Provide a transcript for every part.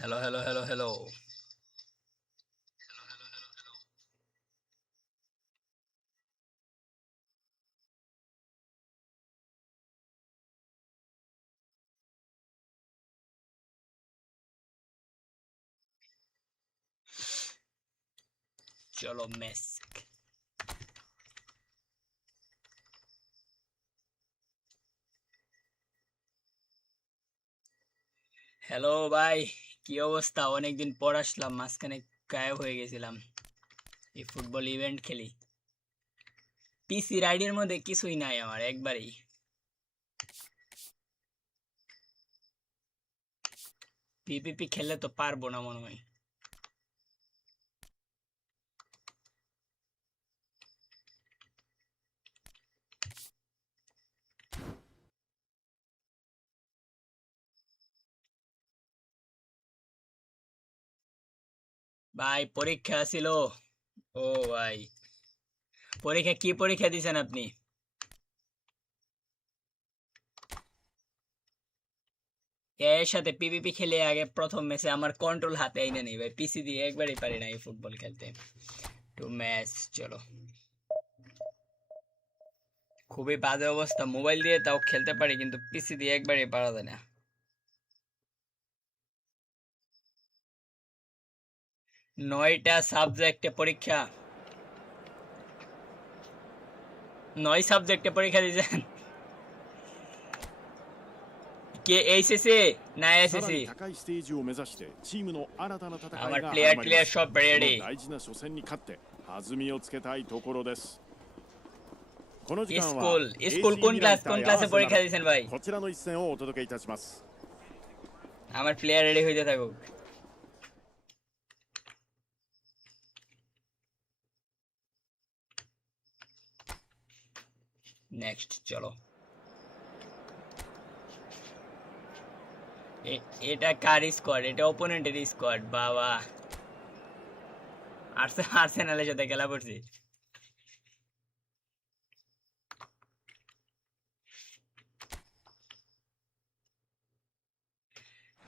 Hello, hello, hello, hello. चलो मेस्क hello ভাই, কি অবস্থা? অনেকদিন পর আসলাম, মাঝখানে গায়েব হয়ে গেছিলাম। এই ফুটবল ইভেন্ট খেলি, পিসি রাইডের মধ্যে কিছুই নাই আমার একবারেই। পিপিপি খেললে তো পারবো না মনে হয়। ভাই পরীক্ষা ছিল। ও ভাই, পরীক্ষা কি পরীক্ষা দিয়েছেন আপনি? এর সাথে পিপিপি খেলে আগে প্রথম ম্যাচে আমার কন্ট্রোল হাতে আইনা নেই ভাই, পিসি দিয়ে একবারই পারি না এই ফুটবল খেলতে। টু ম্যাচ, চলো। খুবই বাজে অবস্থা, মোবাইল দিয়ে তাও খেলতে পারি কিন্তু পিসি দিয়ে একবারই পারা যায় না। 9টা সাবজেক্টে পরীক্ষা। 9 সাবজেক্টে পরীক্ষা দিয়েছেন? কে এইচএসসি না এসএসসি? আমার প্লেয়ার সব রেডি। স্কুল কোন ক্লাসে পরীক্ষা দিয়েছেন ভাই? আমার প্লেয়ার রেডি হইতে থাকুক। নেক্সট চলো। এটা কার স্কোয়াড? এটা অপোনেন্টের স্কোয়াড। বাবা, আর্সেনালের সাথে খেলা করছি।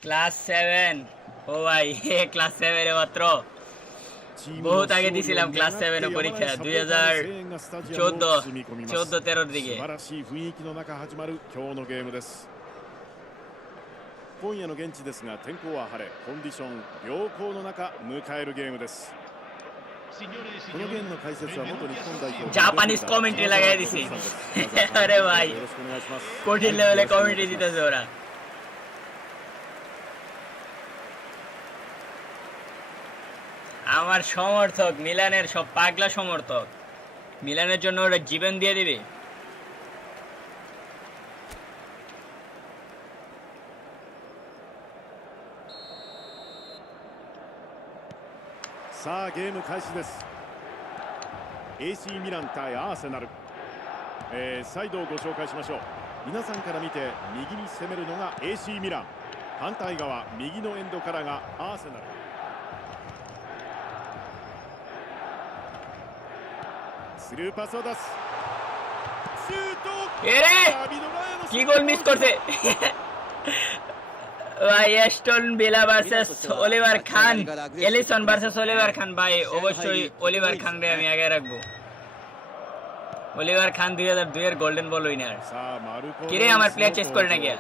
ক্লাস 7। ও ভাই, ক্লাস 7 এ মাত্র। বহুত আগে দিছিলাম ক্লাস 7 এর পরীক্ষা, 2014-13 দিকে। 今夜の現地ですが天候は晴れコンディション良好の中迎えるゲームです。このゲームの解説は元日本代表জাপানিজ কমেন্ট্রি লাগাই দিছি। আরে ভাই, কঠিন লেভেলে কমেন্ট্রি দিতেছে ওরা। আমার সমর্থক মিলানের সব পাগলা সমর্থক, মিলানের জন্য ওরা জীবন দিয়ে দিবে।さあゲーム開始です。 AC ミラン対アーセナル、サイドをご紹介しましょう。皆さんから見て右に攻めるのが AC ミラン、反対側右のエンドからがアーセナル。スルーパスを出す。シュート。কি গোল মিস করছে ভাই! এস্টন ভিলা ভার্সেস অলিভার খান, এলিসন ভার্সেস অলিভার খান। ভাই অবশ্যই অলিভার খান রে আমি আগে রাখবো। অলিভার খান 2002 এর গোল্ডেন বল উইনার। কিরে আমার প্লেয়ার চেস করে না গিয়া?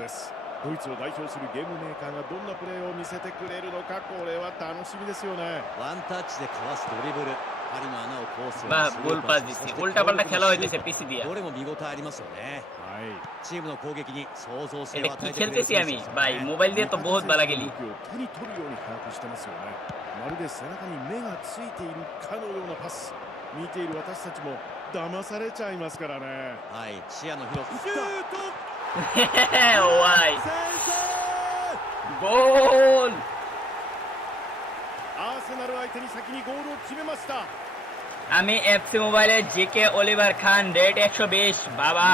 ドイツを代表するゲームメーカーがどんなプレーを見せてくれるのか、これは楽しみですよね。ワンタッチでかわすドリブル、針の穴を通すようবাহ,なスルগোলーパপাসスもそし দিচ্ছে। て উল্টা পাল্টা ゴール খেলা の হইতেছে シュー পিসি ト、 দিয়া। どれも見応えありますよね。はい。チームの攻撃に創造性 এটা を与 কি えてくれる খেলতেছি 選手 আমি ですよ ভাই? ね。 মোবাইল দিয়ে তো বহুত বালা 味 গেলি। 方選手の動きを手に取るように把握してますよね。まるで背中に目がついているかのようなパス。見ている私たちも騙されちゃいますからね。はい、視野の広く。シュート。ও ভাই, 先制。 গোল! アーセナル相手に先にゴールを決めました。 আমি এফসি মোবাইলে জিকে অলিভার খান রেট 120। বাবা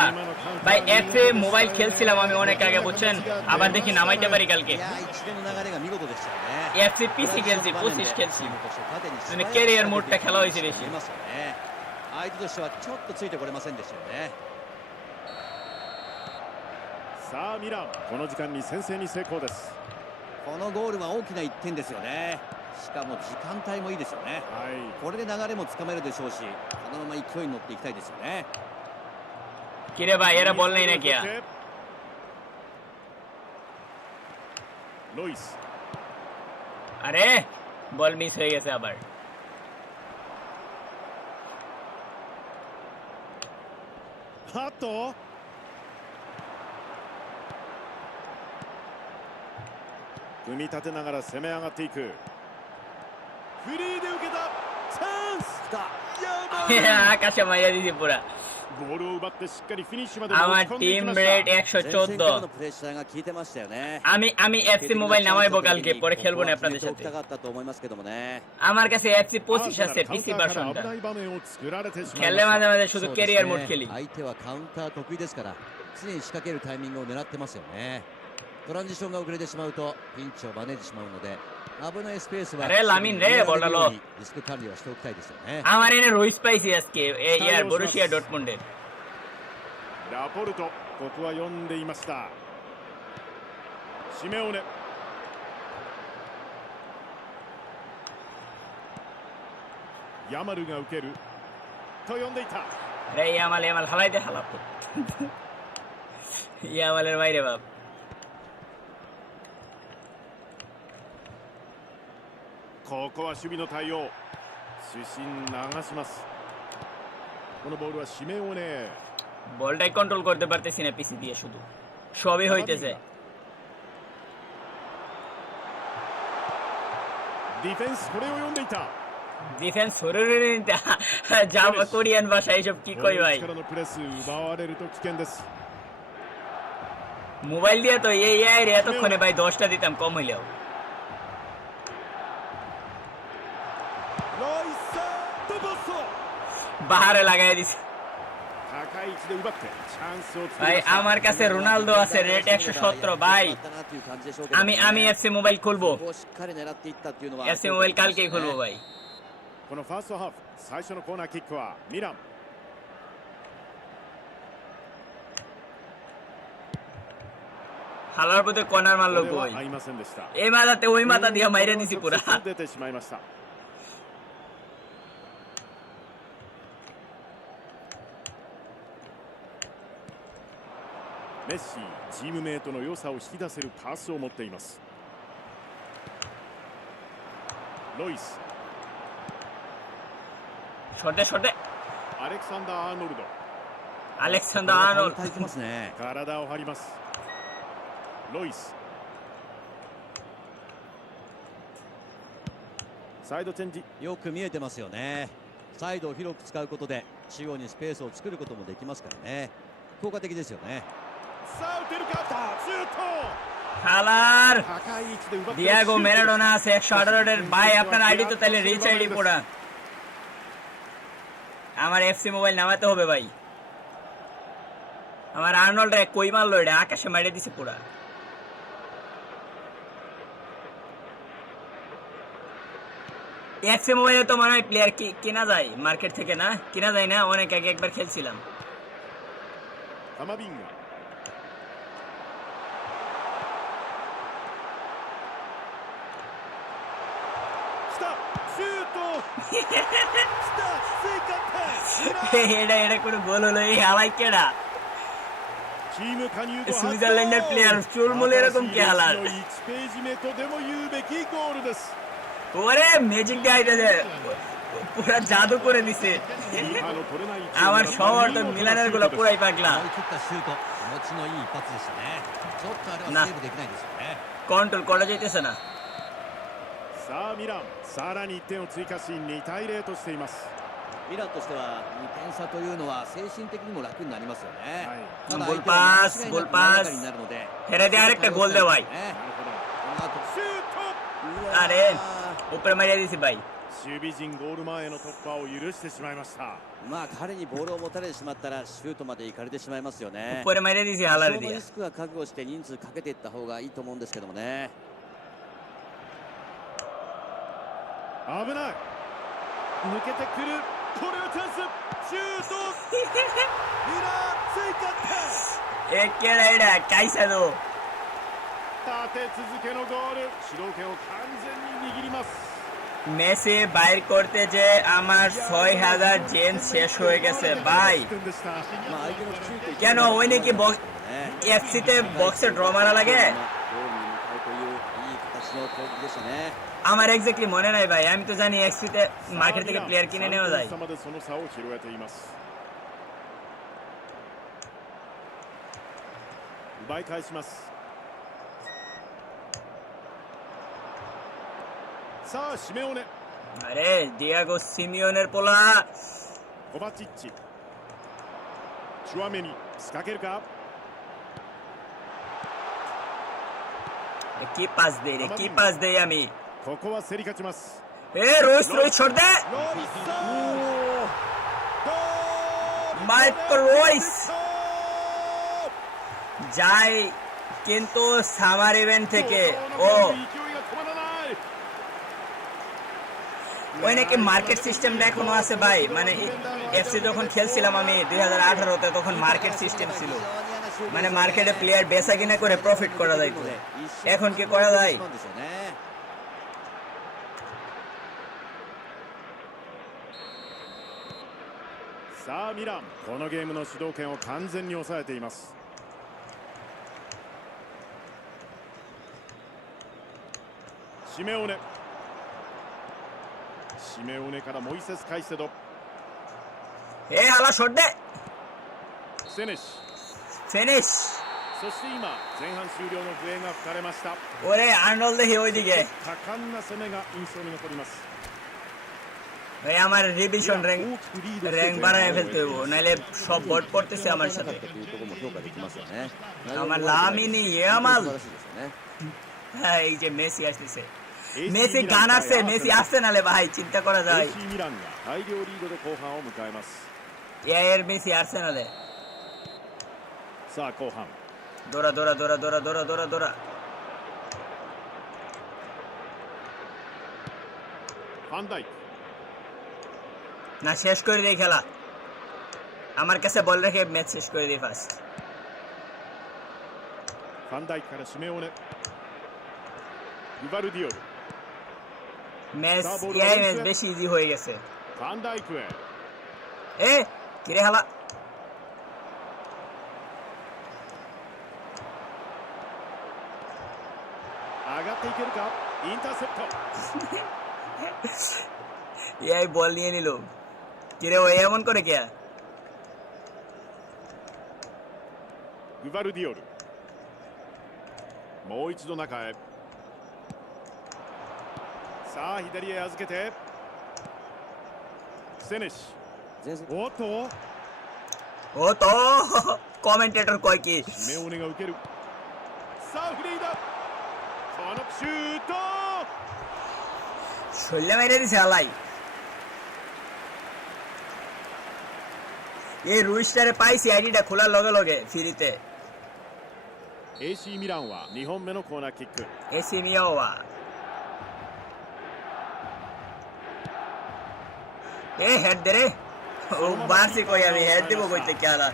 ভাই, এফসি মোবাইল খেলছিলাম আমি অনেক আগে, বুঝছেন? আবার দেখি নামাইতে পারি কালকে। いや、一連の流れが見事でしたよね。 এফসি পিসি খেলছি, 25 খেলছি। チームとして縦に素晴 মানে らしい ক্যারিয়ার মোডটা 攻撃 খেলা হয়েছে を見 বেশি। せますよね。相手としてはちょっとついてこれませんでしたよね。さあミラン、この時間に先制に成功です。このゴールは大きな1点ですよね。しかも時間帯もいいですよね。はい、これで流れもつかめるでしょうし、このまま勢いに乗っていきたいですよね。কিরে ভাই এরা বল নেই না কিয়াロイス、 আরে বল মিস হয়ে গেছে আবারあっと組み立てながら攻め上がっていく。フリーで受けたチャンス。来た。আকাশে মাইরা দিছি পুরা ボールを奪ってしっかりフィニッシュまで আমার 持ち込んでい টিম きまし রেট た。前線からの 114プレッシャーが効いてましたよね。আমি এফসি মোবাইল নামাইবো কালকে পরে খেলবো না আপনাদের সাথে かったと思いますけどもね。 আমার কাছে এফসি 25 আছে পিসি ভার্সনটা 危ない場面を作られてしまい খেললে まし মাঝে た。 মাঝে শুধু ক্যারিয়ার মোড খেলি 相手はカウンター得意ですから常に仕掛けるタイミングを狙ってますよね。トランジションが遅れてしまうとピンチを招いてしまうので危ないスペースは আরে লামিন রে বললো リスク管理はしておきたいですよね。 আমার এনে রুইস পাইছি আজকে এই ইয়ার বরুশিয়া ডটমুন্ডের ラポルト、ここは読んでいました。シメオネ、ヤマルが受けると読んでいた。 রে ইয়ামাল হালাই দে হালাপ ইয়ামালের বাইরে বাপ ここは守備の対応。主審流します。このボールはシメオネ。 বলটাই কন্ট্রোল করতে পারতেছি না পিসি দিয়ে শুধু সবই হইতেছে ディフェンス、これを読んでいた。 ডিফেন্স সরুরে নিতে জামা কোরিয়ান ভাষা এইসব কি কই ভাই 力のプレス奪われると危険です。 মোবাইল দিয়ে তো এই রে এতক্ষণে ভাই 10টা দিতাম কম হইলেও ロイストボス、 বাহারে লাগাই দিছে 高い位置で奪ってチャンスを作 ভাই りました。 আমার কাছে রোনালদো আছে রেট 117 ভাই আমি এফসি মোবাইল খুলবো ここをしっかり狙っていったっていうのは এফসি মোবাইল কালকেই খুলবো ভাই このファーストハーフ最初のコーナーキックはミラン。 হালার পথে কর্নার こ মারলো れ কই は合いませんでした。 এই মাথাতে ওই মাথা দিয়ে মাইরে দিছি পুরা 直接出てしまいました。メッシ、チームメイトの良さを引き出せるパスを持っています。ロイス、 শটে শটে アレクサンダー・アーノルド、 আলেকসান্ডার আর্নল্ড 体いきますね。体を張ります。ロイス、サイドチェンジ。よく見えてますよね。サイドを広く使うことで中央にスペースを作ることもできますからね。効果的ですよね。 さあ打てるか、シュート。 হালার 高い位置で奪って ডিয়াগো ম্যারাডোনা আছে 118 এর ভাই আপনার আইডি তো তাহলে রিচ আইডি পুরা আমার এফসি মোবাইল নামাতে হবে ভাই আমার আর্নল্ড রে কই মারলো এটা আকাশে মাইরে দিছে পুরা এফসি মোবাইলে তো মনে হয় প্লেয়ার কেনা যায় মার্কেট থেকে না কেনা যায় না অনেক আগে একবার খেলছিলাম カマビンガ、来た、シュート。来た、追加点。 এটা এটা কোনো গোল হলো এই হালাই কেডা チーム加入後初 সুইজারল্যান্ডের প্লেয়ার চুলমুল এরকম কে হালার 1ページ目とでも言うべきゴールです。 ওরে ম্যাজিক দিয়ে আইতাছে পুরা জাদু করে দিছে キーパーの取れない位置を আমার শহর তো মিলানের গুলো পুরাই পাগলা 思い切ったシュート、持ちのいい一発でしたね。ちょっとあれはなセーブできないですよね。 কন্ট্রোল করা যাইতেছে না さあミラン、さらに1点を追加し2対0としています。ミランとしては2点差というのは精神的にも楽になりますよね。はい、ただゴール相手はパス間違いなくゴールパス真ん中になるので、হেরে দিয়ে আরেকটা গোল দে ভাই ね、なるほど。この後シュート。うわー আরে উপরে মারিয়ে দিছি ভাই 守備陣ゴール前への突破を許してしまいました。まあ彼にボールを持たれてしまったらシュートまで行かれてしまいますよね。 উপরে মারিয়ে দিছি 多 হালার 少の দিয়ে リスクは覚悟して人数かけていった方がいいと思うんですけどもね。危ない。抜けてくる。これはチャンス。シュート。ミラー追加点。え、ケライラ、カイサド。立て続けのゴール、主導権を完全に握ります。মেসি বাইর করতে যে আমার 6000 জেন শেষ হয়ে গেছে ভাই। まあ相手の不注意といっても কেন ওই নাকি এফসিতে বক্সে ড্র মারা লাগে? ゴールに向かうといういい形の攻撃でしたね。 আমার এক্স্যাক্টলি মনে নাই ভাই, আমি তো জানি এফসিতে মার্কেট থেকে প্লেয়ার কিনে নেওয়া যায়। 3点差までその差を広げています。奪い返します。さあシメオネ、 আরে ডিয়াগো সিমিওনের পোলা। コバチッチ、チュアメニ、仕掛けるか。 কি পাস দেই রে, কি পাস দেই আমি? ここは競り勝ちます。 এ রোহিত, রোহিত ছোট দে। ロイスさん、ゴール、 মাইকেল রোহিস যায় কিন্তু সামার ইভেন্ট থেকে ও ওই নাকি মার্কেট সিস্টেমটা এখনো আছে ভাই। মানে এফসি যখন খেলছিলাম আমি 2018-তে, তখন মার্কেট সিস্টেম ছিল, মানে মার্কেটে প্লেয়ার বেচা কিনা করে প্রফিট করা যায়। এখন কি করা যায়? さあミラン、このゲームの主導権を完全に抑えています。シメオネ、シメオネからモイセス・カイセド、 এ হালা শট দে, セネシ、 ফিনিশ। そして今前半終了の笛が吹かれました。 ওরে আর্নল্ড দেখি ওইদিকে। 果敢な攻めが印象に残ります。 ভাই আমার রিভিশন র্যাঙ্ক বাড়ায় ফেলতে হইব, নাইলে সব বট পড়তেছে আমার সাথে। というところも評価できますよね。 আমার লামিনি ইয়ামাল। 素晴らしいですよね。 হ্যাঁ, এই যে মেসি আসতেছে, মেসি গান আছে, মেসি আসছে নালে ভাই চিন্তা করা যায়। AC ミランが大量リードで後半を迎えます。 এর মেসি আসছে নালে। さあ後半、 দৌড়া দৌড়া দৌড়া দৌড়া দৌড়া দৌড়া দৌড়া। ファンダイク、 না, শেষ করে দিই খেলা। আমার কাছে বল রেখে ম্যাচ শেষ করে দিই ফার্স্ট। ファンダイクからシメオネ、グバルディオル、 ম্যাচ এই ম্যাচ বেশি ইজি হয়ে গেছে। ファンダイクへ、 এ কিরে হালা, 上がっていけるか。インターセプト、 এই বল নিয়ে নিল। কিরে ও এমন করে কে? グバルディオル、もう一度中へ。さあ左へ預けて、セネシ、前線おっと ও তো কমেন্টেটর কয় কি? シメオネが受ける。さあフリーだ、このシュート、 শরীরে মেরে দিছে হালাই। এই রুইস্টারে পাইছি আইডিটা খোলার লগে লগে ফ্রিতে। AC ミランは2本目のコーナーキック。 এসি মিয়াওয়া, এ হেড দে রে। ও বারসি কই আমি হেড দিব কইতে কি হালা।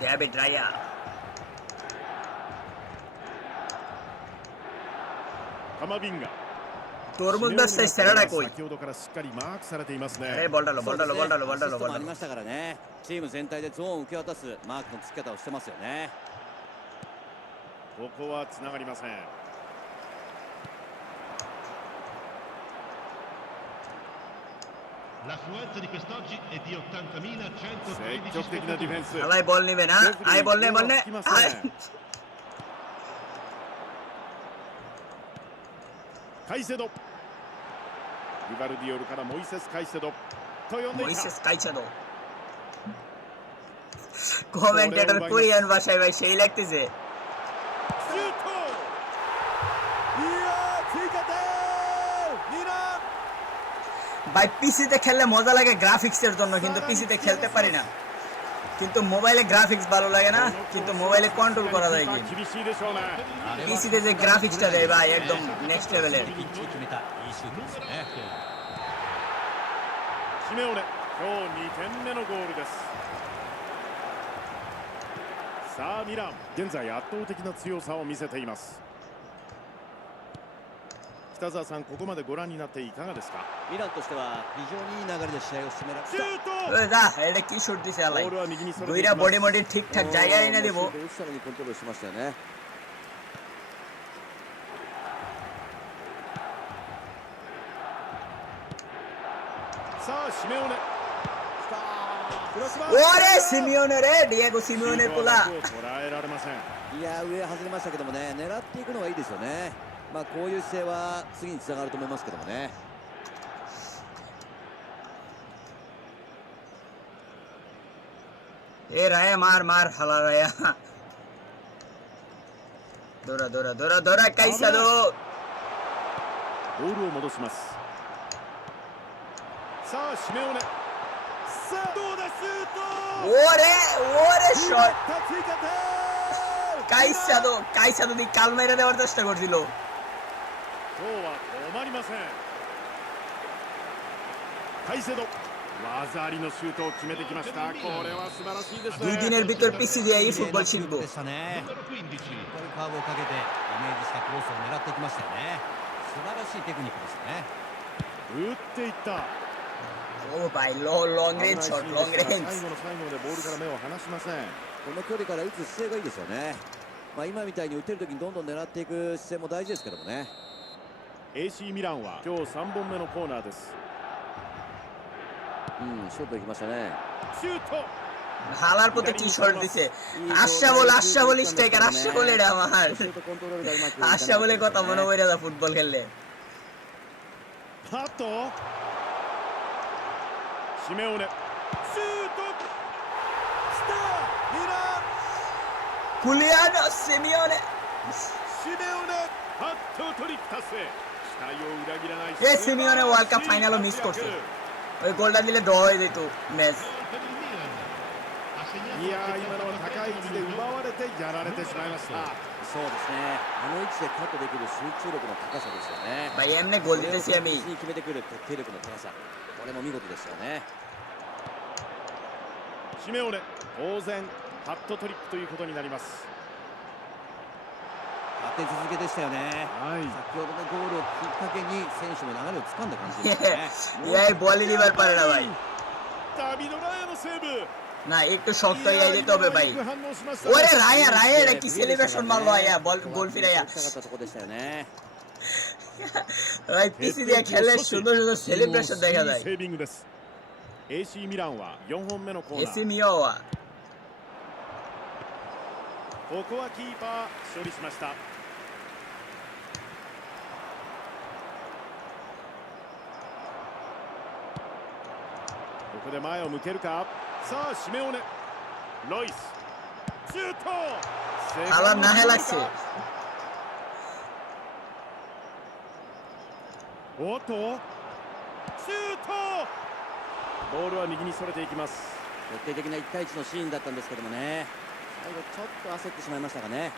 ডেভিড রায়া, カマビンガ、 তরমুজ ব্যবসায়ী সেরাটা কই? 先ほどからしっかりマークされていますね。 আরে বলটা লো বলটা লো বলটা লো ア বলটা シ লো ストも বলটা あり লো। ましたからね。チーム全体でゾーンを受け渡すマークの付き方をしてますよね。 ここはつながりません。 L'affluenza di quest'oggi è di 80.113 積極的なディフェンス。 হালাই বল নিবে না, আই বল নে বল নে। カイセド、グバルディオルからモイセス・カイセドと呼んでいた。 মরিসেস কাইচাদো। কমেন্টেটর কোরিয়ান ভাষায় ভাই সেই লাগতেছে। シュート、いやー追加点、ミラン。 ভাই পিসিতে খেললে মজা লাগে গ্রাফিক্সের জন্য, কিন্তু পিসিতে খেলতে পারি না। কিন্তু মোবাইলে গ্রাফিক্স ভালো লাগে না, কিন্তু মোবাইলে কন্ট্রোল করা যায় কি। 厳しいでしょうね。 পিসিতে যে গ্রাফিক্সটা দেয় ভাই একদম নেক্সট লেভেলের। きっちり決めたいいシュートですね。シメオネ、今日2点目のゴールです。さあミラン、現在圧倒的な強さを見せています。北澤さん、ここまでご覧になっていかがですか？ミランとしては非常にいい流れで試合を進められシュート。এটা কি শুট দিছে আলাই? ボールは右にそれていき দুইটা ます。 বডি বডি ঠিকঠাক জায়গায় এনে দেব। 打つためにコントロールしましたよね。さあシメオネ。クロスバー。 ওরে সিমিওনে রে, ডিয়েগো সিমিওনের পোলা। 捉えられません。いや上外れましたけどもね、狙っていくのがいいですよね。まあこういう姿勢は次につながると思いますけどもね。এ রায়া মার মার হালা রায়া। দৌড়া দৌড়া দৌড়া দৌড়া কাইসাদো। ボールを戻します。さあシメオネ。さあどうだシュート。 ওরে ওরে শট। 追加点。 কাইসাদো দি কাল মেরে দেওয়ার চেষ্টা করছিল। 今日は止まりません。カイセド。技ありのシュートを決めてきました。これは素晴らしいですね。 দুই দিনের ভিতর পিসি দিয়ে এই ফুটবল শিখবো। でしたね。カーブをかけてイメージしたコースを狙ってきましたよね。素晴らしいテクニックですね。打っていった。 ও ভাই long range shot long range. 最後の最後までボールから目を離しません。この距離から打つ姿勢がいいですよね。まあ今みたいに打てるときにどんどん狙っていく姿勢も大事ですけどもね。 AC ミランは今日3本目のコーナーです。勝負いきましたね。シュート。 হালার পথে কি শট দিছে। আশা বল স্ট্রাইকার আশা বল এটা আমার। コントロールがうまく আশা বলে কথা মনে পড়ে যায় ফুটবল খেললে। パッとシメオネ。シュート。スターミラン。 কুলিয়ানো সিমিওনে। シメオネ。ハットトリック達成。期待を裏切らない。 এ সিমিওনে ওয়ার্ল্ড কাপ ফাইনালও মিস করছে। ওই গোলটা দিলে ড্র হয়ে যেত ম্যাচ। いやー今のは高い位置で奪われてやられてしまいました。そうですね。あの位置でカットできる集中力の高さですよね。 ভাই এমনি গোল দিতেছি আমি। に決めてくる決定力の高さ、これも見事ですよね。シメオネ、当然ハットトリックということになります。立て続けでしたよね。はい。先ほどのゴールをきっかけに選手も流れを掴んだ感じですね。いやবলই দিবার পারে না ভাই। ダビドラヤのセーブ。 না একটু শক্ত হয়ে যেতে হবে ভাই। ওরে রায়া এটা কি সেলিব্রেশন মারলো আয়া বল ফিরাইয়া। 打ちたかったとこでしたよね。 ভাই পিসি দিয়ে খেলে সুন্দর সুন্দর সেলিব্রেশন দেখা যায়। セービングです。AC ミランは4本目のコーナー。エスミオはここはキーパー処理しました。ここで前を向けるか。さあシメオネ。ロイス。シュート。 আবার নাহে লাগছে। おっと。シュート。ボールは右にそれていきます。決定的な1対1のシーンだったんですけどもね、最後ちょっと焦ってしまいましたかね。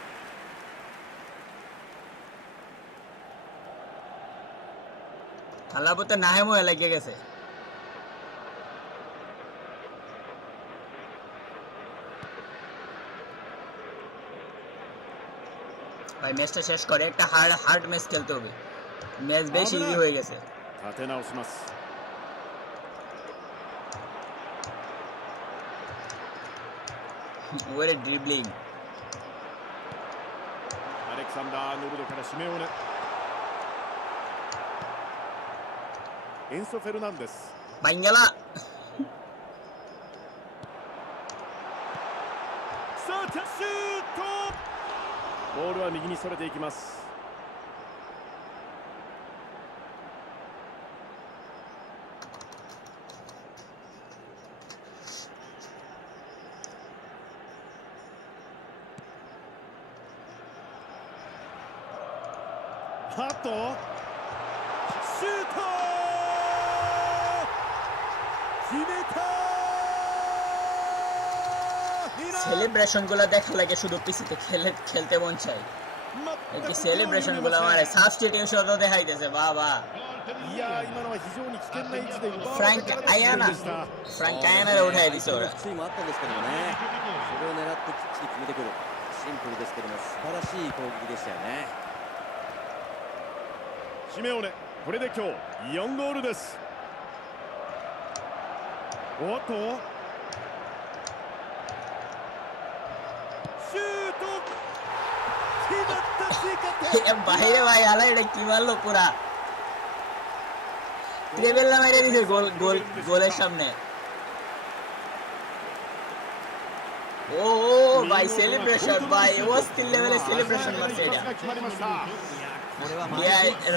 আল্লাহ পথে নাহে ময়ে লেগে গেছে। ভাই ম্যাচটা শেষ করে একটা হার্ড ম্যাচ খেলতে হবে। ম্যাচ বেশি ইজি হয়ে গেছে। 立て直します。 ওরে ড্রিবলিং। アレクサンダー・アーノルドからシメオネ。エンソ・フェルナンデス。 বাইঙ্গালা। さあシュート。ボールは右にそれていきます。ハット。シュート。決めた。 সেলিব্রেশন গুলো দেখা লাগে শুধু পিসিতে খেলতে মন চাই। এই সেলিব্রেশন গুলো আমার সাবস্টিটিউশন তো দেখাইতেছে বাবা। いやー、今のは非常に危険な位置で奪わフランれてからのクアヤナでした。フランクアヤナでउठाए दी सोरा スイもあったんですけどもね、それを狙ってきっちり決めてくる。シンプルですけども素晴らしい攻撃でしたよね。シメオネ、これで今日4ゴールです。おっとシュート決まった追加点。বাইরে ভাই আলা এটা কি মারলো পুরা ট্রেবেলটা মেরে দিছে গোলের সামনে ও ভাই সেলিব্রেশন ভাই অস্থির লেভেলের সেলিব্রেশন মারছে এটা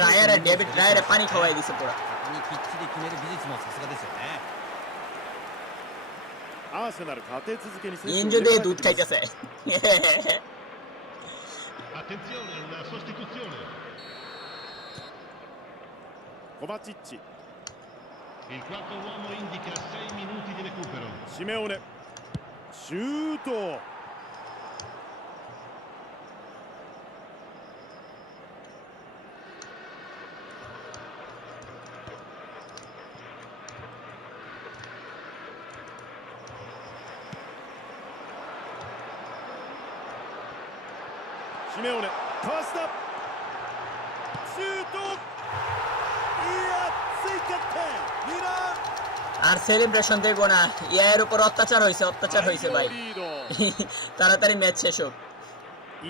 রায়ারে ডেভিড রায়ারে পানি খাওয়াই দিছে পুরা きっちり決める技術もさすがですよね。アーセナル立て続けに選手をインジョでদুধ খাইতেছে Attenzione, una sostituzione. コバチッチ、 Il quarto uomo indica 6 minuti di recupero. シメオネ、シュート。シメオネ、かわしたシュート。いや、追加点ミラン。 আর সেলিব্রেশন দেখবো না ইয়ার উপর অত্যাচার হয়েছে ভাই リード。 তাড়াতাড়ি ম্যাচ শেষ হোক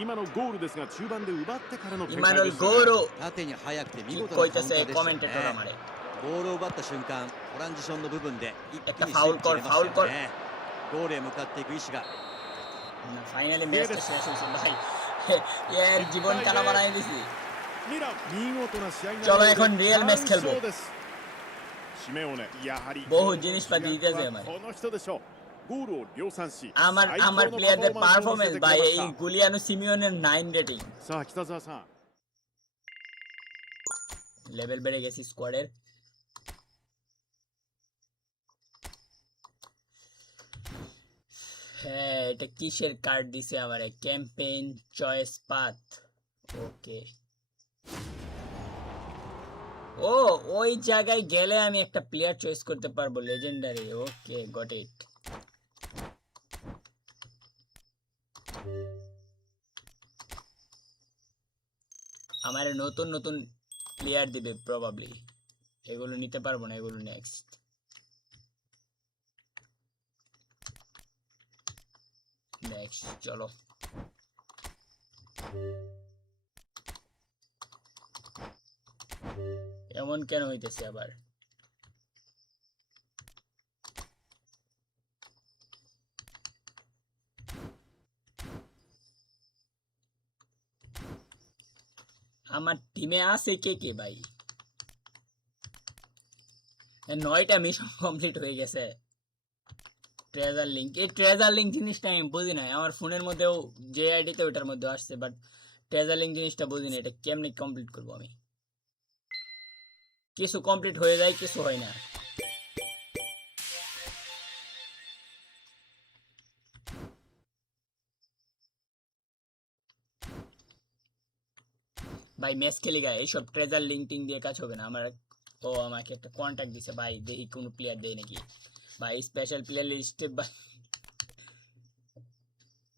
今のゴールですが中盤で奪ってからの展開 ইমানুল です。 গোরো 縦に速くて見事なカウンタ কইতেছে ーでしたよ কমেন্টেটর ね。 আমারে ボールを奪った瞬間、トランジションの部分で一気にスイ একটা ফাউল ッチ কর 入れま ফাউল した কর よね。ゴールへ向かっていく意志が。 ফাইনালি ম্যাচটা শেষ হয়েছে ভাই ইয়ার জীবন কানা বানাই দিছি ミラン見事な試合内 চলো 容で এখন রিয়েল ম্যাচ 完 খেলবো 勝です。シメオネ、やはり বহু জিনিসপাতি দিতে আছে আমার この人でしょう。ゴールを量産し、 আমার 最高 আমার の প্লেয়ারদের パフォーマンスを見せてく পারফরম্যান্স ভাই れま এই した。 গুলিয়ানো সিমিওনের 9 রেটিং さあ北澤さん、 লেভেল বেড়ে গেছে স্কোয়াডের হ্যাঁ এটা কিসের কার্ড দিছে আমারে ক্যাম্পেইন চয়েস পাথ ওকে ও ওই জায়গায় গেলে আমি একটা প্লেয়ার চয়েস করতে পারবো লেজেন্ডারি ওকে গট ইট আমারে নতুন নতুন প্লেয়ার দিবে প্রবাবলি এগুলো নিতে পারবো না এগুলো নেক্সট চলো এমন কেন হইতেছে আবার আমার টিমে আছে কে কে ভাই 9টা মিশন কমপ্লিট হয়ে গেছে ট্রেজার লিংক এই ট্রেজার লিংক জিনিসটা আমি বুঝি না আমার ফোনের মধ্যেও যে আইডিতে ওটার মধ্যে আসছে বাট ট্রেজার লিংক জিনিসটা বুঝি না এটা কেমনে কমপ্লিট করব আমি কিছু কমপ্লিট হয়ে যায় কিছু হয় না ভাই ম্যাচ খেলি গা এইসব ট্রেজার লিংকিং দিয়ে কাজ হবে না আমার ও আমাকে একটা কন্টাক্ট দিছে ভাই দেখি কোন প্লেয়ার দেয় নাকি ভাই স্পেশাল প্লেয়ার লিস্টে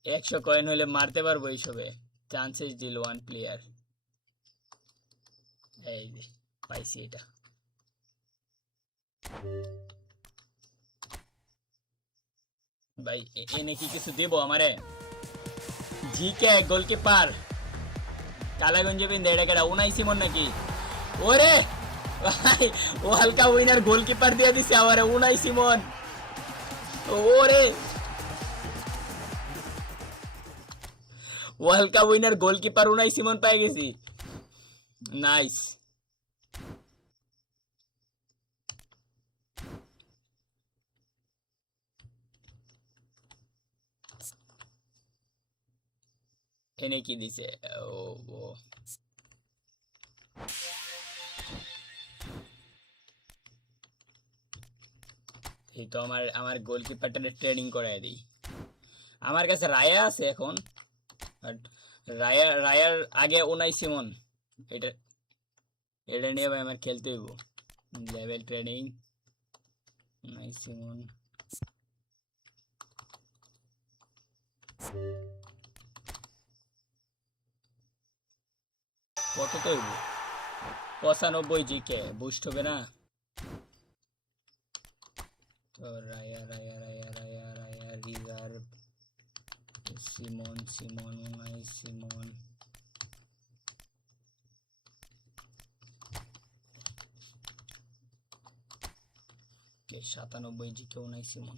100 কয়েন হলে মারতে পারবো এইসবে চান্সেস দিল ওয়ান প্লেয়ার এই যে পাইছি এটা ভাই এনে কি কিছু দেব আমারে জিকে গোলকিপার কালাগঞ্জে বিন্দে এটা কেডা উনাই সিমন নাকি ওরে ভাই ও হালকা উইনার গোলকিপার দিয়ে দিছে আমারে উনাই সিমন ওরে ও হালকা উইনার গোলকিপার উনাই সিমন পেয়ে গেছি নাইস এনে কি দিছে ও ও এই তো আমার গোলকিপারটা ট্রেনিং করায় দিই আমার কাছে রায়া আছে এখন বাট রায়ার আগে ওনাই সিমন এটা এটা নিয়ে ভাই আমার খেলতে হইব লেভেল ট্রেনিং সিমন কত তো হইব 95 জিকে বুস্ট হবে না তো Raya Raya Raya Raya Raya reserve Simon Simon Simon কে 97 জিকে সিমন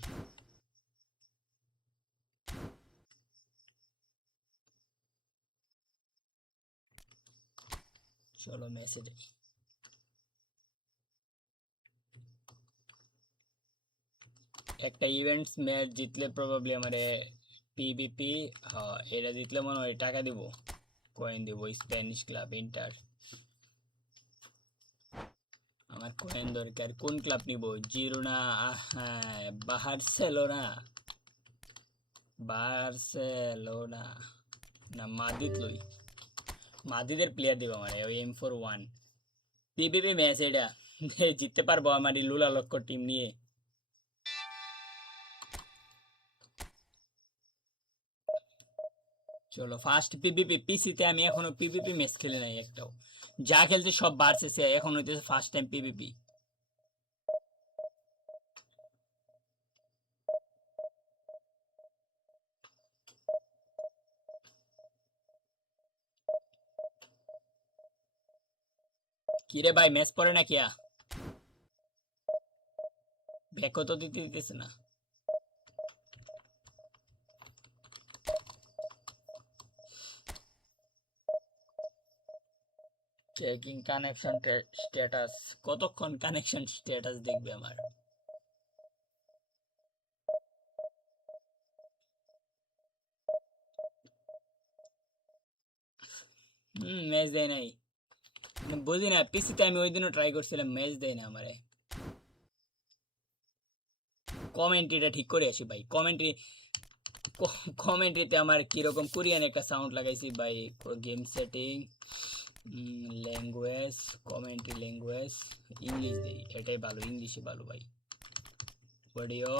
চলো মেসেজ একটা ইভেন্টস ম্যাচ জিতলে প্রবাবলি আমারে পিভিপি হ্যাঁ এটা জিতলে মনে হয় টাকা দিব কয়েন দিব স্প্যানিশ ক্লাব ইন্টার আমার কয়েন দরকার কোন ক্লাব নিব জিরোনা হ্যাঁ বার্সেলোনা না মাদ্রিদ লই মাদ্রিদের প্লেয়ার দিব আমার ওই M41 পিভিপি ম্যাচ এটা জিততে পারবো আমার এই লুলা লক্ষ টিম নিয়ে চলো ফার্স্ট পিভিপি পিসিতে আমি এখনো পিভিপি ম্যাচ খেলে নাই একটাও যা খেলতে সব বাড়ছে এখন হইতেছে ফার্স্ট টাইম পিভিপি কিরে ভাই ম্যাচ পড়ে না কিয়া ব্যাকও তো দিতে দিতেছে না চেকিং কানেকশন স্ট্যাটাস কতক্ষণ কানেকশন স্ট্যাটাস দেখবে আমার ম্যাচ দেয় নাই বুঝি না পিসিতে আমি ওই দিনও ট্রাই করছিলাম ম্যাচ দেয় না আমারে কমেন্ট্রিটা ঠিক করে আসি ভাই কমেন্ট্রিতে আমার কিরকম কোরিয়ান একটা সাউন্ড লাগাইছি ভাই game setting language commentary language English দিই এটাই ভালো ইংলিশে ভালো ভাই অডিও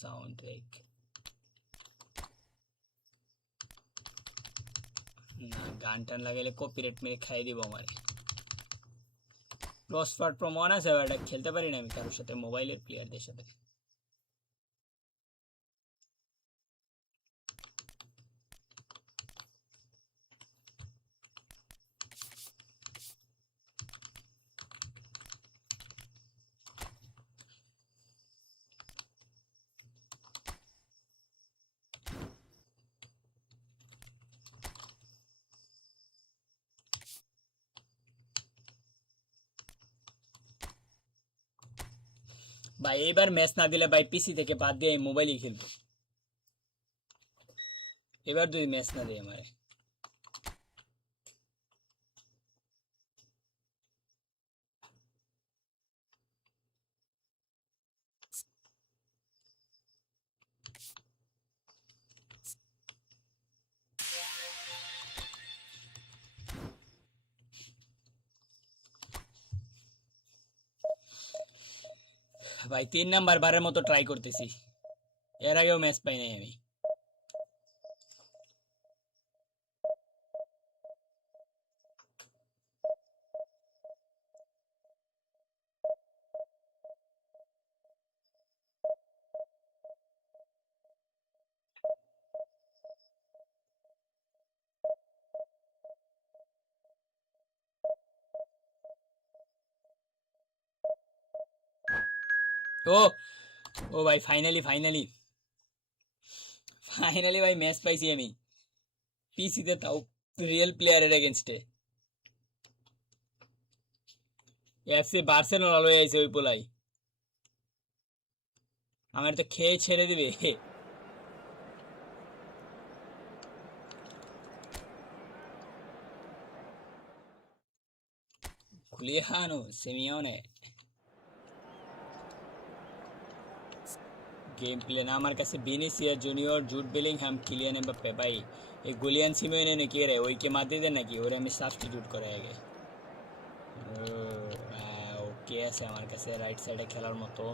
সাউন্ড ট্র্যাক না গান টান লাগাইলে কপিরাইট মেরে খাই দিব আমারে ক্রস ফায়ার প্রো মন আছে এটা খেলতে পারি না আমি কারোর সাথে মোবাইলের প্লেয়ারদের সাথে ভাই এবার ম্যাচ না দিলে ভাই পিসি থেকে বাদ দিয়ে মোবাইলই খেলবো এবার যদি ম্যাচ না দেয় আমারে ভাই 3 নাম্বার বারের মতো ট্রাই করতেছি এর আগেও ম্যাচ পাই নাই আমি ও ও ভাই ফাইনালি ভাই ম্যাচ পাইছি আমি পিসিতে তাও রিয়েল প্লেয়ারের এগেনস্টে এফসি বার্সেলোনা লয়ে আইছে ওই পোলাই আমার তো খেয়ে ছেড়ে দিবে Juliano Simeone गेम प्ले ना हमारे कासे Vinicius Junior Jude Bellingham Kylian Mbappe भाई ये गुलियन सिमेओने ने किए रहे वही के मादे देना कि और हमें सब्स्टिट्यूट कराया गया ওকে আছে আমার কাছে রাইট সাইডে খেলার মতো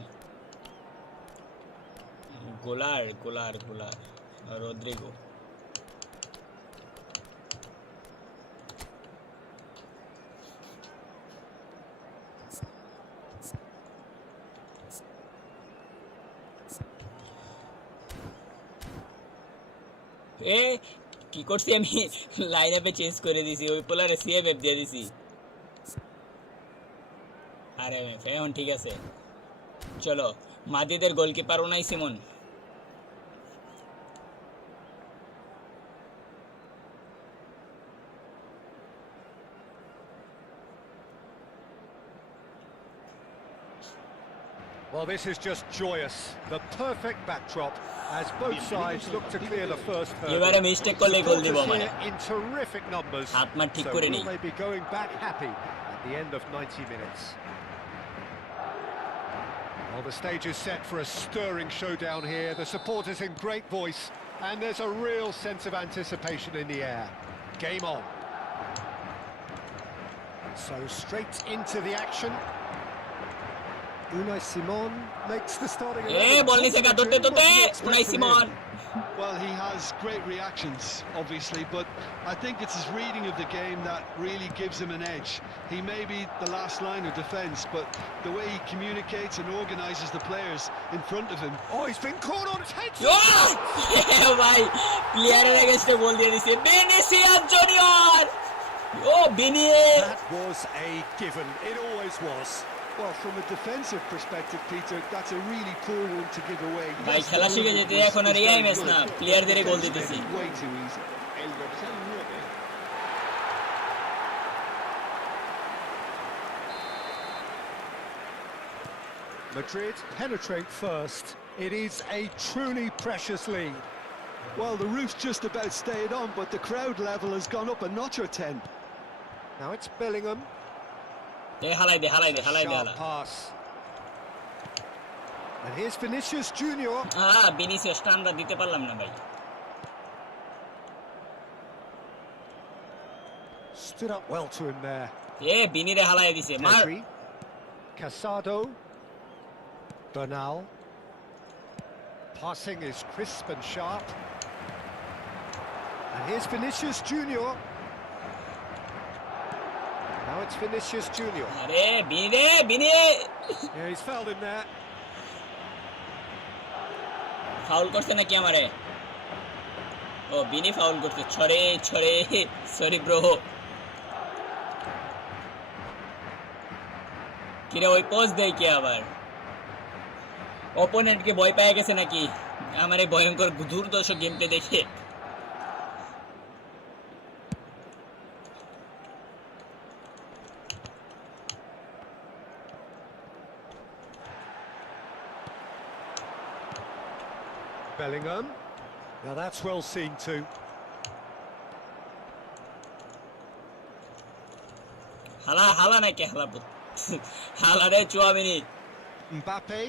গোলার গোলার গোলার রদ্রিগো এ কি করছি আমি লাইন আপে চেঞ্জ করে দিছি ওই পোলারে সিএফএফ দিয়ে দিছি আরে এখন ঠিক আছে চলো মাদ্রিদের goalkeeper Unai Simon Well, this is just joyous. The perfect backdrop as both sides look to clear the first hurdle. এবারে মিস্টেক করলে গোল দিব মানে In terrific numbers. হাত মা ঠিক So করে will নেই they be going back happy at the end of 90 minutes? Well, the stage is set for a stirring showdown here. The supporters in great voice, and there's a real sense of anticipation in the air. Game on. So straight into the action. Unai Simon makes the starting. বল নিচে গা ধরতে ধরতে Unai Simon Well, he has great reactions, obviously, but I think it's his reading of the game that really gives him an edge. He may be the last line of defence, but the way he communicates and organises the players in front of him. Oh, he's been caught on his head. ভাই প্লেয়ারের এগেইনস্টে গোল দিয়ে দিছে Vinicius junior ও বিনি That was a given. It always was. Well, from a defensive perspective, Peter, that's a really poor one to give away. ভাই খেলা শিখে যেতে এখন আর এই ম্যাচ না প্লেয়ারদের গোল দিতেছি Way too easy. Madrid penetrate first. It is a truly precious lead. Well, the roof's just about stayed on, but the crowd level has gone up a notch or 10. Now it's Bellingham. হালাই দে হালাই Sharp pass. And here's Vinicius Junior. ভিনিসিয়াসটা আমরা দিতে পারলাম না ভাই Stood up well to him there. বিনিরে হালাই দিছে মার Pedri. Casado. Bernal. Passing is crisp and sharp. And here's Vinicius Junior. Now it's Vinicius Junior. আরে বিনি Yeah, he's fouled him there. Foul করছে নাকি আমারে ও বিনি ফাউল করছে ছড়ে সরি ব্রো কিরে ওই পোজ দেয় কি আবার অপোনেন্টকে ভয় পেয়ে গেছে নাকি আমার এই ভয়ঙ্কর দুর্দর্শ গেমপ্লে দেখে Bellingham. Now that's well seen too. হালা নাকি হালা রে 4 minute Mbappe.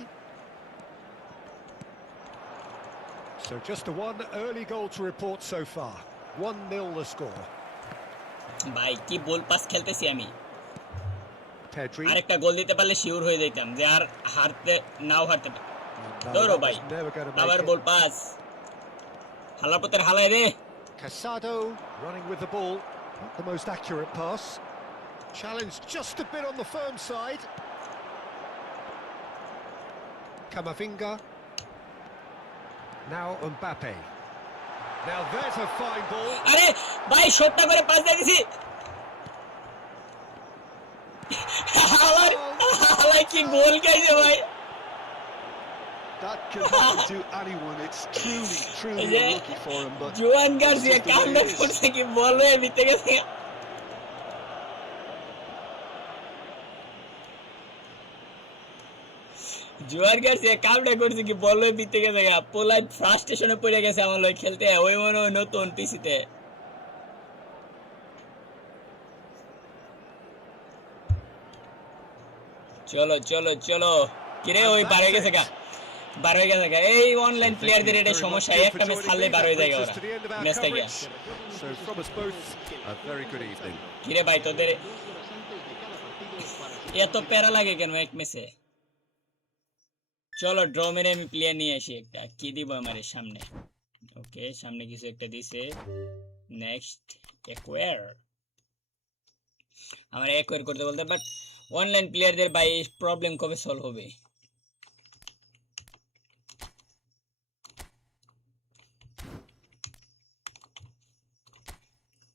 So just a one early goal to report so far. 1-0 the score. ভাই কি বল পাস খেলতেছি আমি Pedri. আরেকটা গোল দিতে পারলে শিওর হয়ে যেতাম যে আর নাও হারতে ধরো ভাই আবার বল পাস হালাপতের হালায় রে Casado running with the ball. Not the most accurate pass. Challenge just a bit on the firm side. Camavinga. Now Mbappe. Now there's a fine ball. আরে ভাই শটটা করে পাস দিয়ে দিছি হালাই কি গোল খাইছে ভাই That can happen to anyone. It's truly unlucky for him. But জোয়ান গার্সিয়া কামটা করছে কি বল হয়ে ভিতরে গেছে জোয়ান গার্সিয়া কামটা করছে কি বল হয়ে ভিতরে গেছে পোলা ফ্রাস্ট্রেশনে পড়ে গেছে আমার লয় খেলতে ওই মনে নতুন পিসিতে চলো কিরে ওই বার হয়ে গেছে এই অনলাইন প্লেয়ারদের এটা সমস্যা একটা ম্যাচ খেললে বার হয়ে যায় ওরা ম্যাচটা গিয়া So from us both, a very good evening. কিরে ভাই তোদের এত প্যারা লাগে কেন এক ম্যাচে? চলো ড্র মেরে আমি প্লেয়ার নিয়ে আসি একটা। কি দিব আমার সামনে? ওকে, সামনে কিছু একটা দিছে। Next acquire. আমার অ্যাকোয়ার করতে বলতে, বাট অনলাইন প্লেয়ারদের ভাই প্রবলেম কবে সলভ হবে?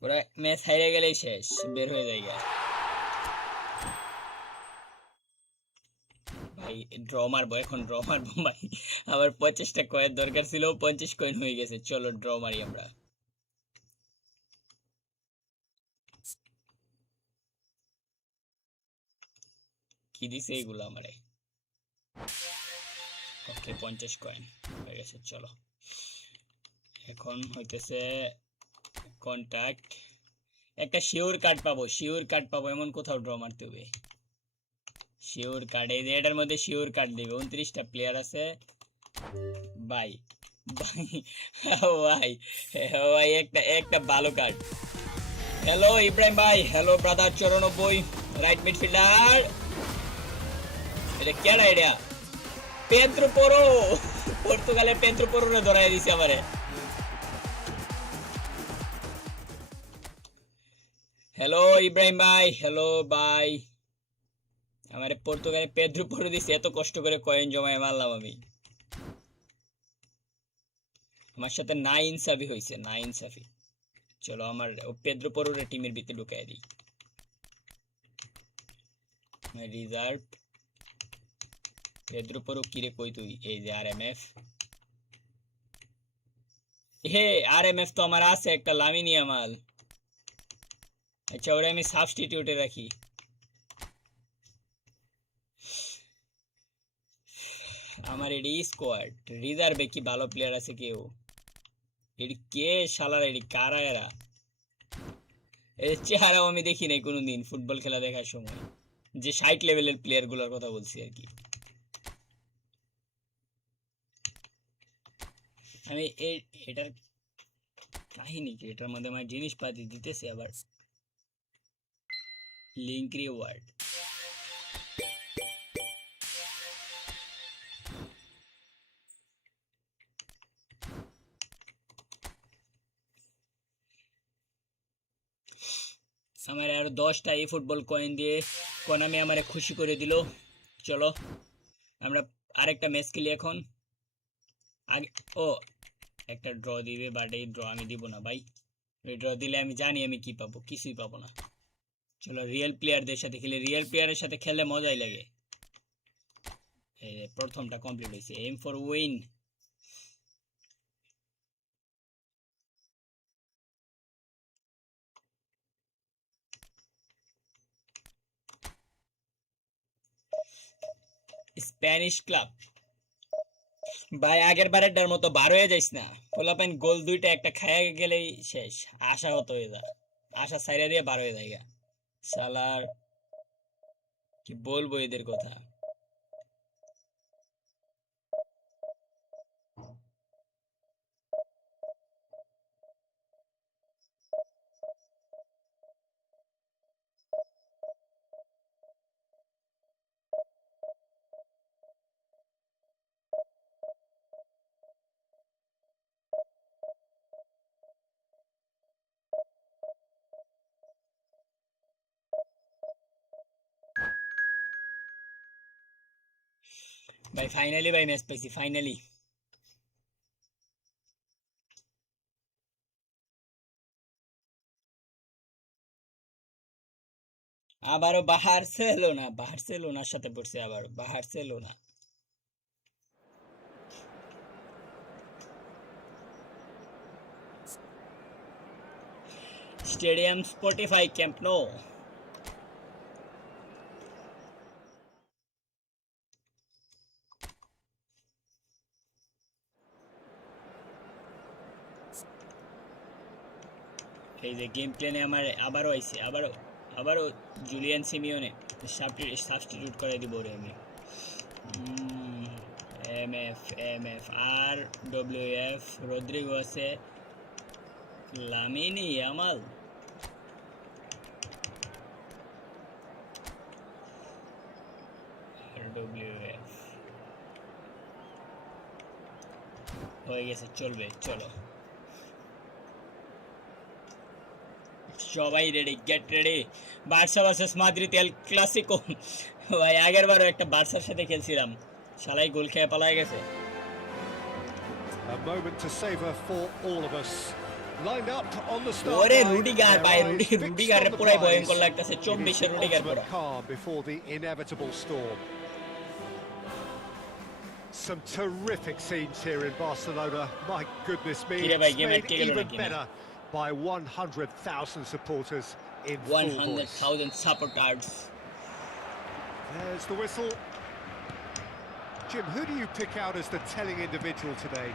ওরা ম্যাচ হারিয়ে গেলেই শেষ, বের হয়ে যায়। ভাই ড্র মারবো, এখন ড্র মারবো ভাই। আবার 50টা কয়েন দরকার ছিল, 50 কয়েন হয়ে গেছে। চলো ড্র মারি আমরা। কি দিছে এগুলো আমারে? ওকে 50 কয়েন হয়ে গেছে। চলো এখন হইতেছে কন্টাক্ট। একটা শিওর কার্ড পাবো, শিওর কার্ড পাবো এমন কোথাও ড্র মারতে হবে। শিওর কার্ড, এই যে এটার মধ্যে শিওর কার্ড দিবে। 29টা প্লেয়ার আছে ভাই। ভাই ভাই ভাই একটা একটা ভালো কার্ড। হ্যালো ইব্রাহিম ভাই, হ্যালো ব্রাদার 94 রাইট মিডফিল্ডার। এটা কেডা? এটা পেদ্রো পোরো, পর্তুগালের পেদ্রো পোরোরে ধরাই দিছে আমারে। হ্যালো ইব্রাহিম ভাই, হ্যালো ভাই। আমারে পর্তুগালের পেদ্রো পোরো দিছে, এত কষ্ট করে কয়েন জমায় মারলাম আমি। আমার সাথে না ইনসাফি হয়েছে, না ইনসাফি। চলো আমার পেদ্রো পোরোরে টিমের ভিতরে ঢুকাই দিই। রিজার্ভ পেদ্রো পোরো কিরে কই তুই? এই যে আরএমএফ। হে আরএমএফ তো আমার আছে একটা, লামিনী আমাল। আচ্ছা ওরে আমি সাবস্টিটিউটে রাখি। আমার এডি স্কোয়াড রিজার্ভে কি ভালো প্লেয়ার আছে কেউ? এডি কে শালার? এডি কারা এরা? এর চেহারাও আমি দেখি নাই কোনোদিন ফুটবল খেলা দেখার সময়। যে 60 লেভেলের প্লেয়ার গুলোর কথা বলছি আর কি। আমি এটার কাহিনী কি? এটার মধ্যে আমার জিনিসপাতি দিতেছে আবার। Link reward. আমার আরো 10টা এই ফুটবল কয়েন দিয়ে কোনামি আমারে খুশি করে দিল। চলো আমরা আরেকটা ম্যাচ খেলি এখন। আগে ও একটা ড্র দিবে, বাট এই ড্র আমি দিব না ভাই। এই ড্র দিলে আমি জানি আমি কি পাবো, কিছুই পাবো না। চলো রিয়েল প্লেয়ারদের সাথে খেলি, রিয়েল প্লেয়ারের সাথে খেললে মজাই লাগে। প্রথমটা কমপ্লিট হয়েছে, aim for win. Spanish club ভাই, আগের বারেরটার মতো বার হয়ে যাইস না। পোলাপাইন গোল দুইটা একটা খায়া গেলেই শেষ, আশা হতো হয়ে যায়। আশা সাইরা দিয়ে বার হয়ে যায় শালার। কি বলবো এদের কথা। ভাই ফাইনালি ভাই ম্যাচ পাইছি, ফাইনালি। আবারও বার্সেলোনা, বার্সেলোনার সাথে পড়ছে, আবার Barcelona. Stadium Spotify Camp Nou. এই যে গেম প্লেনে আমার আবারও আইছে, আবারও জুলিয়ান সিমিওনে সাবস্টিটিউট করে দিব রে আমি। M F R W F Rodrigo আছে, লামিনী আমাল। RWF হয়ে গেছে, চলবে, চলো সবাই ready, get ready. Barca versus Madrid El Clasico. ভাই আগের বারও একটা বার্সার সাথে খেলছিলাম, শালাই গোল খেয়ে পালায় গেছে। A moment to savor for all of us. Lined up on the start ওরে line, রুডিগার their ভাই, eyes fixed Rudiger on the পুরাই prize. ভয়ঙ্কর লাগতেছে, It is 24 এর the রুডিগার ultimate পুরা। calm before the inevitable storm. Some terrific scenes here in Barcelona. My goodness me, কিরে ভাই, it's game made আটকে গেল even নাকি? better by 100,000 supporters in full voice. 100,000 supporters. There's the whistle. Jim, who do you pick out as the telling individual today?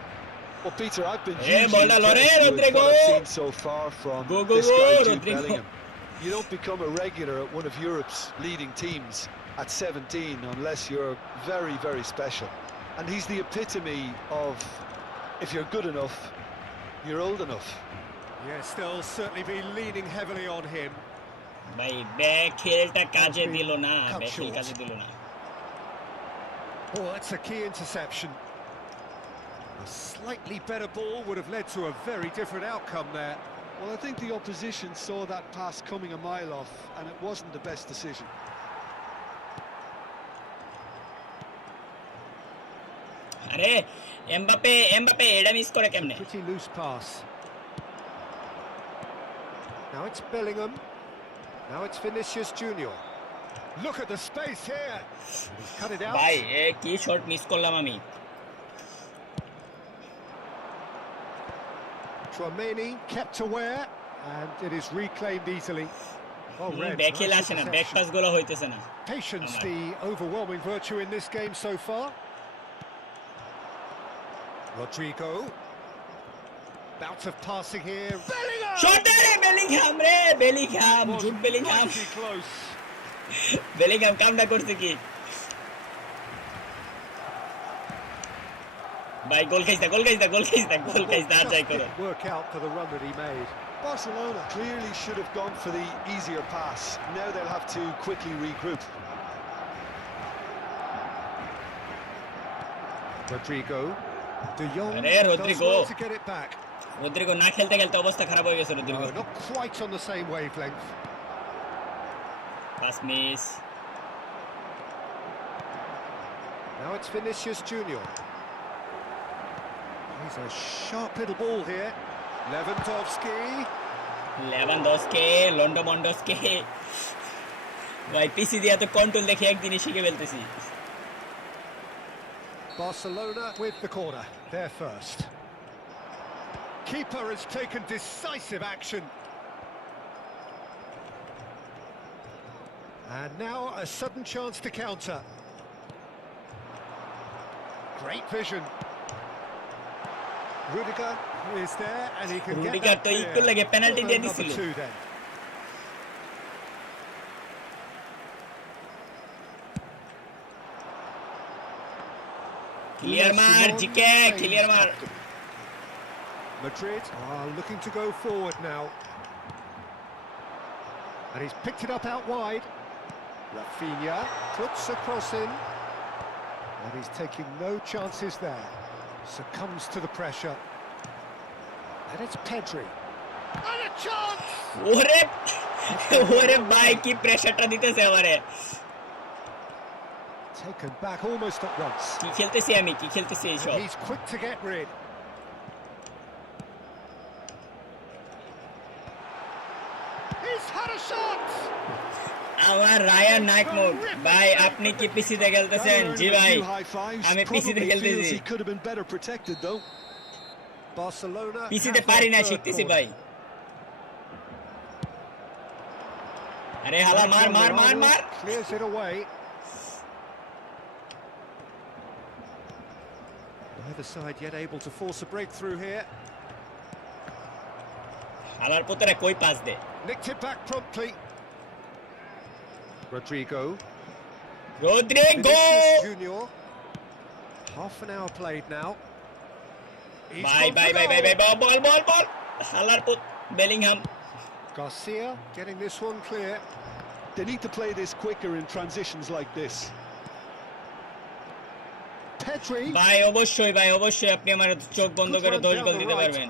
Well, Peter, I've been Eh, hugely bola, Lore, impressed with Rodrigo. what I've seen so far from Go, go, this go, guy, Jude Rodrigo. Bellingham. You don't become a regular at one of Europe's leading teams at 17 unless you're very, very special. And he's the epitome of, if you're good enough, you're old enough. Yeah, still certainly be leaning heavily on him. ভাই back খেলটা কাজে দিল না, Cut back খেল short. কাজে দিল না। Oh, that's a key interception. A slightly better ball would have led to a very different outcome there. Well, I think the opposition saw that pass coming a mile off, and it wasn't the best decision. আরে Mbappe, Mbappe এটা miss করে কেমনে? Pretty loose pass. Now it's Bellingham. Now it's Vinicius Junior. Look at the space here. He's cut it out. ভাই এ কি shot miss করলাম আমি। Tchouameni kept aware, and it is reclaimed easily. Well read. Back খেল Nice আসে না, back interception. Pass গুলো হইতেছে না। Patience, the overwhelming virtue in this game so far. Rodrigo. Bout of passing here. Bellingham! Shot দে রে Bellingham, রে Bellingham, Was Jude Bellingham, mighty close. Bellingham কামটা করছে কি? ভাই গোল খাইছে, গোল খাইছে, গোল খাইছে, গোল খাইছে, আর যাই Just করো। didn't work out for the run that he made. Barcelona clearly should have gone for the easier pass. Now they'll have to quickly regroup. Rodrigo. De Jong Arre, does Rodrigo. well to get it back. Rodrigo না খেলতে খেলতে অবস্থা খারাপ হয়ে গেছে No, Rodrigo. not quite on the same wavelength. Pass miss. Now it's Vinicius Junior. He's a sharp little ball here. Lewandowski. Lewandowski, লন্ডোমন্ডস্কি, ভাই PC দিয়ে তো কন্ট্রোল দেখে একদিনই শিখে ফেলতেছি। Barcelona with the corner. They're first. Keeper has taken decisive action. And now a sudden chance to counter. Great vision. Rudiger is there and he can get Rudiger that তো clear. একটু লাগে penalty দিয়ে Number দিছিল। 2 then. Clear মার GK, clear মার। Madrid are looking to go forward now. And he's picked it up out wide. Rafinha puts a cross in. And he's taking no chances there. Succumbs to the pressure. And it's Pedri. And a chance! ওরে ওরে ভাই কি প্রেসারটা দিতেছে আমারে। Taken back almost at once. কি খেলতেছি আমি, কি খেলতেছি এই সব। And he's quick to get rid. He's had a shot! আমার রায়ান নাইটমোড ভাই, আপনি কি পিসিতে খেলতেছেন? জি ভাই, আমি পিসিতে খেলতেছি। He could have been better protected though. Barcelona. পিসিতে have পারি their না, third শিখতেছি corner. ভাই। আরে হালা মার মার মার মার। Clears it away. Neither side yet able to force a breakthrough here. হালার পুত্রে কই পাস দে। Nicked it back promptly. Rodrigo. Rodrigo, Vinicius Junior. Half an hour played now. He's ভাই gone ভাই for ভাই ভাই goal. ভাই, বল বল বল। হালার পুত Bellingham. Garcia getting this one clear. They need to play this quicker in transitions like this. Pedri. ভাই অবশ্যই আপনি আমার চোখ বন্ধ করে 10 গোল দিতে পারবেন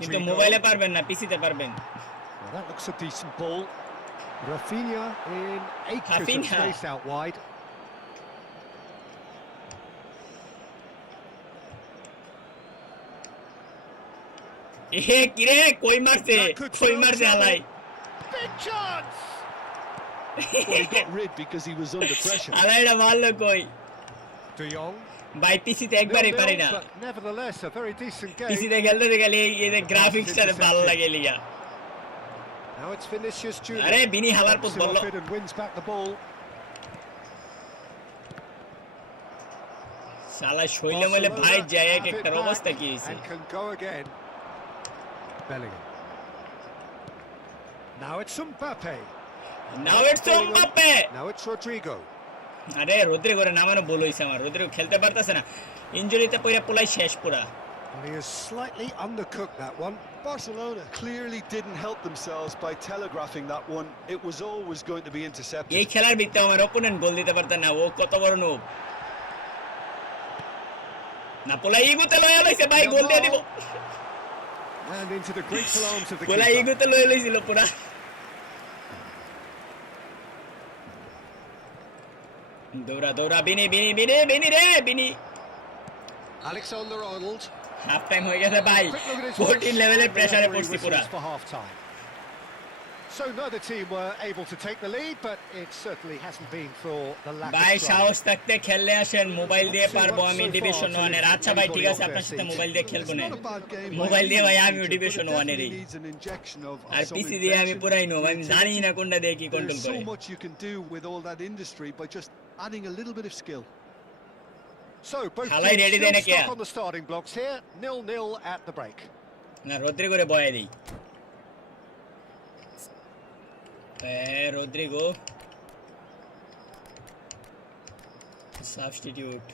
কিন্তু মোবাইলে পারবেন না পিসিতে পারবেন Well, that looks a decent ball. Rafinha in acres of Rafinha. space out wide. এ কি রে কই মারছে আলাই Big chance. Well, he got rid because he was under pressure. আলাইটা মারলো কই De Jong. ভাই পিসিতে একবারই পারি না But nevertheless, a very decent game. পিসিতে খেলতে গেলে এই যে গ্রাফিক্সটা ভালো লাগে লিগা Now it's Vinicius Junior. আরে বিনি হালার পর Knocks it বললো off it and wins back the ball. শালা শৈলে মলে ভাই যায় এক একটা অবস্থা কি হইছে And can go again. Bellingham. Now it's Mbappe. Now it's Mbappe Now it's Rodrigo. আরে রদ্রিগোরে নামানো ভুল হইছে আমার রদ্রিগো খেলতে পারতাছে না ইনজুরিতে পড়ে পোলাই শেষ পুরা Well, he has slightly undercooked that one. Barcelona clearly didn't help themselves by telegraphing that one. It was always going to be intercepted. এই খেলার ভিতরে আমার অপোনেন্ট গোল দিতে পারত না ও কত বড় নোব না পোলাই ইগুতে লয়ে লইছে ভাই গোল দিয়ে দিব And into the graceful arms of the পোলাই keeper. ইগুতে লয়ে লইছিল পুরা দৌড়া বিনি রে বিনি Alexander-Arnold. হাফ টাইম হয়ে গেছে ভাই Quick look at his 14 watch. লেভেলের And প্রেসারে the পড়ছি referee পুরা whistles for half-time. So neither team were able to take the lead, but it certainly hasn't been for the lack ভাই of try. সাহস থাকতে খেললে আসেন মোবাইল দিয়ে পারবো আমি ডিভিশন 1 এর আচ্ছা ভাই ঠিক আছে আপনার সাথে মোবাইল দিয়ে খেলবো না Not a bad game. Mobile দিয়ে ভাই আমি But it ডিভিশন 1 এরই definitely needs an injection of R some পিসি দিয়ে আমি invention, পুরাই নো আমি জানি না কোনটা দিয়ে কি There's কন্ট্রোল so করে much you can do with all that industry by just adding a little bit of skill. So both Halai teams ready still then kya? stuck on the starting blocks here. 0-0 at the break. না রদ্রিগোরে বয়ে দেই Rodrigo substitute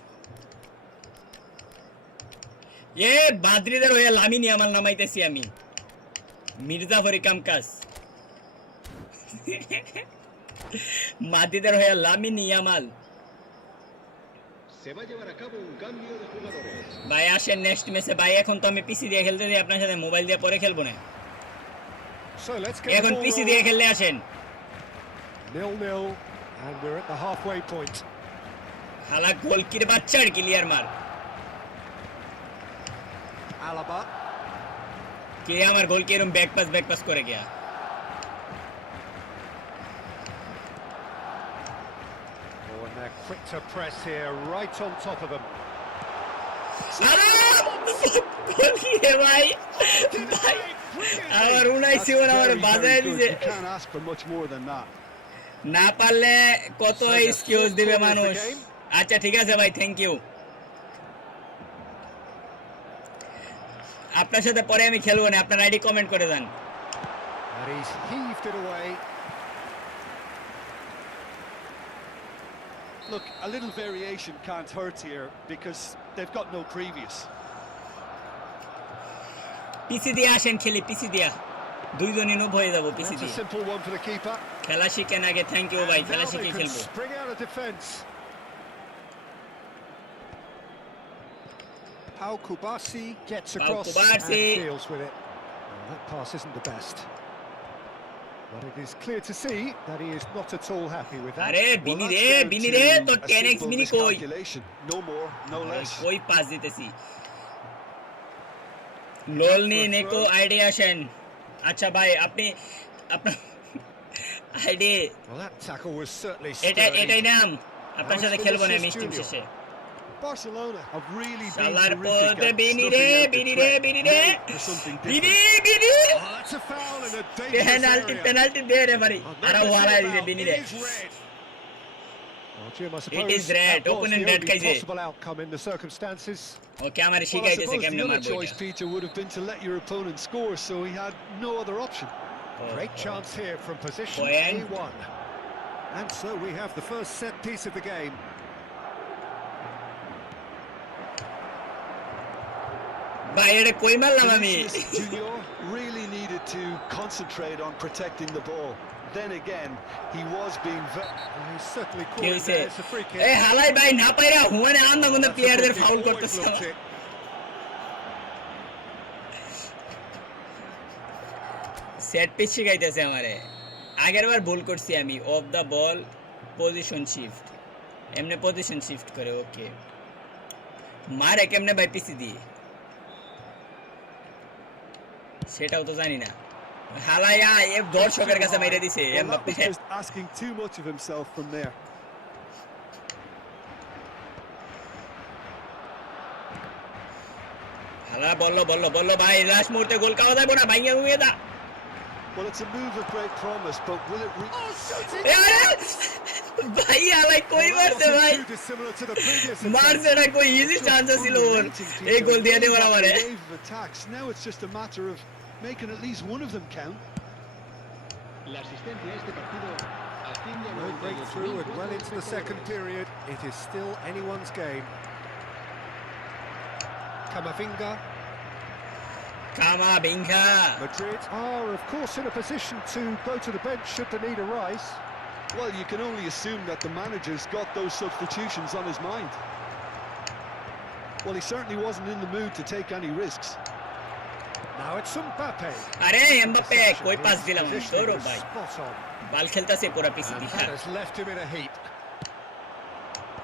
বাদ্রিদের হয়ে Lamine আমার নামাইতেছি আমি মির্জাফরি কামকাজ মাদ্রিদের হয়ে Lamine Yamal Se va a llevar a cabo un cambio de jugadores. ভাই আসেন নেক্সট ম্যাচে ভাই এখন তো আমি পিসি দিয়ে খেলতে যাই আপনার সাথে মোবাইল দিয়ে পরে খেলবো না So let's get the এখন ball পিসি দিয়ে rolling. খেললে আসেন 0-0 and we're at the halfway point. হালা গোলকির বাচ্চার ক্লিয়ার মার Alaba. কে আমার গোল কি এরকম ব্যাক পাস করে গিয়া Oh, and they're quick to press here, right on top of them. আরে গোল কি রে ভাই ভাই আমার উনাইছি ওর আমার Very, বাজায় very good. দিছে You can't ask for much more than that. না পারলে কত So the এক্সকিউজ fourth দিবে corner of the মানুষ game. আচ্ছা ঠিক আছে ভাই থ্যাংক ইউ আপনার সাথে পরে আমি খেলবো না আপনার আইডি কমেন্ট করে দেন And he's heaved it away. Look, a little variation can't hurt here because they've got no previous. পিসি দিয়ে আসেন খেলি পিসি দিয়া দুইজনই নুব হয়ে যাব পিসি That's a দিয়ে simple one for the keeper. খেলা শিখেন আগে থ্যাংক ইউ ভাই And খেলা now they শিখে can খেলবো spring out of defence. Pau Kubasi gets Pau across Kubasi. and deals with it. Well, that pass isn't the best. But it is clear to see that he is not at all happy with that. আরে Well, বিনি that's রে down বিনি to রে তো a 10x simple mini কই miscalculation. No more, no less. কই pass দিতেছি লোল নি নেকো আইডি আসেন আচ্ছা ভাই আপনি আপনার ID Well, that tackle was certainly এটাই sturdy. নাম আপনার সাথে খেলবো না মিষ্টি শেষে Barcelona have really been শালার terrific পথে at বিনি snuffing রে out the বিনি রে threat. বিনি রে Now for something বিনি different. বিনি Oh, that's a foul in a dangerous area. Penalty দে রে ভাই Oh, আরে nothing ওয়ালা about দিছে it. বিনি It রে is red. Well, Jim, I It suppose is red. that was Opponent the red only খাইছে possible outcome in the circumstances. ওকে আমারে Well, I শিখাইতেছে suppose কেমনে the other মারবো choice, এটা Peter, would have been to let your opponent score, so he had no other option. Great chance here from position Point. A1. And so we have the first set piece of the game. ভাই এটা কই মারলাম আমি Vinicius Junior really needed to concentrate on protecting the ball. Then again, he was being very... He's certainly কি calling হইছে there. It's a free kick. এই হালাই ভাই না পাইরা হুয়ানে আন্দা কোন That's a প্লেয়ারদের good kick. ফাউল Always করতেছে looked it. সেট পিচ শিখাইতেছে আমারে আগের বার ভুল করছি আমি off the ball position shift এমনে পজিশন শিফট করে ওকে মারে কেমনে ভাই পিসি দিয়ে সেটাও তো জানি না হালায়া এ দর্শকের কাছে মেরে দিছে Well, that Mbappe was just asking too much of himself from there. হালা বললো বললো বললো ভাই লাস্ট মুহূর্তে গোল খাওয়া যাবে না ভাইয়া উইয়ে দা Well, it's a move of great promise, but will it reach... ভাই হালাই কই মারছে ভাই Too dissimilar to the previous attempt. মারছে না কই ইজি চান্স ছিল ওর এই গোল দিয়ে দেওয়ার আমারে Wave of attacks. Now it's just a matter of making at least one of them count. La asistencia a este partido asciende a No breakthrough and well into the second period. It is still anyone's game. Camavinga. Camavinga. Madrid are, of course, in a position to go to the bench should the need arise. Well, you can only assume that the manager's got those substitutions on his mind. Well, he certainly wasn't in the mood to take any risks. Now it's Mbappe. अरे Mbappe कोई पास दिला छोड़ो भाई Spot on. बाल खेलता से पूरा पीछे And दिखा that has left him in a heap.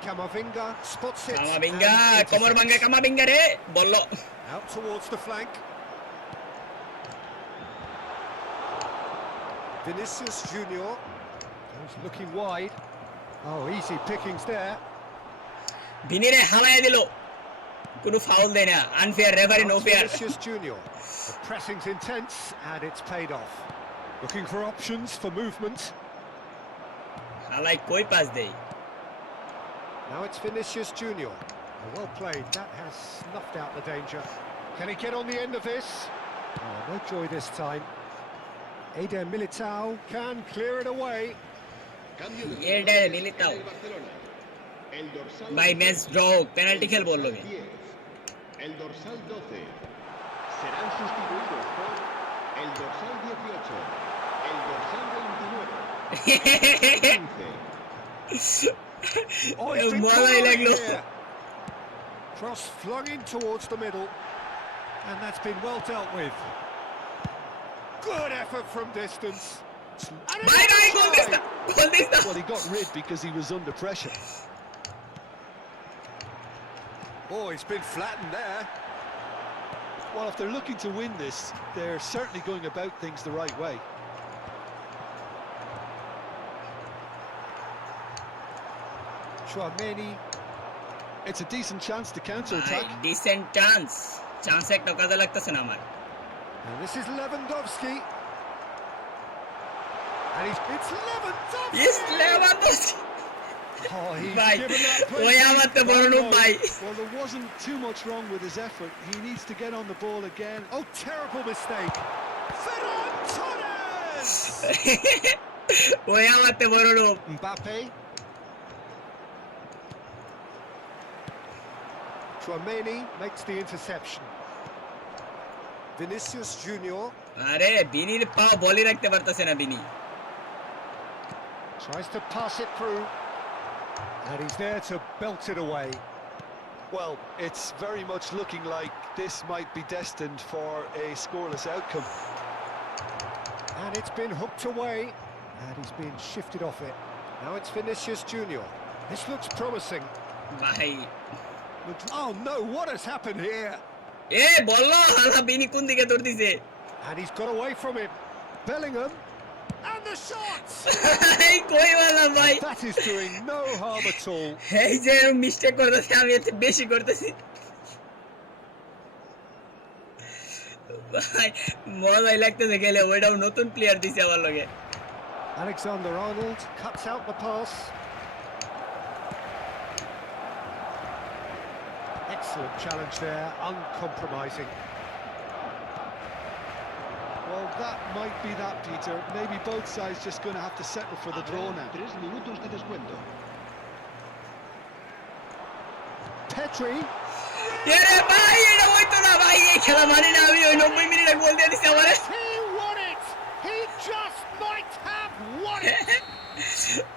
Camavinga spots it. Camavinga and Qamar भांगे Camavinga रे बोलो out towards the flank. Vinicius Junior goes looking wide. Oh, easy pickings there. बिनी रे हलाया दिलो कुनु फाउल देना unfair referee no Out fair Vinicius Junior. The pressing's intense and it's paid off. Looking for options for movement. हलाई कोई पास दे Now it's Vinicius Junior. Well played. That has snuffed out the danger. Can he get on the end of this? Oh, no joy this time. Eder Militao can clear it away. Cambio de Eder Militao. en el Barcelona. El dorsal भाई match draw penalty खेल बोल लोगे 10, el dorsal 12 serán sustituidos por el dorsal 18, el dorsal 29, 15. Oh, he's been Mola caught ilaglo. here. Cross flung in towards the middle, and that's been well dealt with. Good effort from distance. And भाई भाई गोल another देखना try. गोल देखना Well, he got rid because he was under pressure. Oh, he's been flattened there. Well, if they're looking to win this, they're certainly going about things the right way. Chouameni. It's a decent chance to counter-attack. Decent chance chance একটা কাজে লাগতেছে না আমার And this is Lewandowski. And it's Lewandowski. Is Lewandowski Oh, he's ভাই given that ওই place. আমার তো বড় নুপ ভাই Well, there wasn't too much wrong with his effort. He needs to get on the ball again. Oh, terrible mistake. Ferran Torres. ওই আমার তো বড় noob Mbappe. Chouameni makes the interception. Vinicius Junior আরে বিনির পা বলি রাখতে পারতেছে না বিনি tries to pass it through. And he's there to belt it away. Well, it's very much looking like this might be destined for a scoreless outcome. And it's been hooked away. And he's been shifted off it. Now it's Vinicius Junior. This looks promising. ভাই Oh no, what has happened here? এ বললো হালা বিনি কোন দিকে দৌড় দিছে And he's got away from him. Bellingham. And the shots! এই কই वाला ভাই That is doing no harm at all. এই যে মিস্টেক করতেছে আমি এত বেশি করতেছি ভাই মজাই লাগতেছে গেলে ওইটাও নতুন প্লেয়ার দিছে আমার লগে Alexander-Arnold cuts out the pass. Excellent challenge there, uncompromising. Well, that might be that, Peter. Maybe both sides just going to have to settle for the draw now. 3 minutos de descuento. Petri. এরে ভাই এটা হইতো না ভাই এই খেলা মানে না আমি ওই 90 মিনিটে গোল দিয়ে দিছি আমারে He won it!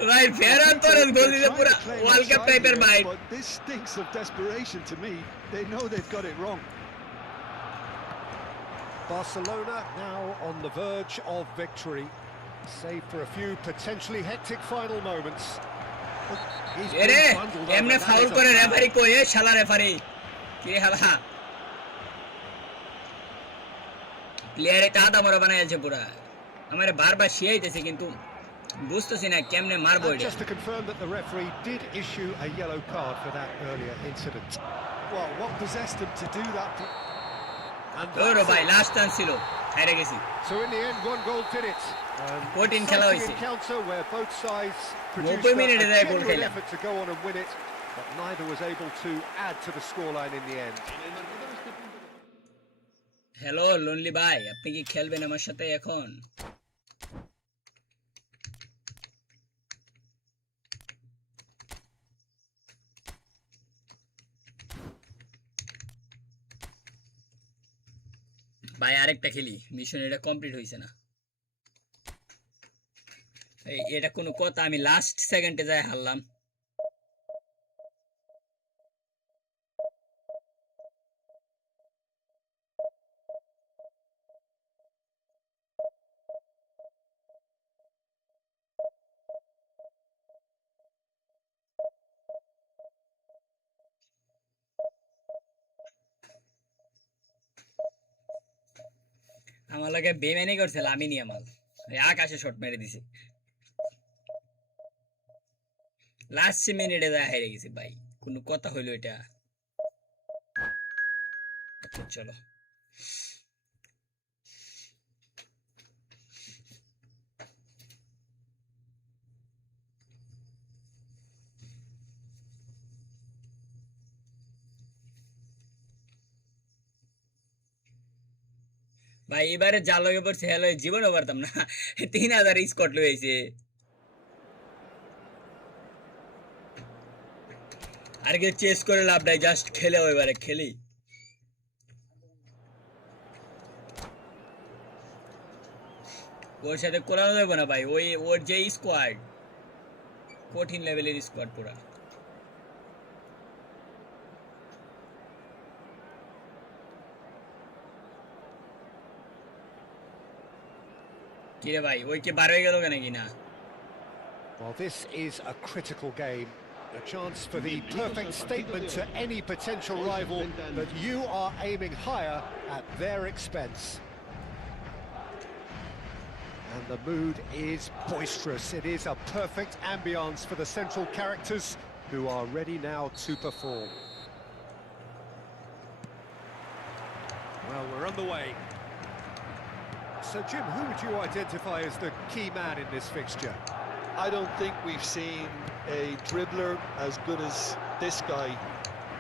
ভাই ফেরান তোরেস গোল দিতে They're পুরো trying to claim world cup offside টাইপের here, ভাই। but this stinks of desperation to me. They know they've got it wrong. Barcelona now on the verge of victory, save for a few potentially hectic final moments. He's been এরে bundled এমনে over, that foul is a করে foul. Referee কই এ শালা referee কি রে হালা প্লেয়ারে কাদা মরা বানাইছে পুরা আমারে বারবার শিয়াইতেছে কিন্তু বুঝতেছি না কেমনে মারবো And এটা just to confirm that the referee did issue a yellow card for that earlier incident. Well, what possessed him to do that? And ওরে that's ভাই it. লাস্ট চান্স ছিল হেরে গেছি So in the end, one goal did it. Fourteen খেলা Exciting হয়েছে। encounter where both sides produced 90 মিনিটে a যায় গোল genuine খেলা। effort to go on and win it, but neither was able to add to the scoreline in the end. Hello lonely ভাই আপনি কি খেলবেন আমার সাথে এখন ভাই আরেকটা খেলি মিশন এটা কমপ্লিট হইছে না এটা কোনো কথা আমি লাস্ট সেকেন্ডে যায় হারলাম আমার লাগে বেমানি করছে লামিনী আমাল আকাশে শট মেরে দিছে লাস্ট মিনিটে যায় হেরে গেছে ভাই কোনো কথা হইলো এটা আচ্ছা চলো ভাই এবারে যা লগে পড়ছে হ্যালো জীবনও পারতাম না 3000 স্কট লইছে আর কি চেস করে লাভ নাই জাস্ট খেলে এবারে খেলি ওর সাথে কোলানো যাবে না ভাই ওই ওর যে স্কোয়াড কঠিন লেভেলের স্কোয়াড পুরা কি রে ভাই ওই কি বার হয়ে গেল কেন কি না Well, this is a critical game, a chance for the perfect statement to any potential rival that you are aiming higher at their expense. And the mood is boisterous. It is a perfect ambience for the central characters who are ready now to perform. Well, we're underway. So, Jim, who would you identify as the key man in this fixture? I don't think we've seen a dribbler as good as this guy,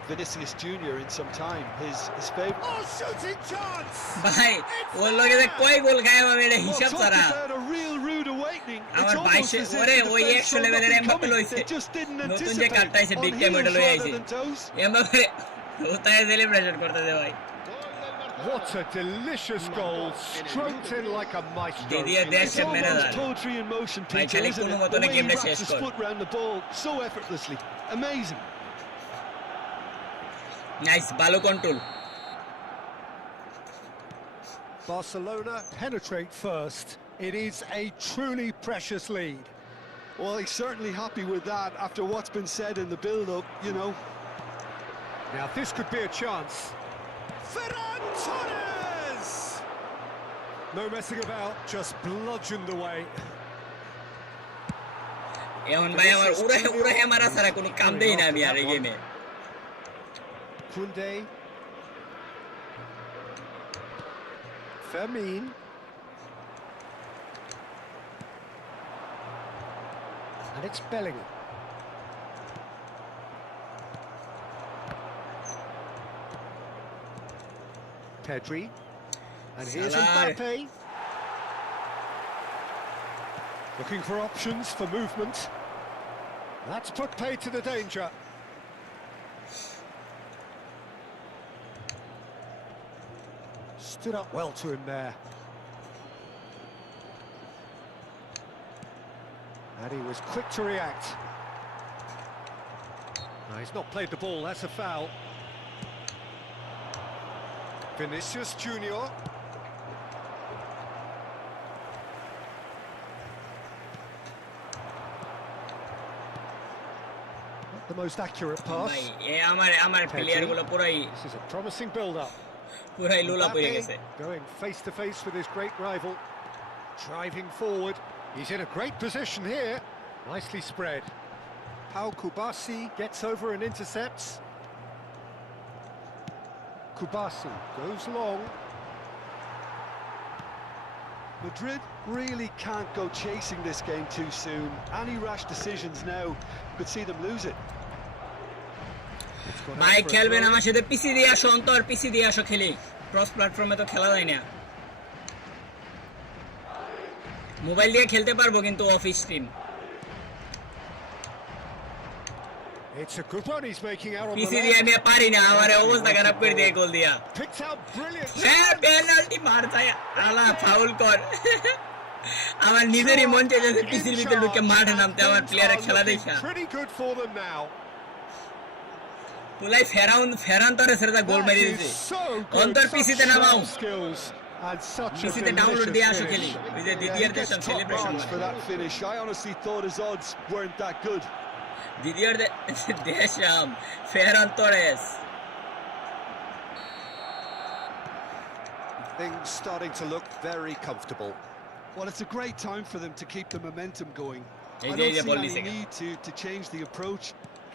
Vinicius Junior, in some time. His favourite. Oh, shooting chance! ভাই ওর লগে যে কয় গোল খায় আমি এটা Well, হিসাব talk ছাড়া about a real rude awakening. It's আমার almost 22 as if ওরে the ওই defence 100 saw লেভেলের nothing এমবাপ্পে coming. লইছে They just didn't নতুন যে anticipate. কার্ডটা আইছে On বিগ টাইম heels এটা লই rather আইছে than toes. এমবাপ্পে ওটাই সেলিব্রেশন করতেছে ভাই What a delicious goal, stroked in like a maestro. দিদিয়া It's দেশের almost manager poetry in motion, Vai, Peter, খালি isn't কোনো it? মতো The না way he গেমটা wraps শেষ his কর foot round the ball so effortlessly. Amazing. Nice ভালো control Barcelona penetrate first. It is a truly precious lead. Well, he's certainly happy with that after what's been said in the build-up, you know. Now this could be a chance. Ferran Torres! No messing about, just bludgeoned away. এখন ভাই আমার উড়াহে মারা ছাড়া কোনো কাম দেই না আমি আর এই গেমে Koundé. Fermin. And it's Bellingham. Pedri. And here's Salah. Mbappe. Looking for options for movement. That's put pay to the danger. Stood up well to him there. And he was quick to react. No, he's not played the ball, that's a foul. Vinicius Junior. Not the most accurate pass. ভাই এ আমার player গুলো পুরাই This is a promising build-up. লুলা পড়ে গেছে Going face to face with his great rival, driving forward. He's in a great position here. Nicely spread. Pau Kubasi gets over and intercepts. Kubasi goes long. Madrid really can't go chasing this game too soon. Any rash decisions now could see them lose it. ভাই খেলবেন আমার সাথে পিসি দিয়ে আসো অন্তর পিসি দিয়ে আসো খেলি ক্রস প্ল্যাটফর্মে তো খেলা যায় না মোবাইল দিয়ে খেলতে পারবো কিন্তু of stream It's a good one he's making out on the পিসি দিয়ে আমি পারি না আমার অবস্থা খারাপ করে দিয়ে গোল দিয়া picked out brilliant. হ্যাঁ পেনাল্টি মার যায় আলা ফাউল কর আমার নিজেরই মন চাইছে পিসির ভিতরে ঢুকে মাঠে নামতে আমার প্লেয়ারের খেলা দেখা Pretty good for them now. পুলাই ফেরান তোরে সেটা গোল মেরে দিয়েছে অন্তর পিসিতে নামাও পিসিতে ডাউনলোড দিয়ে আসো খেলি ওই যে Didier Deschamps celebration For that finish, I honestly thought his odds weren't that good. Didier Deschamps Ferran Torres Things starting to look very comfortable. Well, it's a great time for them to keep the momentum going. I Hey, don't yeah, see any yeah, need to change the approach.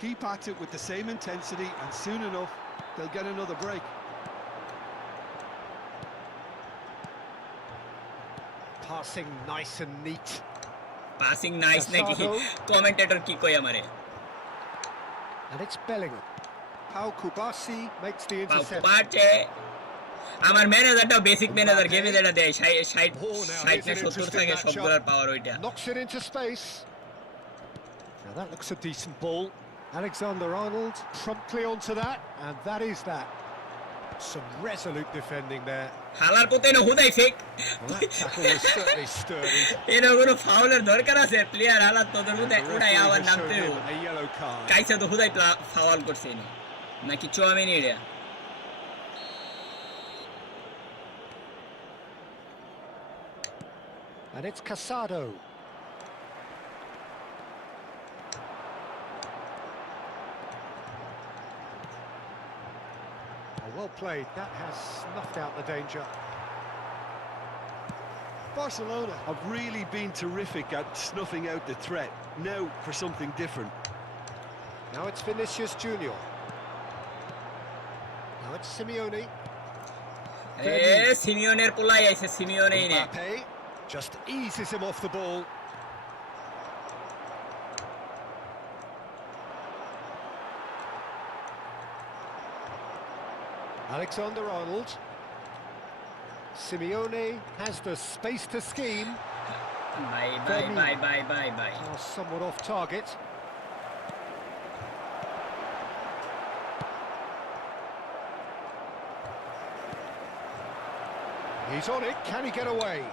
Keep at it with the same intensity, and soon enough, they'll get another break. Passing nice and neat. Passing nice নাকি commentator কি কই আমারে And it's Bellingham. Pau Kubasi makes the পাও intercept. পাটে আমার ম্যানেজারটা basic manager গেমে যেটা দেয় 60 না 70 থাকে সবগুলোর পাওয়ার ওইটা Knocks it into space. Now that looks a decent ball. Alexander-Arnold promptly onto that, and that is that. Some resolute defending there. হালার পথে না হুদাই fake Well, that tackle was certainly sturdy. এর কোনো ফাউলের দরকার আছে প্লেয়ার হালাত তোদের হুদাই উড়াই আবার নামতে Showed him a yellow card. কাইসা তো হুদাই ফাউল করছে নাকি চুয়ামিনি এটা And it's Casado. Well played. That has snuffed out the danger. Barcelona have really been terrific at snuffing out the threat. Now for something different. Now it's Vinicius Junior. Now it's Simeone. সিমিওনের পোলাই আইছে সিমিওনেই রে Mbappe just eases him off the ball. Alexander-Arnold. Simeone has the space to scheme. বাই Now somewhat off target. He's on it. Can he get away?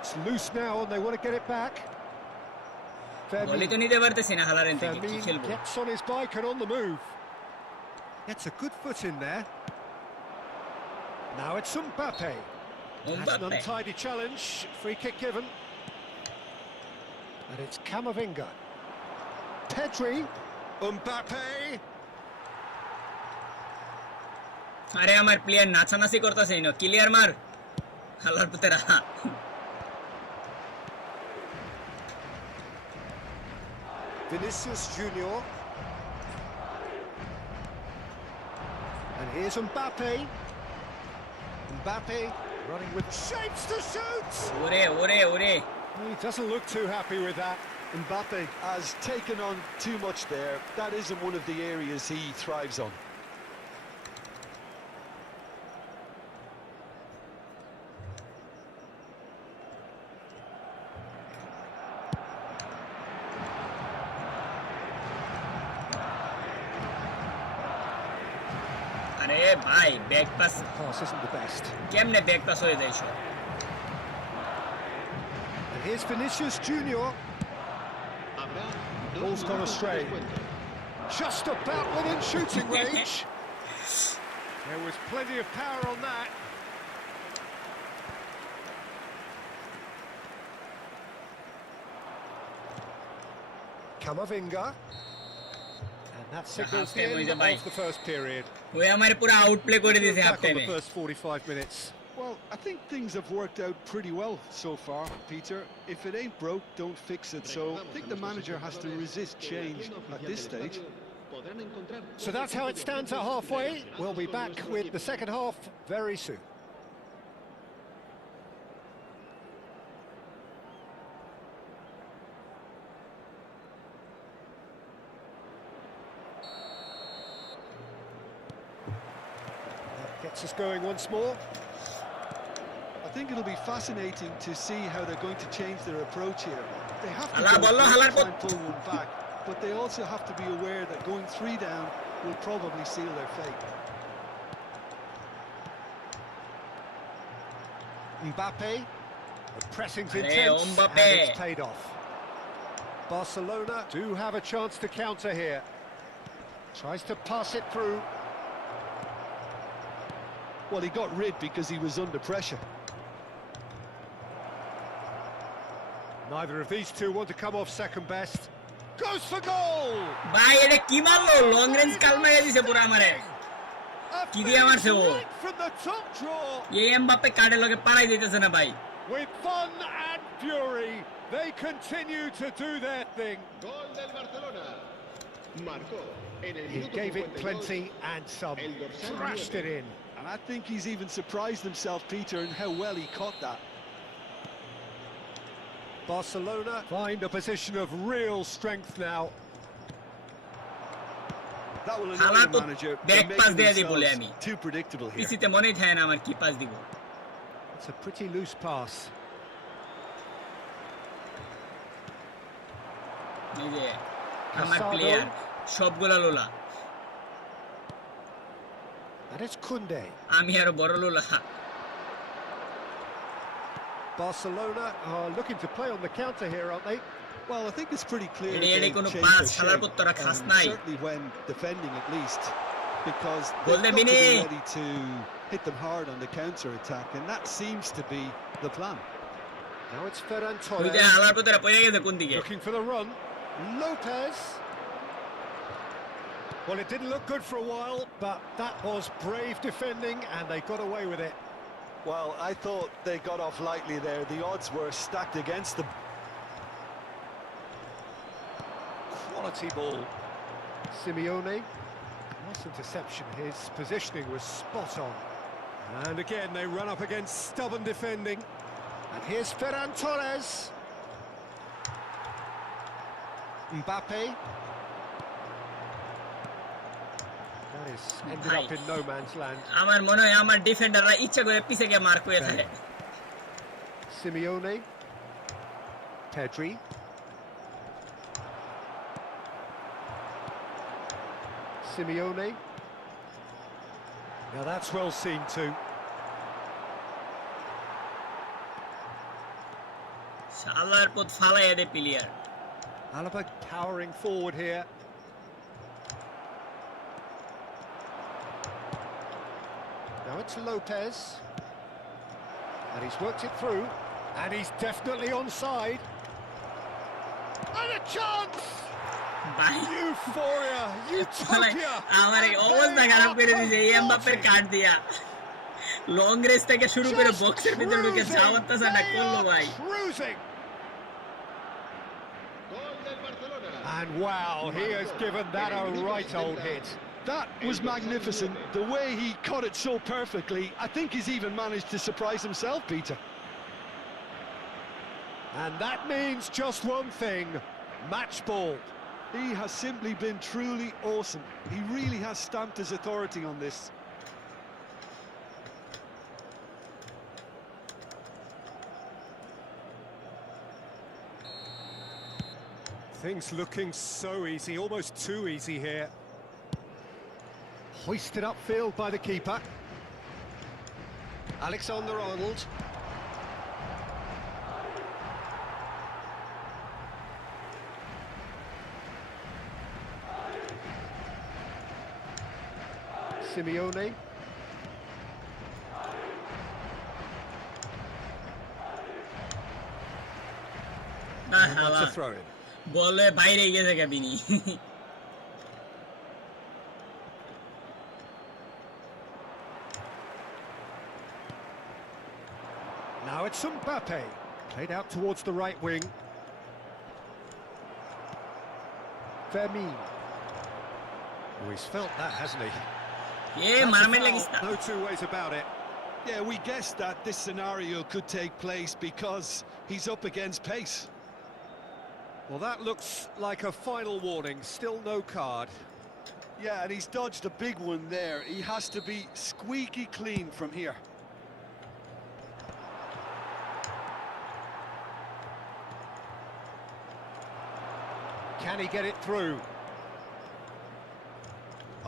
It's loose now, and they want to get it back. বলি তো নিতে পারতেছি না হালারেন থেকে কি Fermin খেলবো gets on his bike and on the move. Gets a good foot in there. Now it's Mbappe. That's an untidy challenge. Free kick given. And it's Camavinga. Pedri. Mbappe. আরে আমার প্লেয়ার নাচানাচি করতেছে না clear মার হালার পুতেরা Vinicius Junior. And here's Mbappe. Mbappe running with shapes to shoot. ওরে He doesn't look too happy with that. Mbappe has taken on too much there. That isn't one of the areas he thrives on. আরে ভাই back pass Pass isn't the best. কেমনে back pass হয়ে যায় সব And here's Vinicius Junior. A Ball's gone astray. Just about within shooting range. There was plenty of power on that. Kamavinga. And that signals the end of the first period. ওই আমারে পুরো আউটপ্লে করে দিয়েছে half Back on টাইমে the first 45 minutes. Well, I think things have worked out pretty well so far, Peter. If it ain't broke, don't fix it. So I think the manager has to resist change at this stage. So that's how it stands at halfway. We'll be back with the second half very soon. That gets us going once more. I think it'll be fascinating to see how they're going to change their approach here. They have to Hala, go balla, for it, hala, try and pull one back, but they also have to be aware that going 3 down will probably seal their fate. Mbappe, the pressing's Allez, intense Mbappe. and it's paid off. Barcelona do have a chance to counter here. Tries to pass it through. Well, he got rid because he was under pressure. Neither of these two want to come off second best. Goes for goal! ভাই এটা কি মারলো long range কাল মেরে দিছে পুরো আমারে A কি দিয়ে মারছে ও finish from the top draw. এই এমবাপ্পে কার্ডের লগে পাড়াই দিতেছে না ভাই With fun and fury, they continue to do their thing. Gol del Barcelona. Marcó en el He minuto gave it 52, plenty and some. el dorsal Thrashed 9. it in. And I think he's even surprised himself, Peter, in how well he caught that. Barcelona find a position of real strength now. That will Hala annoy to the manager. back They're pass making দিয়ে দি বলে themselves আমি too predictable here. পিসিতে মনেই থাকে না আমার কি pass দিব It's a pretty loose pass. এই যে আমার Casado. প্লেয়ার সবগুলা লোলা And it's Koundé. আমি আরো বড় লোলা Barcelona are looking to play on the counter here, aren't they? Well, I think it's pretty clear Ele they've কোনো changed pass their খেলার shape, পর তোরা খাস and নাই certainly when defending at least, because Gol they've de got to be Vini. ready to hit them hard on the counter-attack, and that seems to be the plan. Now it's Ferran ওই যে Torres. হালার পর পড়ে গেছে কোন দিকে Looking for the run. Lopez. Well, it didn't look good for a while, but that was brave defending, and they got away with it. Well, I thought they got off lightly there. The odds were stacked against them. Quality ball. Simeone. Nice interception. His positioning was spot on. And again, they run up against stubborn defending. And here's Ferran Torres. Mbappe. That is ended up in no man's land. আমার মনে হয় আমার ডিফেন্ডাররা ইচ্ছা করে পিছে গিয়ে মার করে থাকে Simeone. Pedri. Simeone. Now that's well seen too. শালার পথ ফালাইয়া দে player Alaba powering forward here. Now it's Lopez. And he's worked it through. And he's definitely onside. And a chance! ভাই Euphoria! মানে Utopia! আমার এই অবস্থা খারাপ করে দিয়েছে এই এমবাপ্পের কার্ড দিয়া লং রেস থেকে শুরু করে বক্সের ভিতরে ঢুকে যাওয়ার তাছাড়া করলো ভাই Cruising! Gol del Barcelona. And wow, he has given that a right old hit. That was magnificent. The way he caught it so perfectly. I think he's even managed to surprise himself, Peter. And that means just one thing, match ball. He has simply been truly awesome. He really has stamped his authority on this. Things looking so easy, almost too easy here. Hoisted upfield by the keeper. Alexander-Arnold. Simeone. না And that's হালা a throw in. বলে বাইরে গেছে Kabini Now it's Mbappe. Played out towards the right wing. Vermin. Oh, he's felt that, hasn't he? A That's a মারমের foul, লাগিস না no two ways about it. Yeah, we guessed that this scenario could take place because he's up against pace. Well, that looks like a final warning. Still no card. Yeah, and he's dodged a big one there. He has to be squeaky clean from here. Can he get it through?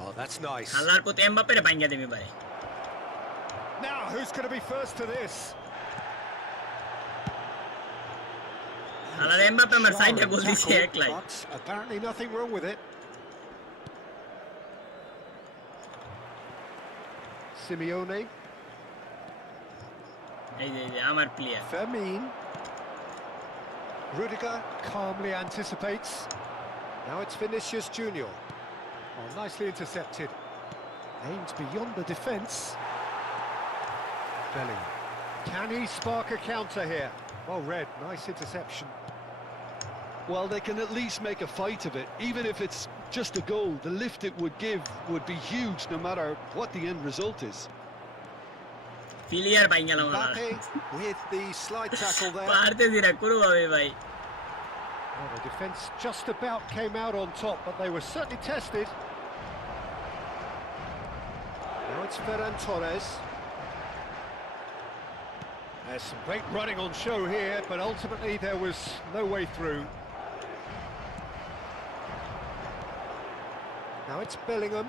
Oh, that's nice. হালার পুত এমবাপ্পের ভাঙ্গা দেবে পারে Now, who's going to be first to this? হালার Mbappe আমার সাইডে Jarring গোল দিছে tackle, একলাই but apparently nothing wrong with it. Simeone, এই যে আমার player Vermin. Rudiger calmly anticipates. Now it's Vinicius Junior. Oh, nicely intercepted. Aims beyond the defence. Bellingham. Can he spark a counter here? Well read, nice interception. Well, they can at least make a fight of it. Even if it's just a goal, the lift it would give would be huge no matter what the end result is. Player ভাঙ্গালাম হালার Mbappe with the slide tackle there. পারতেছি না কোনো ভাবে ভাই Well, the defence just about came out on top, but they were certainly tested. Now it's Ferran Torres. There's some great running on show here, but ultimately there was no way through. Now it's Bellingham.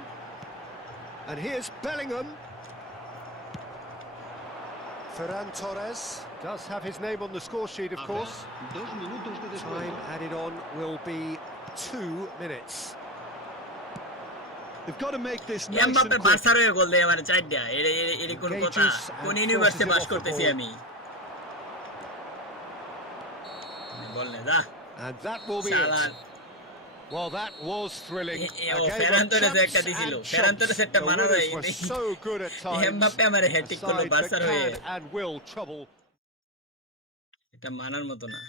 And here's Bellingham. Ferran Torres does have his name on the score sheet, of course. Time added on will be 2 minutes. They've got to make this nice and Mbappe quick. বার্সার হয়ে গোল দেয় আমার চারটা এর কোন কথা কোন university pass করতেছি আমি বল না দা And that will be শালা it. Well, that was thrilling. A ও game Ferran of Torres champs একটা দিছিল and ফেরান chumps. তোরেস একটা The মানা winners যায় were so good at times. Mbappe আমারে A হ্যাট্রিক করলো side that বার্সার হয়ে can and will trouble. এটা মানার মতো না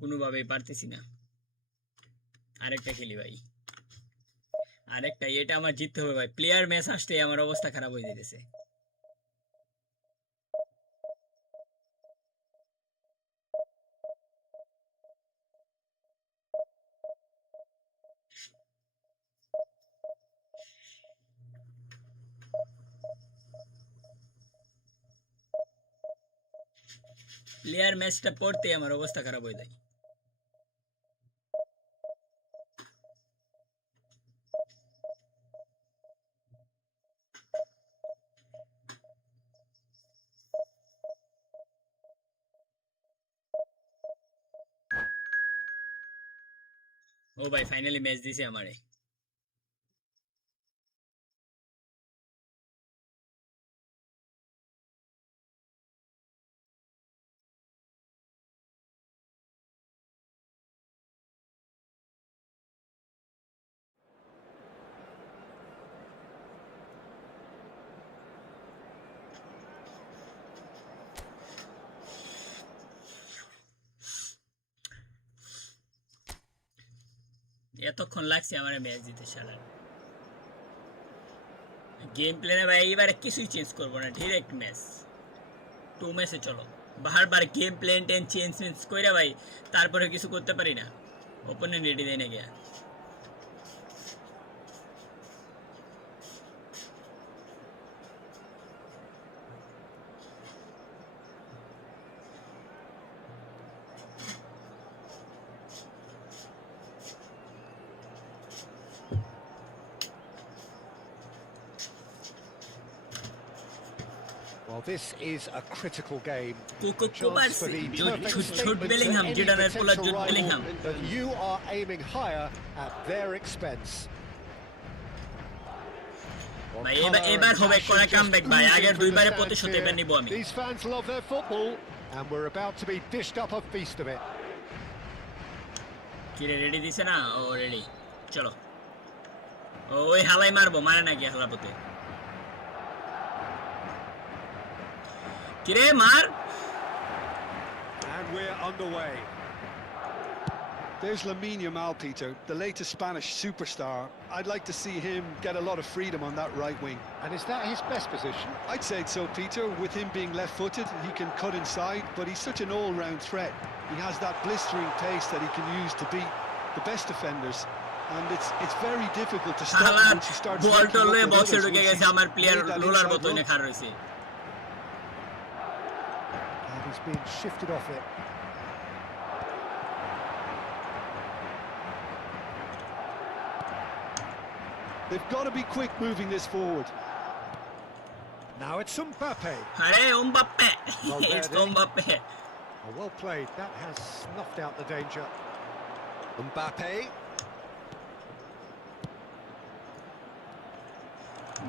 কোনোভাবেই পারতেছি না আরেকটা খেলি ভাই আরেকটা এটা আমার জিততে হবে ভাই প্লেয়ার ম্যাচ আসতে আমার অবস্থা খারাপ হয়ে যাইতেছে প্লেয়ার ম্যাচটা পড়তে আমার অবস্থা খারাপ হয়ে যায় ও ভাই ফাইনালি ম্যাচ দিছে আমারে এতক্ষণ লাগছে আমার ম্যাচ দিতে শালার গেম প্লেনে ভাই এবারে কিছুই চেঞ্জ করবো না ডাইরেক্ট ম্যাচ 2 ম্যাচে চলো বারবার গেম প্লেন চেঞ্জ কইরা ভাই তারপরে কিছু করতে পারি না ওপেনে রেডি দেয় না গিয়া Well, this is a critical game. Coco A chance for the perfect Jude statement to Bellingham, any Jordan Pola, potential Jude rival Bellingham. that you are aiming higher at their expense. ভাই এবার হবে কোনা comeback ভাই আগের দুইবারে প্রতিশোধ এবার নিব আমি These fans love their football and we're about to be dished up a feast of it. কিরে রেডি দিছে না ও রেডি চলো ওই হালাই মারবো মারে নাকি হালাপতে কিরে মার And we're underway. There's Lamine Yamal, Peter, the latest Spanish superstar. I'd like to see him get a lot of freedom on that right wing. And is that his best position? I'd say so, Peter. With him being left-footed, he can cut inside, but he's such an all-round threat. He has that blistering pace that he can use to beat the best defenders. And it's very difficult to stop him once he starts ball linking up টলে with বক্সে others, ঢুকে once গেছে he's আমার player made that roller inside মতো এনে run. খাড়া রইছে And he's being shifted off it. They've got to be quick moving this forward. Now it's Mbappe. আরে ওমবাপ্পে Well, there it's it is. ওমবাপ্পে Oh, well played. That has snuffed out the danger. Mbappe.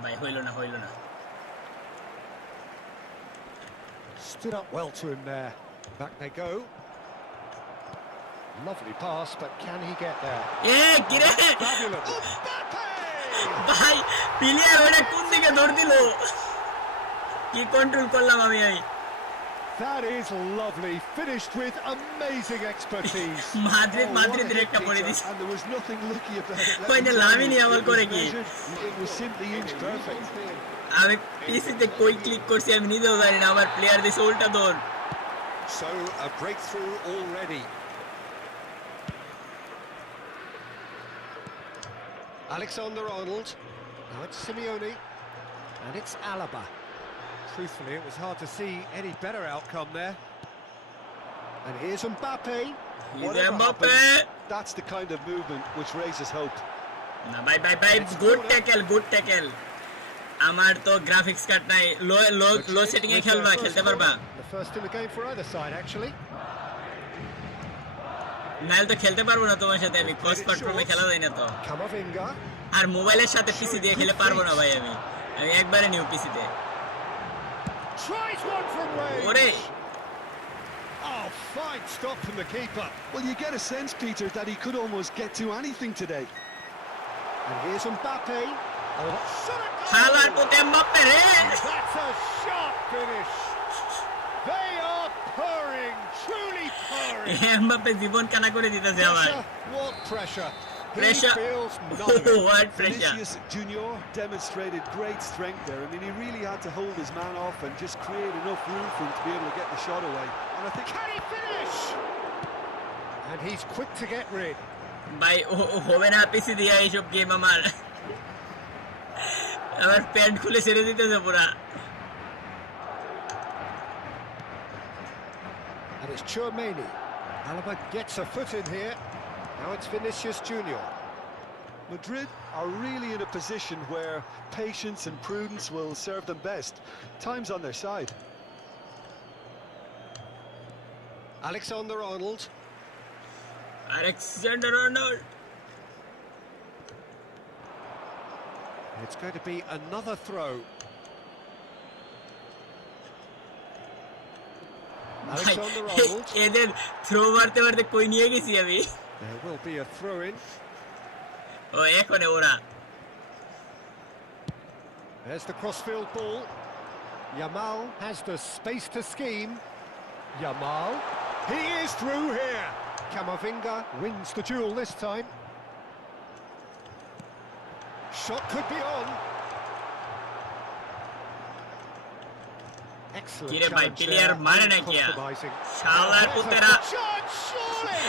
ভাই হইল না Stood up well to him there. Back they go. Lovely pass, but can he get there? এ কিরে Fabulous. ভাই player ওটা কোন দিকে দৌড় দিল কি কন্ট্রোল করলাম আমি That is lovely. Finished with amazing expertise. Madrid Oh, what a মাদ্রিদের hit, একটা পড়ে Peter, দিছে and there was nothing lucky about it. Let কই me না tell লামিনি you, আমল it করে was কি measured, it was simply inch perfect. আমি পিসিতে কই ক্লিক করছি আমি নিজেও জানি না আমার প্লেয়ার দিছে উল্টা দৌড় So a breakthrough already. Alexander-Arnold. Now it's Simeone. And it's Alaba. Truthfully, it was hard to see any better outcome there. And here's Mbappe. Whatever Mbappe happens, that's the kind of movement which raises hope. না ভাই good tackle আমার তো graphics card নাই লো setting এ খেলতে পারবা The first in the game for either side, actually. নাইলে তো খেলতে পারবো না তোমার সাথে আমি ক্রস প্ল্যাটফর্মে খেলা যায় না তো Camavinga. আর মোবাইলের সাথে পিসি দিয়ে খেলে পারবো না ভাই আমি একবারে নিউ পিসিতে Tries one from range. ওরে Oh, fine stop from the keeper. Well, you get a sense, Peter, that he could almost get to anything today. And here's Mbappe. Oh, shot it! হালার প্রতি Mbappe রে That's a sharp finish. They are purring, truly purring. Mbappe জীবন কানা করে দিতেছে আমার Pressure, what pressure? He Pressure. feels none of it. What pressure Vinicius Junior demonstrated great strength there. I mean, he really had to hold his man off and just create enough room for him to be able to get the shot away. And I think Can he finish? And he's quick to get rid. ভাই হবে না পিসি দিয়া এইসব game আমার pant খুলে ছেড়ে দিতেছে পুরা And it's Tchouaméni. Alaba gets a foot in here. Now it's Vinicius Junior. Madrid are really in a position where patience and prudence will serve them best. Time's on their side. Alexander-Arnold. Alexander-Arnold It's going to be another throw. Alexander-Arnold. এদের throw মারতে মারতে কই নিয়ে গেছি আমি There will be a throw-in. ও এখন ওরা There's the crossfield ball. Yamal has the space to scheme. Yamal. He is through here. Camavinga wins the duel this time. Shot could be on. Excellent কিরে ভাই challenge player there, মারে না কি uncompromising. শালার There's a পুতেরা good shot, surely!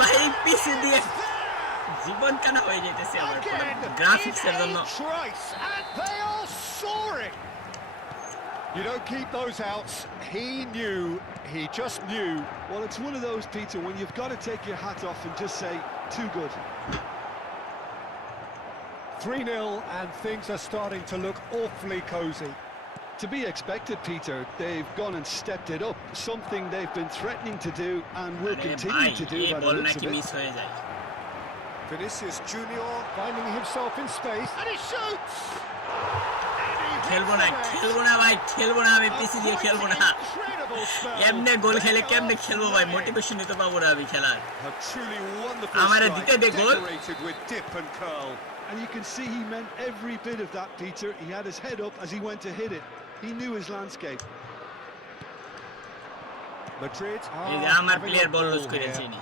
ভাই PC দিয়ে জীবন কানা হয়ে যাইতেছে আমার Again, গ্রাফিক্স এর in জন্য a trice, and they are soaring. You don't keep those outs. He knew, he just knew. Well, it's one of those, Peter, when you've got to take your hat off and just say, too good. 3-0, and things are starting to look awfully cosy. To be expected, Peter. They've gone and stepped it up. Something they've been threatening to do and will আরে continue ভাই to do এই by the ball looks নাকি of it. Miss হয়ে যায় Vinicius Junior finding himself in space, and he shoots! খেলবো না ভাই খেলবো না আমি পিসি দিয়ে খেলবো না Incredible spell. এমনে গোল খেলে কেমনে খেলবো ভাই মোটিভেশন নিতে পাবো না আমি খেলার A truly wonderful আমারে strike, দিতে দে গোল decorated with dip and curl. And you can see he meant every bit of that, Peter. He had his head up as he went to hit it. He knew his landscape. Madrid এই যে আমার player বল loose করেছে নি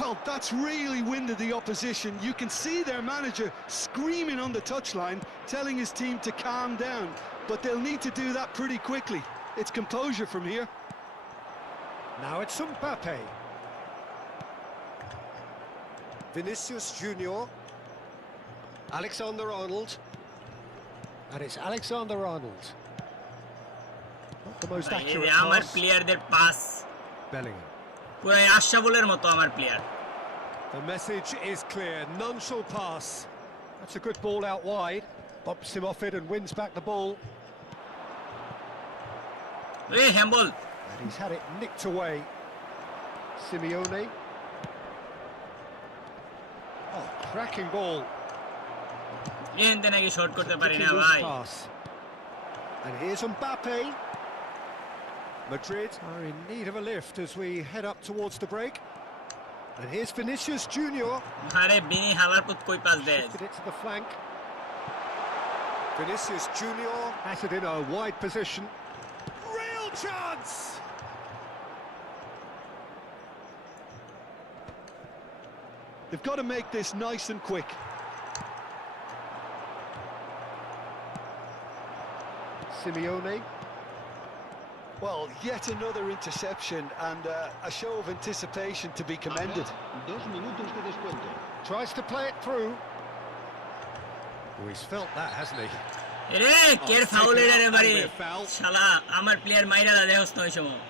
Well, that's really winded the opposition. You can see their manager screaming on the touchline, telling his team to calm down. But they'll need to do that pretty quickly. It's composure from here. Now it's Mbappe. Vinicius Junior. Alexander-Arnold. And it's Alexander-Arnold. Not the most এই যে accurate আমার pass. প্লেয়ারদের pass Bellingham. পুরো আশাবলের মতো আমার player The message is clear. None shall pass. That's a good ball out wide. Bumps him off it and wins back the ball. এই হ্যাম্বল And he's had it nicked away. Simeone. Oh, cracking ball. এনতে নাকি shot করতে পারি Pretty না loose ভাই pass. And here's Mbappe. Madrid are in need of a lift as we head up towards the break. And here's Vinicius Junior. আরে বিনি হালার পুত কই পাস দেয় Shifted it to the flank. Vinicius Junior has it in a wide position. Real chance! They've got to make this nice and quick. Simeone. Well, yet another interception and a show of anticipation to be commended. 2 minutos de descuento. Tries to play it through. Oh, he's felt that, hasn't he? রে কের foul এর রে বাড়ি That'll be a foul. শালা আমার player মাইরা দা দেহস নয় সময়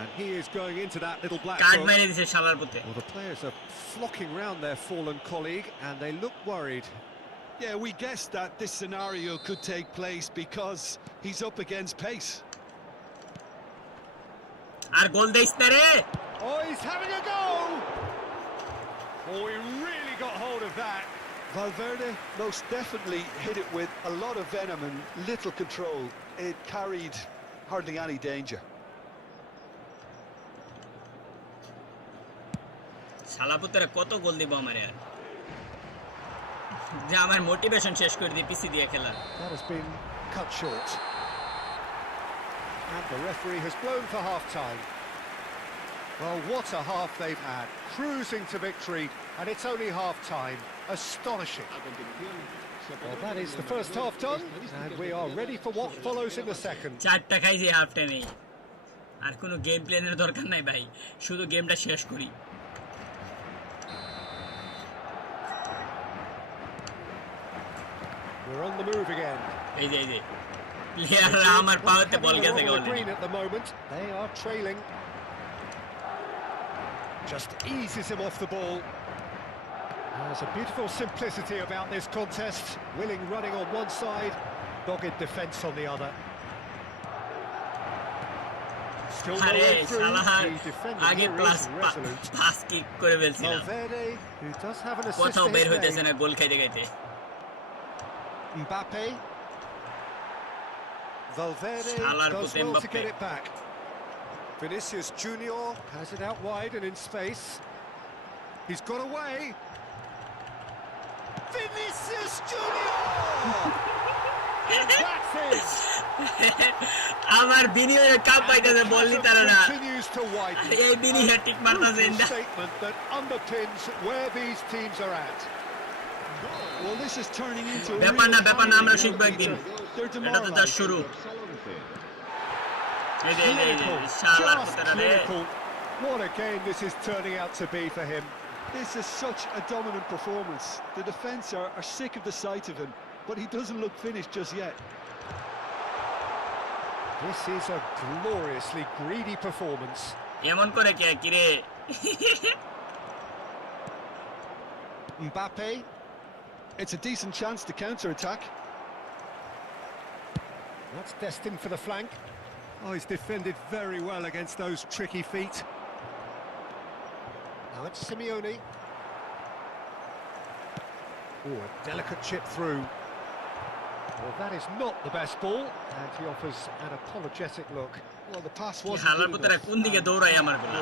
And he is going into that little black cut book. মেরে দিছে শালার পুতে Well, the players are flocking round their fallen colleague and they look worried. Yeah, we guessed that this scenario could take place because he's up against pace. আর গোল দেইস না রে Oh, he's having a go! Oh, he really got hold of that. Valverde most definitely hit it with a lot of venom and little control. It carried hardly any danger. শালা পুতেরা কত গোল দিব আমারে আর যে আমার motivation শেষ করে দি পিসি দিয়ে খেলা That has been cut short. And the referee has blown for half-time. Well, what a half they've had. Cruising to victory, and it's only half-time. Astonishing. A continuación, se Well, podrá that is the ver first las half done, estadísticas and we are ready for what follows in the second. চারটা খাইছি half টাইমে আর কোনো game প্ল্যানের দরকার নাই ভাই শুধু গেমটা শেষ করি We're on the move again. এই যে প্লেয়াররা আমার পাওয়াতে বল গেছে Having goal the green at the moment. They are trailing. Just eases him off the ball. There's a beautiful simplicity about this contest. Willing running on one side, dogged defence on the other. Still no আরে way through. শালার The defender আগে here plus is resolute. Pass kick করে ফেলছিলাম Valverde, who does have an assist কোথাও to বের his হইতেছে name. না গোল খাইতে খাইতে Mbappe. Valverde Shalar does puto well to Mbappe. get it back. Vinicius Junior has it out wide and in space. He's got away. Vinicius Junior! And that's it! আমার বিনিয়োগে cup And পাইতেছে the ball chasm নিতে না continues to widen. এই বিনি hat trick মারতাছে Brutal এন্ডা statement that underpins where these teams are at. Well, this is turning into a ব্যাপার না real ব্যাপার না আমরা family শিখবো now, একদিন Peter. They're এটা তো তার demoralized. শুরু dorsal 11. এই যে Clinical, শালার just পুতেরা রে clinical. What a game this is turning out to be for him. This is such a dominant performance. The defence are sick of the sight of him, but he doesn't look finished just yet. This is a gloriously greedy performance. এমন করে কে কি রে Mbappe, It's a decent chance to counter-attack. That's destined for the flank. Oh, he's defended very well against those tricky feet. Now it's Simeone. Oh, a delicate chip through. Well, that is not the best ball, and he offers an apologetic look. Well, the pass কি wasn't হালার good পুত্রা enough. কোন দিকে দৌড়ায় আমার গুলা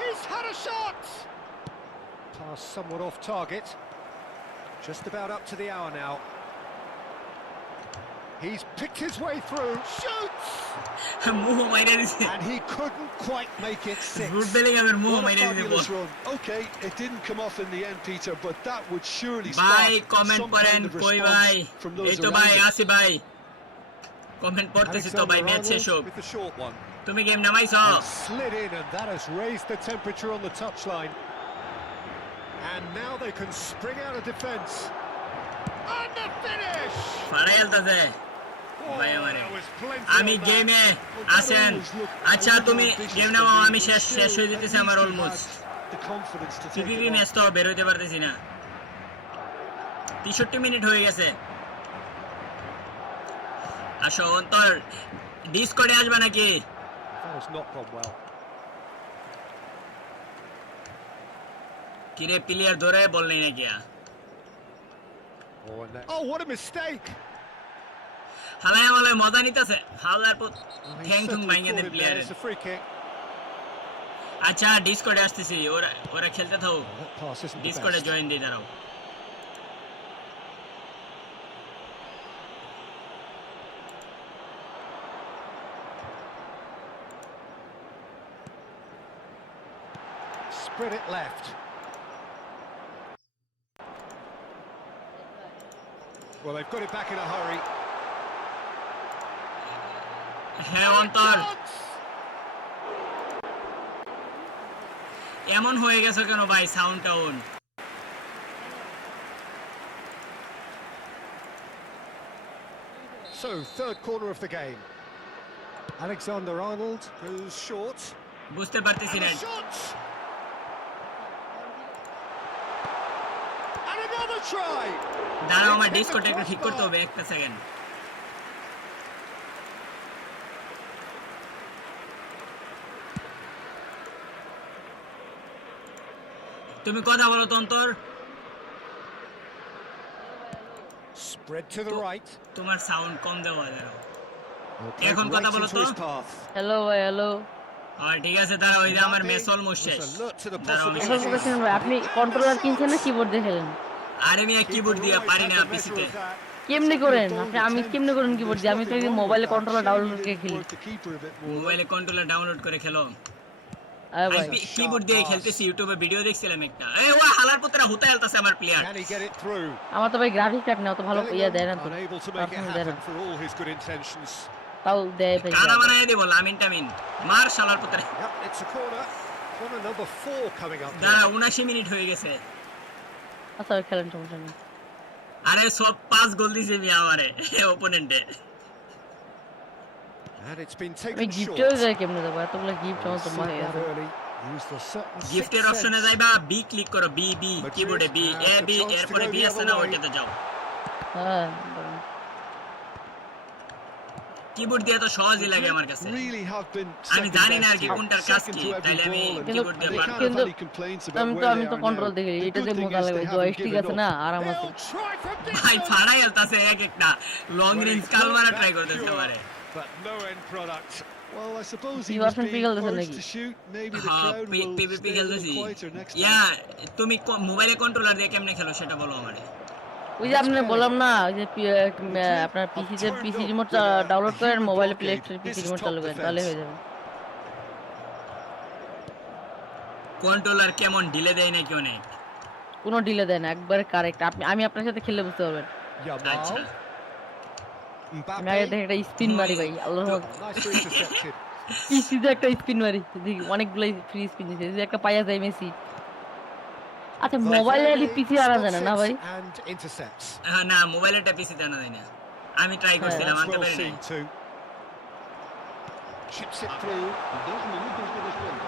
He's had a shot! Pass somewhat off target. Just about up to the hour now. He's picked his way through, shoots! মুহ মাইরা দিছে And he couldn't quite make it six. রুট বেলিংহামের মুহ What a মাইরা দিছে ball fabulous run. Okay, it didn't come off in the end, Peter, but that would surely ভাই spark comment some করেন kind of কই ভাই response from এই those তো around ভাই him. আসি ভাই কমেন্ট পড়তেছি তো ভাই ম্যাচ শেষ হোক with the short one. তুমি game নামাইছো Slid in, and that has raised the temperature on the touchline. And now they can spring out of defence. And the finish! ফাড়াই আলতাছে ভাই আমারে There was plenty আমি on that. গেমে আসেন আচ্ছা তুমি game নামাও আমি শেষ হয়ে যেতেছে আমার almost The confidence to take CPP it on. Match তো বের হইতে পারতেছি না 63 মিনিট হয়ে গেছে আসো অন্তর ডিসকর্ডে আসবে নাকি That has not gone well. কিরে প্লেয়ার ধরে বল নেই নাকি Oh, what a mistake! হালাই আমালে মজা নিতেছে হালার পর He's থ্যাঙ্ক থুং certainly ভাঙে caught দেন him there. প্লেয়ারের It's a free kick. আচ্ছা ডিসকর্ডে আসতেছি ওরা খেলতে থাকো That pass isn't the ডিসকর্ডে best. Join দিয়ে দাঁড়াও Spread it left. Well, they've got it back in a hurry. হ্যাঁ অন্তর এমন হয়ে গেছে কেন ভাই sound town So, third corner of the game. Alexander-Arnold goes short. বুঝতে পারতেছি And না a shot! And another try! দাঁড়াও আমার ডিসকর্ডটা একটু ঠিক করতে হবে একটা সেকেন্ড তুমি কথা বলো তো অন্তর Spread to the right. তোমার সাউন্ড কম দেওয়া দাঁড়াও Okay, এখন কথা right বলো into তো his path. হ্যালো ভাই হ্যালো আর ঠিক আছে দাঁড়াও ওই যে আমার ম্যাচ অলমোস্ট শেষ Was alert to the দাঁড়াও আমি এখন বলছেন ভাই আপনি কন্ট্রোলার কিনছেন না কিবোর্ড দিয়ে খেলেন আরে মিয়া কিবোর্ড দিয়া পারি না পিসিতে কেমনে করেন আমি কেমনে করেন কিবোর্ড দিয়ে আমি তো মোবাইলে কন্ট্রোলার ডাউনলোড করে খেলি Work the keeper a bit more. মোবাইলে কন্ট্রোলার ডাউনলোড করে খেলো আরে ভাই আমি কিবোর্ড দিয়ে খেলতেছি ইউটিউবে ভিডিও দেখছিলাম একটা এই ওয়া হালার পুত্রা হুতা আলতাছে আমার player Can he get it through? আমার তো ভাই গ্রাফিক্স কার্ড না অত ভালো ইয়া দেয় না তো Unable to make it Performance দেয় না happen for all his good intentions. তাও দেয় ভাই কানা বানায় দিব লামিন টামিন মার শালার পুত্রা Yep, it's a corner. Corner number 4 coming up. দাঁড়া 79 মিনিট হয়ে গেছে আচ্ছা খেলেন সমস্যা নেই আরে সব 5 গোল দিছে মিয়া আমারে অপোনেন্টে And it's been আমি taken গিফট short. হয়ে যায় কেমনে দেবো এতগুলো গিফট আমার তো See মাহে that early. Used a certain গিফটের sixth অপশনে sense. যাইবা বি ক্লিক করো বি বি কিবোর্ডে বি এ বি এরপরে বি আছে না ওইটাতে যাও হ্যাঁ কিবোর্ড দিয়ে তো সহজই লাগে আমার কাছে Really have been আমি second জানি না আর best কি here. কোনটার কাজ Second কি to every তাইলে আমি ball and কিবোর্ড দিয়ে they পারবো can't have any complaints about আমি where they তো are কন্ট্রোল now. দেখি The এটা good যে thing মজা is লাগে they haven't জয়স্টিক given আছে up. না আরাম আছে They'll try from ভাই distance. ফাড়াই আলতাছে এক একটা লং রেঞ্জ কাল মারা ট্রাই করতেছে আমারে But no end product. Well, I suppose কি he was version being পিগল দিছেন urged নাকি? to shoot. Maybe the হ্যাঁ crowd will PPP stay a খেলতেছি little quieter next ইয়া time. তুমি মোবাইলে কন্ট্রোলার দিয়ে কেমনে খেলো সেটা বলো আমারে ওই যে আপনি বললাম না ওই যে আপনার পিসিতে পিসি রিমোট ডাউনলোড করেন মোবাইলে প্লে স্টোরে পিসি রিমোট চালু করেন তাহলে হয়ে যাবে কন্ট্রোলার কেমন ডিলে দেয় নাকি অনেক কোনো ডিলে দেয় না একবারে কারেক্ট আমি আপনার সাথে খেললে বুঝতে পারবেন আচ্ছা আমি আগে দেখে একটা স্পিন মারি ভাই আল্লাহ Nicely intercepted. পিসিতে একটা স্পিন মারি দেখি অনেকগুলো ফ্রি স্পিন দিছে এই যে একটা পাইয়া যায় মেসি আচ্ছা মোবাইলে পিসি আনা যায় না ভাই And intercepts. হ্যাঁ না মোবাইলেটা পিসিতে আনা যায় না আমি ট্রাই করছিলাম That's আনতে well পারি না seen too. Chips it through. 2 minutos de descuento.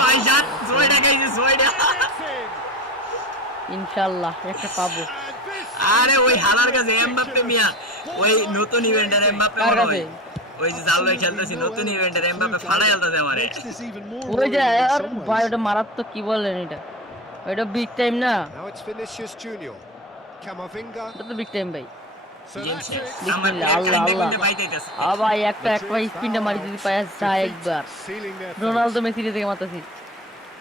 ভাই জান জয়টা গাইছে জয়টা It's in. ইনশাআল্লাহ একটা পাবো And this আরে ওই হালার কাছে এমবাপ্পে মিয়া, ওই নতুন ইভেন্টের এমবাপ্পে কার মনে কাছে? হয়, ওই যে জাল খেলতেছি নতুন ইভেন্টের এমবাপ্পে ফাড়াই আলতাছে আমারে। Makes this even more ওই যে worrying in আর some ভাই ways. ওটা মারাত্মক, কি বলেন এটা, ওটা বিগ টাইম না, Now it's Vinicius Junior. Camavinga. এটা তো বিগ টাইম ভাই। So গেম that's শেষ, it. আমার বিসমিল্লাহ, প্লেয়ার আল্লাহ কাইন্দা আল্লাহ। কুইন্দা বাইতাইতাছে। ভাই একটা Madrid স্পিনটা bow মারি out. যদি পায়া যায় Defeat একবার, sealing their Ronaldo fate. Messi থেকে মারতাছি।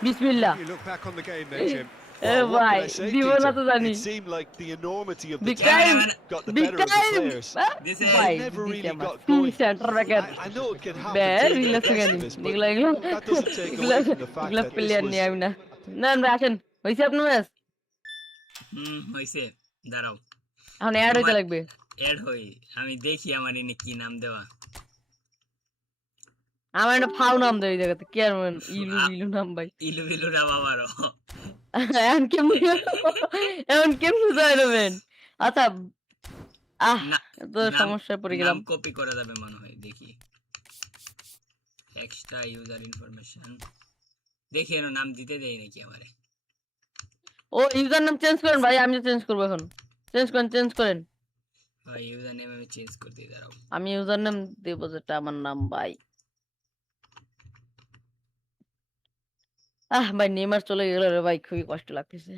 বিসমিল্লাহ। You look back on the game then, Jim. A Well, what ভাই can I say, দিব না তো Peter? জানি। It seemed like the enormity of the big task time, got the big better of the time. players. This is- ভাই never দিছে really আমার got তিন going. Centre ব্যাকের I know it can happen ব্যার to the relax best গেল, of us, but এগুলো that doesn't take এগুলো away from the fact এগুলো that this প্লেয়ার নিয়ে was আমি না। না ভাই আসেন, হইছে আপনার ম্যাচ, হইছে, দাঁড়াও এখন অ্যাড হইতে তোমার- লাগবে। এড হই, আমি দেখি আমার এনে কি নাম দেওয়া। আমার একটা ফাউ নাম দেয় এই জায়গাতে, কি আর ইলু ইলু নাম ভাই। ইলু বিলুরা বাবারও এখন কেমনি, এখন কেমনি যায় নেবেন? আচ্ছা না- তো সমস্যায় পড়ে গেলাম। নাম কপি করা যাবে মনে হয়, দেখি এক্সট্রা ইউজার ইনফরমেশন, দেখি এর নাম দিতে দেই নাকি আমারে। ও ইউজার নাম চেঞ্জ করেন ভাই, আমি চেঞ্জ করবো এখন, চেঞ্জ করেন। ভাই ইউজার নেম আমি চেঞ্জ করতে দাঁড়াও। আমি ইউজার নাম দেবো যেটা আমার নাম ভাই। ভাই নেইমার চলে গেল রে ভাই, খুবই কষ্ট লাগতেছে।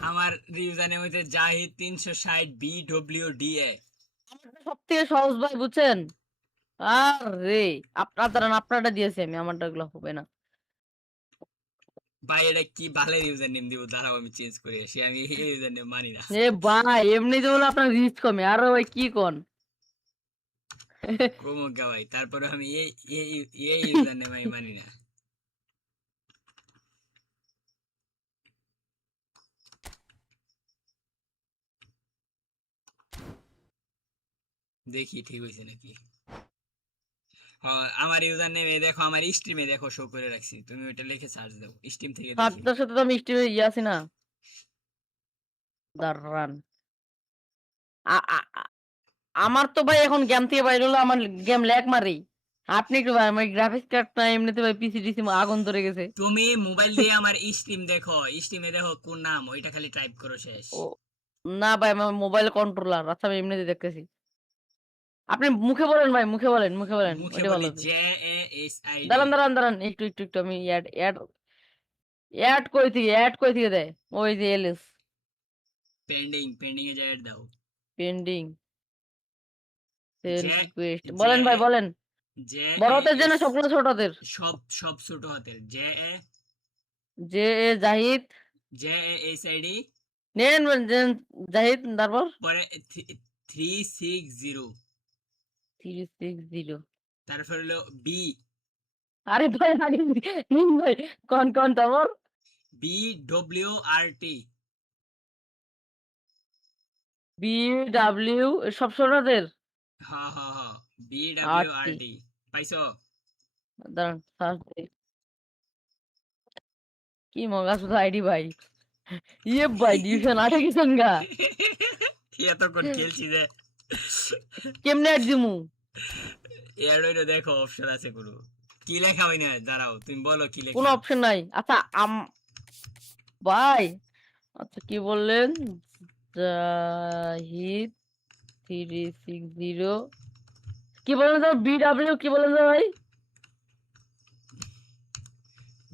আমার ইউজার নেম হইছে জাহিদ 360 BWDA। সব থেকে সহজ ভাই, বুঝছেন? আরে আপনারটা দিয়েছি আমি, আমারটা গুলো হবে না ভাই এটা কি বালের ইউজার নেম দিব, দাঁড়াও আমি চেঞ্জ করে আসি, আমি এই ইউজার নেম মানি না। এ ভাই, এমনি তো বলে আপনার রিস্ক কমে, আর ভাই কি কোন কোমকা ভাই, তারপরে আমি এই ইউজার নেম আমি মানি না। দেখি ঠিক হইছে নাকি। আমার ইউজার নেম দেখো, আমার স্ট্রিমে দেখো শো করে রাখছি, তুমি ওটা লিখে সার্চ দাও স্ট্রিম থেকে দেখি। আপনার সাথে তো আমি স্টিমে আছি না, দাঁড়ান। আমার তো ভাই এখন গেম থেকে বাইরে হলো, আমার গেম ল্যাগ মারি। আপনি একটু ভাই, আমার গ্রাফিক্স কার্ড না এমনিতে ভাই পিসি টিসি আগুন ধরে গেছে। তুমি মোবাইল দিয়ে আমার স্ট্রিম দেখো, স্ট্রিমে দেখো কোন নাম, ওইটা খালি টাইপ করো শেষ। ও না ভাই, আমার মোবাইল কন্ট্রোলার, আচ্ছা আমি এমনিতে দেখতেছি। আপনি মুখে বলেন ভাই, মুখে বলেন মুখে ওইটা ভালো বলি হবে। JASID। দাঁড়ান একটু আমি অ্যাড কই থেকে দেয়, ওই যে এলএস পেন্ডিং এ যা দাও। পেন্ডিং সেন্ড যে- রিকোয়েস্ট, যে- বলেন ভাই বলেন। জে বড় হাতের জন্য সবগুলো ছোট হাতের। সব ছোট হাতের। জে এ জাহিদ JASID নেন জাহিদ, তারপর পরে 360, 360। তারপর হলো B আরে ভাই আগে নিন ভাই, কোন তারপর BWRT। BW সব ছোট হাতের। হ্যাঁ BWRT পাইছো? দাঁড়ান সার্চ দেই। কি মগা শুধু আইডি ভাই, ইয়ে ভাই ডিভিশন 8 গেছেন গা, এতক্ষণ খেলছি যে কেমনে অ্যাড দিমু? এর ওইটা দেখো অপশন আছে কোনো, কি লেখা হয় না, দাঁড়াও তুমি বলো কি লেখা। কোনো অপশন নাই। আচ্ছা ভাই, আচ্ছা কি বললেন? জাহিদ 360 কি বললেন তো? BW কি বললেন তো ভাই?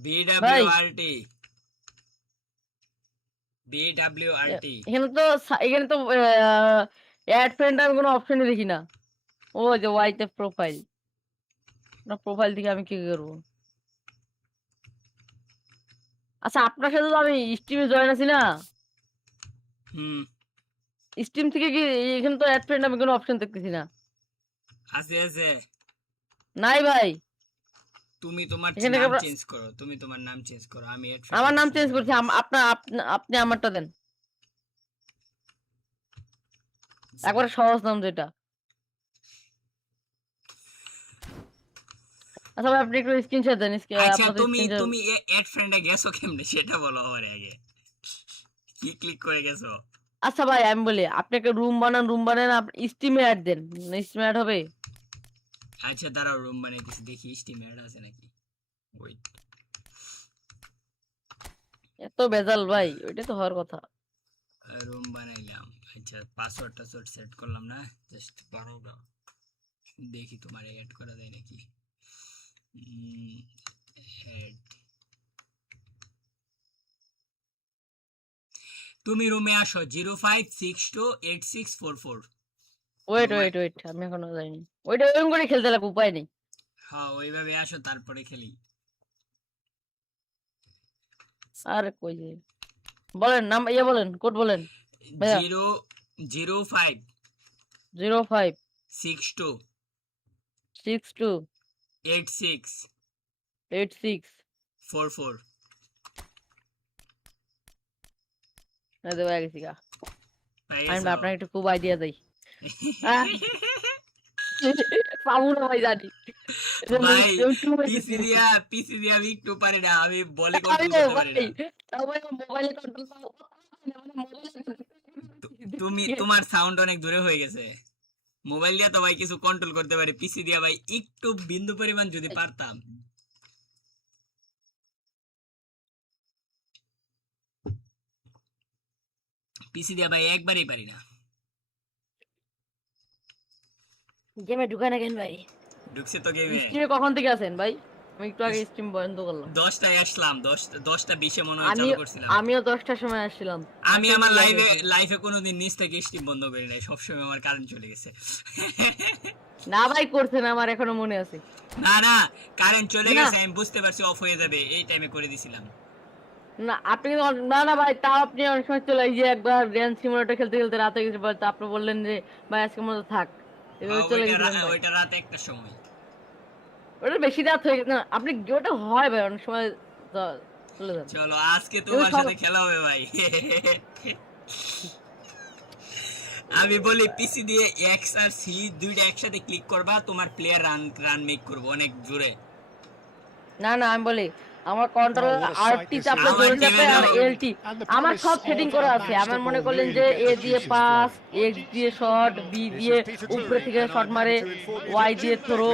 BWRT এখানে তো অ্যাড ফ্রেন্ড আমি কোনো অপশনই দেখি না। ও যে ওয়াইতে প্রোফাইল, না প্রোফাইল থেকে আমি কি করব? আচ্ছা আপনার সাথে তো আমি স্ট্রিমে জয়েন আছি না, স্ট্রিম থেকে কি এখানে তো অ্যাড ফ্রেন্ড আমি কোনো অপশন দেখতেছি না। আছে নাই ভাই, তুমি তোমার এখানে নাম আমরা- চেঞ্জ করো, তুমি তোমার নাম চেঞ্জ করো, আমি add আমার friend নাম option চেঞ্জ এ করছি, যাবো। আপনি আমারটা দেন, একবার সহজ নাম যেটা। আচ্ছা ভাই আপনি একটু স্ক্রিনশট দেন, আচ্ছা আপনাদের তুমি স্ক্রিনশট। তুমি অ্যাড ফ্রেন্ডে গেছো কেমনে সেটা বলো আমার আগে। কি ক্লিক করে গেছো? আচ্ছা ভাই আমি বলি আপনাকে রুম বানান আপনি স্টিমে অ্যাড দেন, স্টিমে অ্যাড হবে? আচ্ছা দাঁড়াও, রুম বানাইতেছি, দেখি স্টিমে অ্যাড আছে নাকি। ওয়েট, এত বেজাল ভাই, ওইটা তো হওয়ার কথা। রুম বানাইলাম। আচ্ছা পাসওয়ার্ড টাসওয়ার্ড সেট করলাম না, জাস্ট বানাবো, দেখি তোমার অ্যাড করা যায় নাকি। অ্যাড, তুমি রুমে আসো 05628644। ওয়েট আমি এখনো যাইনি। ওইটা ওরকম করে খেলতে লাগবে, উপায় নেই। হ্যাঁ ওইভাবে আসো, তারপরে খেলি। আর কই যে বলেন নাম, বলেন কোড বলেন ভাইয়া। 05 05 62 62 86 86 44। এই তো গেছি গা। পাই আমি গেছো? আপনাকে একটু খুব আইডিয়া দেই। পাবো না ভাই জানি। ভাই পিসি দিয়া আমি একটু পারি না, আমি বলে কন্ট্রোল করতে পারি না। মোবাইলে কন্ট্রোল পাবো। তুমি, তোমার সাউন্ড অনেক দূরে হয়ে গেছে। মোবাইল দিয়া তো ভাই কিছু কন্ট্রোল করতে পারি, পিসি দিয়া ভাই একটু বিন্দু পরিমাণ যদি পারতাম। পিসি দিয়া ভাই একবারই পারি না। গেমে ঢুকায় না কেন ভাই? ঢুকছে তো গেমে। স্ট্রিমে কখন থেকে আছেন ভাই? আমি একটু আগে স্ট্রিম বন্ধ করলাম। 10টায় আসলাম, 10টা 20-এ মনে হয় চালু করছিলাম। আমিও 10টার সময় আসছিলাম। আমি আমার লাইফে কোনোদিন নিচ থেকে স্ট্রিম বন্ধ করি নাই, সবসময় আমার কারেন্ট চলে গেছে। না ভাই করছেন, আমার এখনো মনে আছে। না কারেন্ট চলে গেছে, আমি বুঝতে পারছি অফ হয়ে যাবে, এই টাইমে করে দিছিলাম। না আপনি না ভাই, তাও আপনি অনেক সময় চলে যে একবার রেঞ্জ সিমুলেটর খেলতে খেলতে রাত হয়ে গেছে, তো আপনি বললেন যে ভাই আজকের মতো থাক, এভাবে চলে গেছিলেন ভাই। ওইটা রাত 1টার সময়। ওটা বেশি রাত হয়ে গেছে না, আপনি ওটা হয় ভাই অনেক সময়। চলে যান। চলো আজকে তোমার সাথে খেলা হবে ভাই। আমি বলি পিসি দিয়ে এক্স আর সি দুইটা একসাথে ক্লিক করবা, তোমার প্লেয়ার রান মেক করব অনেক জোরে। না আমি বলি আমার কন্ট্রোল আরটি চাপলে জোরে চাপে আর এলটি আমার সব সেটিং করা আছে। আমার মনে করলেন যে এ দিয়ে পাস, এক্স দিয়ে শট, বি দিয়ে উপরে থেকে শট মারে, ওয়াই দিয়ে থ্রো,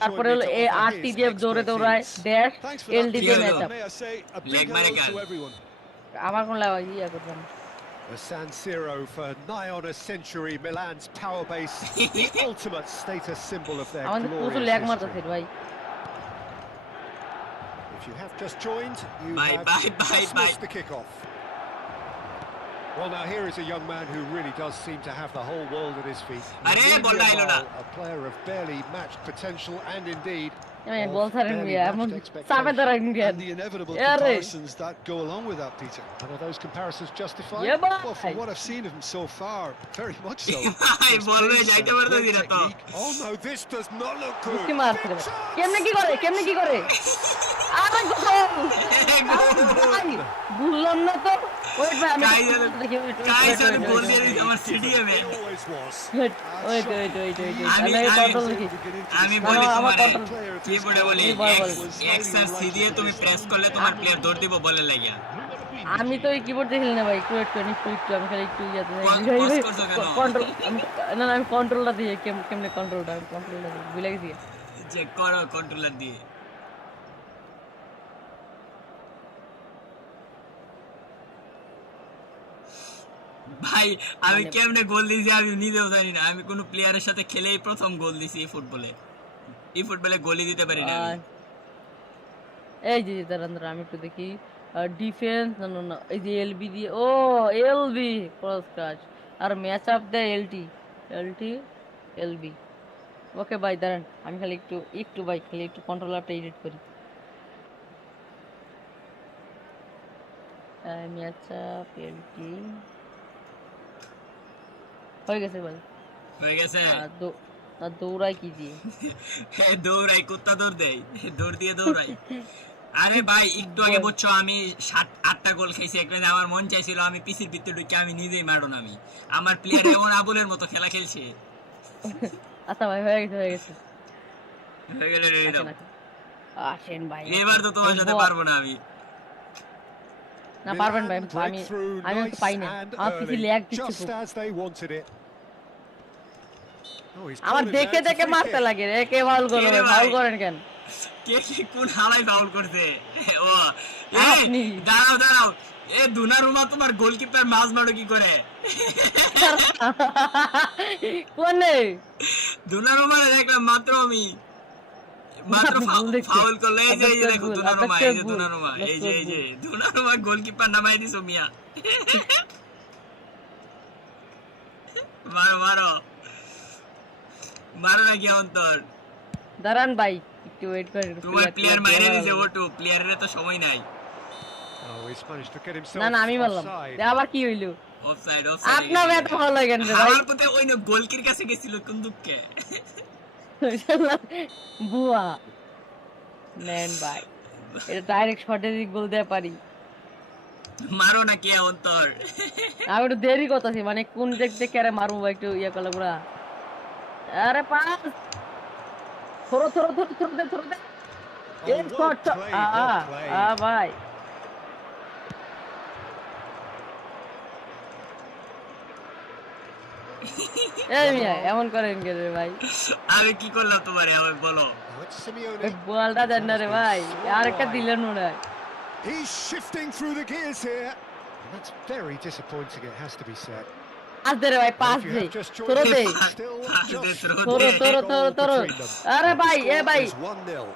তারপরে হলো এ আরটি দিয়ে জোরে দৌড়ায়, ড্যাশ, এলডি দিয়ে ম্যাচ আপ। লেগ মারে কাল আমার কোন ইয়া করবেন। The San Siro for nigh on a century, Milan's power base, the ultimate status symbol of their আমাদের প্রচুর glorious ল্যাগ history. মারতেছে ভাই। If you have just joined, you Bye, have bye, just bye. missed the kickoff. Well, now here is a young man who really does seem to have the whole world at his feet. Arey, ball Lamine dailo na. Yamal, a player of barely matched potential and indeed আমি of বল ছাড়েন barely মিয়া, এমন matched চাপে expectations. ধরেন মিয়া। And the inevitable Yeah, right. comparisons that go along with that, Peter. And are those comparisons justified? Yeah, boy. Well, from what I've seen of him so far, very much so. ভাই His বলবে pace যাইতে and পারতেছি great না তো। technique. Oh no, this does not look good. মুক্তি মারছে ভাই। কেমনে কি করে আরে গোল ভাই, ভুললাম না তো। ওয়েট ভাই আমি দেখি কাইজার গোল দিয়ে দিছে আমার সিডিএমে। He always was. ওয়েট আমি কন্ট্রোল দেখি। আমি বলি আমার তোমারে control- কিবোর্ডে বলি বল। এক্স আর সি দিয়ে তুমি প্রেস করলে তোমার প্লেয়ার দৌড় দিব বলে লাগিয়া। আমি তো এই কিবোর্ড দেখি না ভাই, একটু আমি খালি একটু ইয়াতে Pause করছো কেন? কন্ট্রোল আমি কন্ট্রোলটা দিয়ে কেমনে কন্ট্রোলটা ভুলে গেছি। চেক করো কন্ট্রোলার দিয়ে। ভাই আমি কেমনে গোল দিয়েছি আমি নিজেও জানি না, আমি কোন প্লেয়ারের সাথে খেলেই প্রথম গোল দিছি এই ফুটবলে গোলই দিতে পারি না আমি। এই যে দাঁড়ান আমি একটু দেখি ডিফেন্স, না এই যে এলবি দিয়ে, ও এলবি ক্রস কাজ আর ম্যাচ আপ দেয় এলটি এলবি। ওকে ভাই দাঁড়ান আমি খালি একটু ভাই খালি একটু কন্ট্রোলারটা এডিট করি। ম্যাচ আপ এলটি হয়ে গেছে ভাই, হয়ে গেছে। আর দৌড়াই কি দিয়ে? দৌড়াই, কুত্তা দৌড় দেয়, দৌড় দিয়ে দৌড়াই। আরে ভাই একটু আগে বুঝছো আমি 7-8টা গোল খাইছি একটা, আমার মন চাইছিল আমি পিসির ভিতরে ঢুকে আমি নিজেই মারো না, আমার প্লেয়ার এমন আবুলের মতো খেলা খেলছে। আচ্ছা ভাই হয়ে গেছে হয়ে গেলে রেডি দাও। আসেন ভাই এবার তো তোমার সাথে পারবো না আমি। না পারবেন ভাই, Milan আমি break through আমি nice তো পাই না, and আমার পিছি early, ল্যাগ দিচ্ছে just খুব। as they wanted it. Oh, he's আমার called it দেখে there, it's a দেখে free মারতে kick. লাগে রে, কে ফাউল করলো কে রে ভাই, ফাউল ভাই? করেন কেন? কে কোন হালাই ফাউল করছে? ও আপনি। দাঁড়াও দাঁড়াও, দুনারুমা তোমার গোলকিপার মাঝ মারো কি করে? কোনে? দুনারুমা দেখলাম মাত্র আমি মাত্র আপনি ভুল দেখছেন। ফাউল করলো। এই যে আপনার দেখো ভুল, দুনারুমা, আপনার এই যে ভুল, দুনারুমা, আপনার এই যে ভুল। দুনারুমা গোলকিপার নামাই দিছো মিয়া। মারো মারো মারো নাকি অন্তর? দাঁড়ান ভাই, একটু ওয়েট করেন। তোমার প্লেয়ার মাইরে দিছে ওটু, প্লেয়ারের তো সময় নাই। Oh, he's managed to get himself না না আমি বললাম, offside. আবার কি হইলো? অফসাইড আপনার এত ভালো লাগেন রে ভাই। আমার পথে ওই না গোলকির কাছে গেছিল কোন দুঃখে। বুয়া নেন ভাই, এটা ডাইরেক্ট শটে দিক গোল দেয়া পারি। মারো না কি অন্তর? আমি একটু দেরি করতেছি, মানে কোন দিক থেকে আরে মারবো ভাই, একটু ইয়া করলে পুরা। আরে pass through through through through দে থরো দে। Oh, এই well shot played, well played. ভাই এই মিয়া এমন করেন কে রে ভাই? আমি কি করলাম তোমারে আমি বলো? Oh, it's Simeone. ওই বলটা দেন না রে ভাই, আরেকটা দিলেন মনে হয়। He's shifting through the gears here. And that's very disappointing, it has to be said. Pass দে রে ভাই, পাস If you দে have just থরো joined দে us, still Pass just de, throw through de. Through through through. between them. আরে ভাই এ ভাই Is 1-0.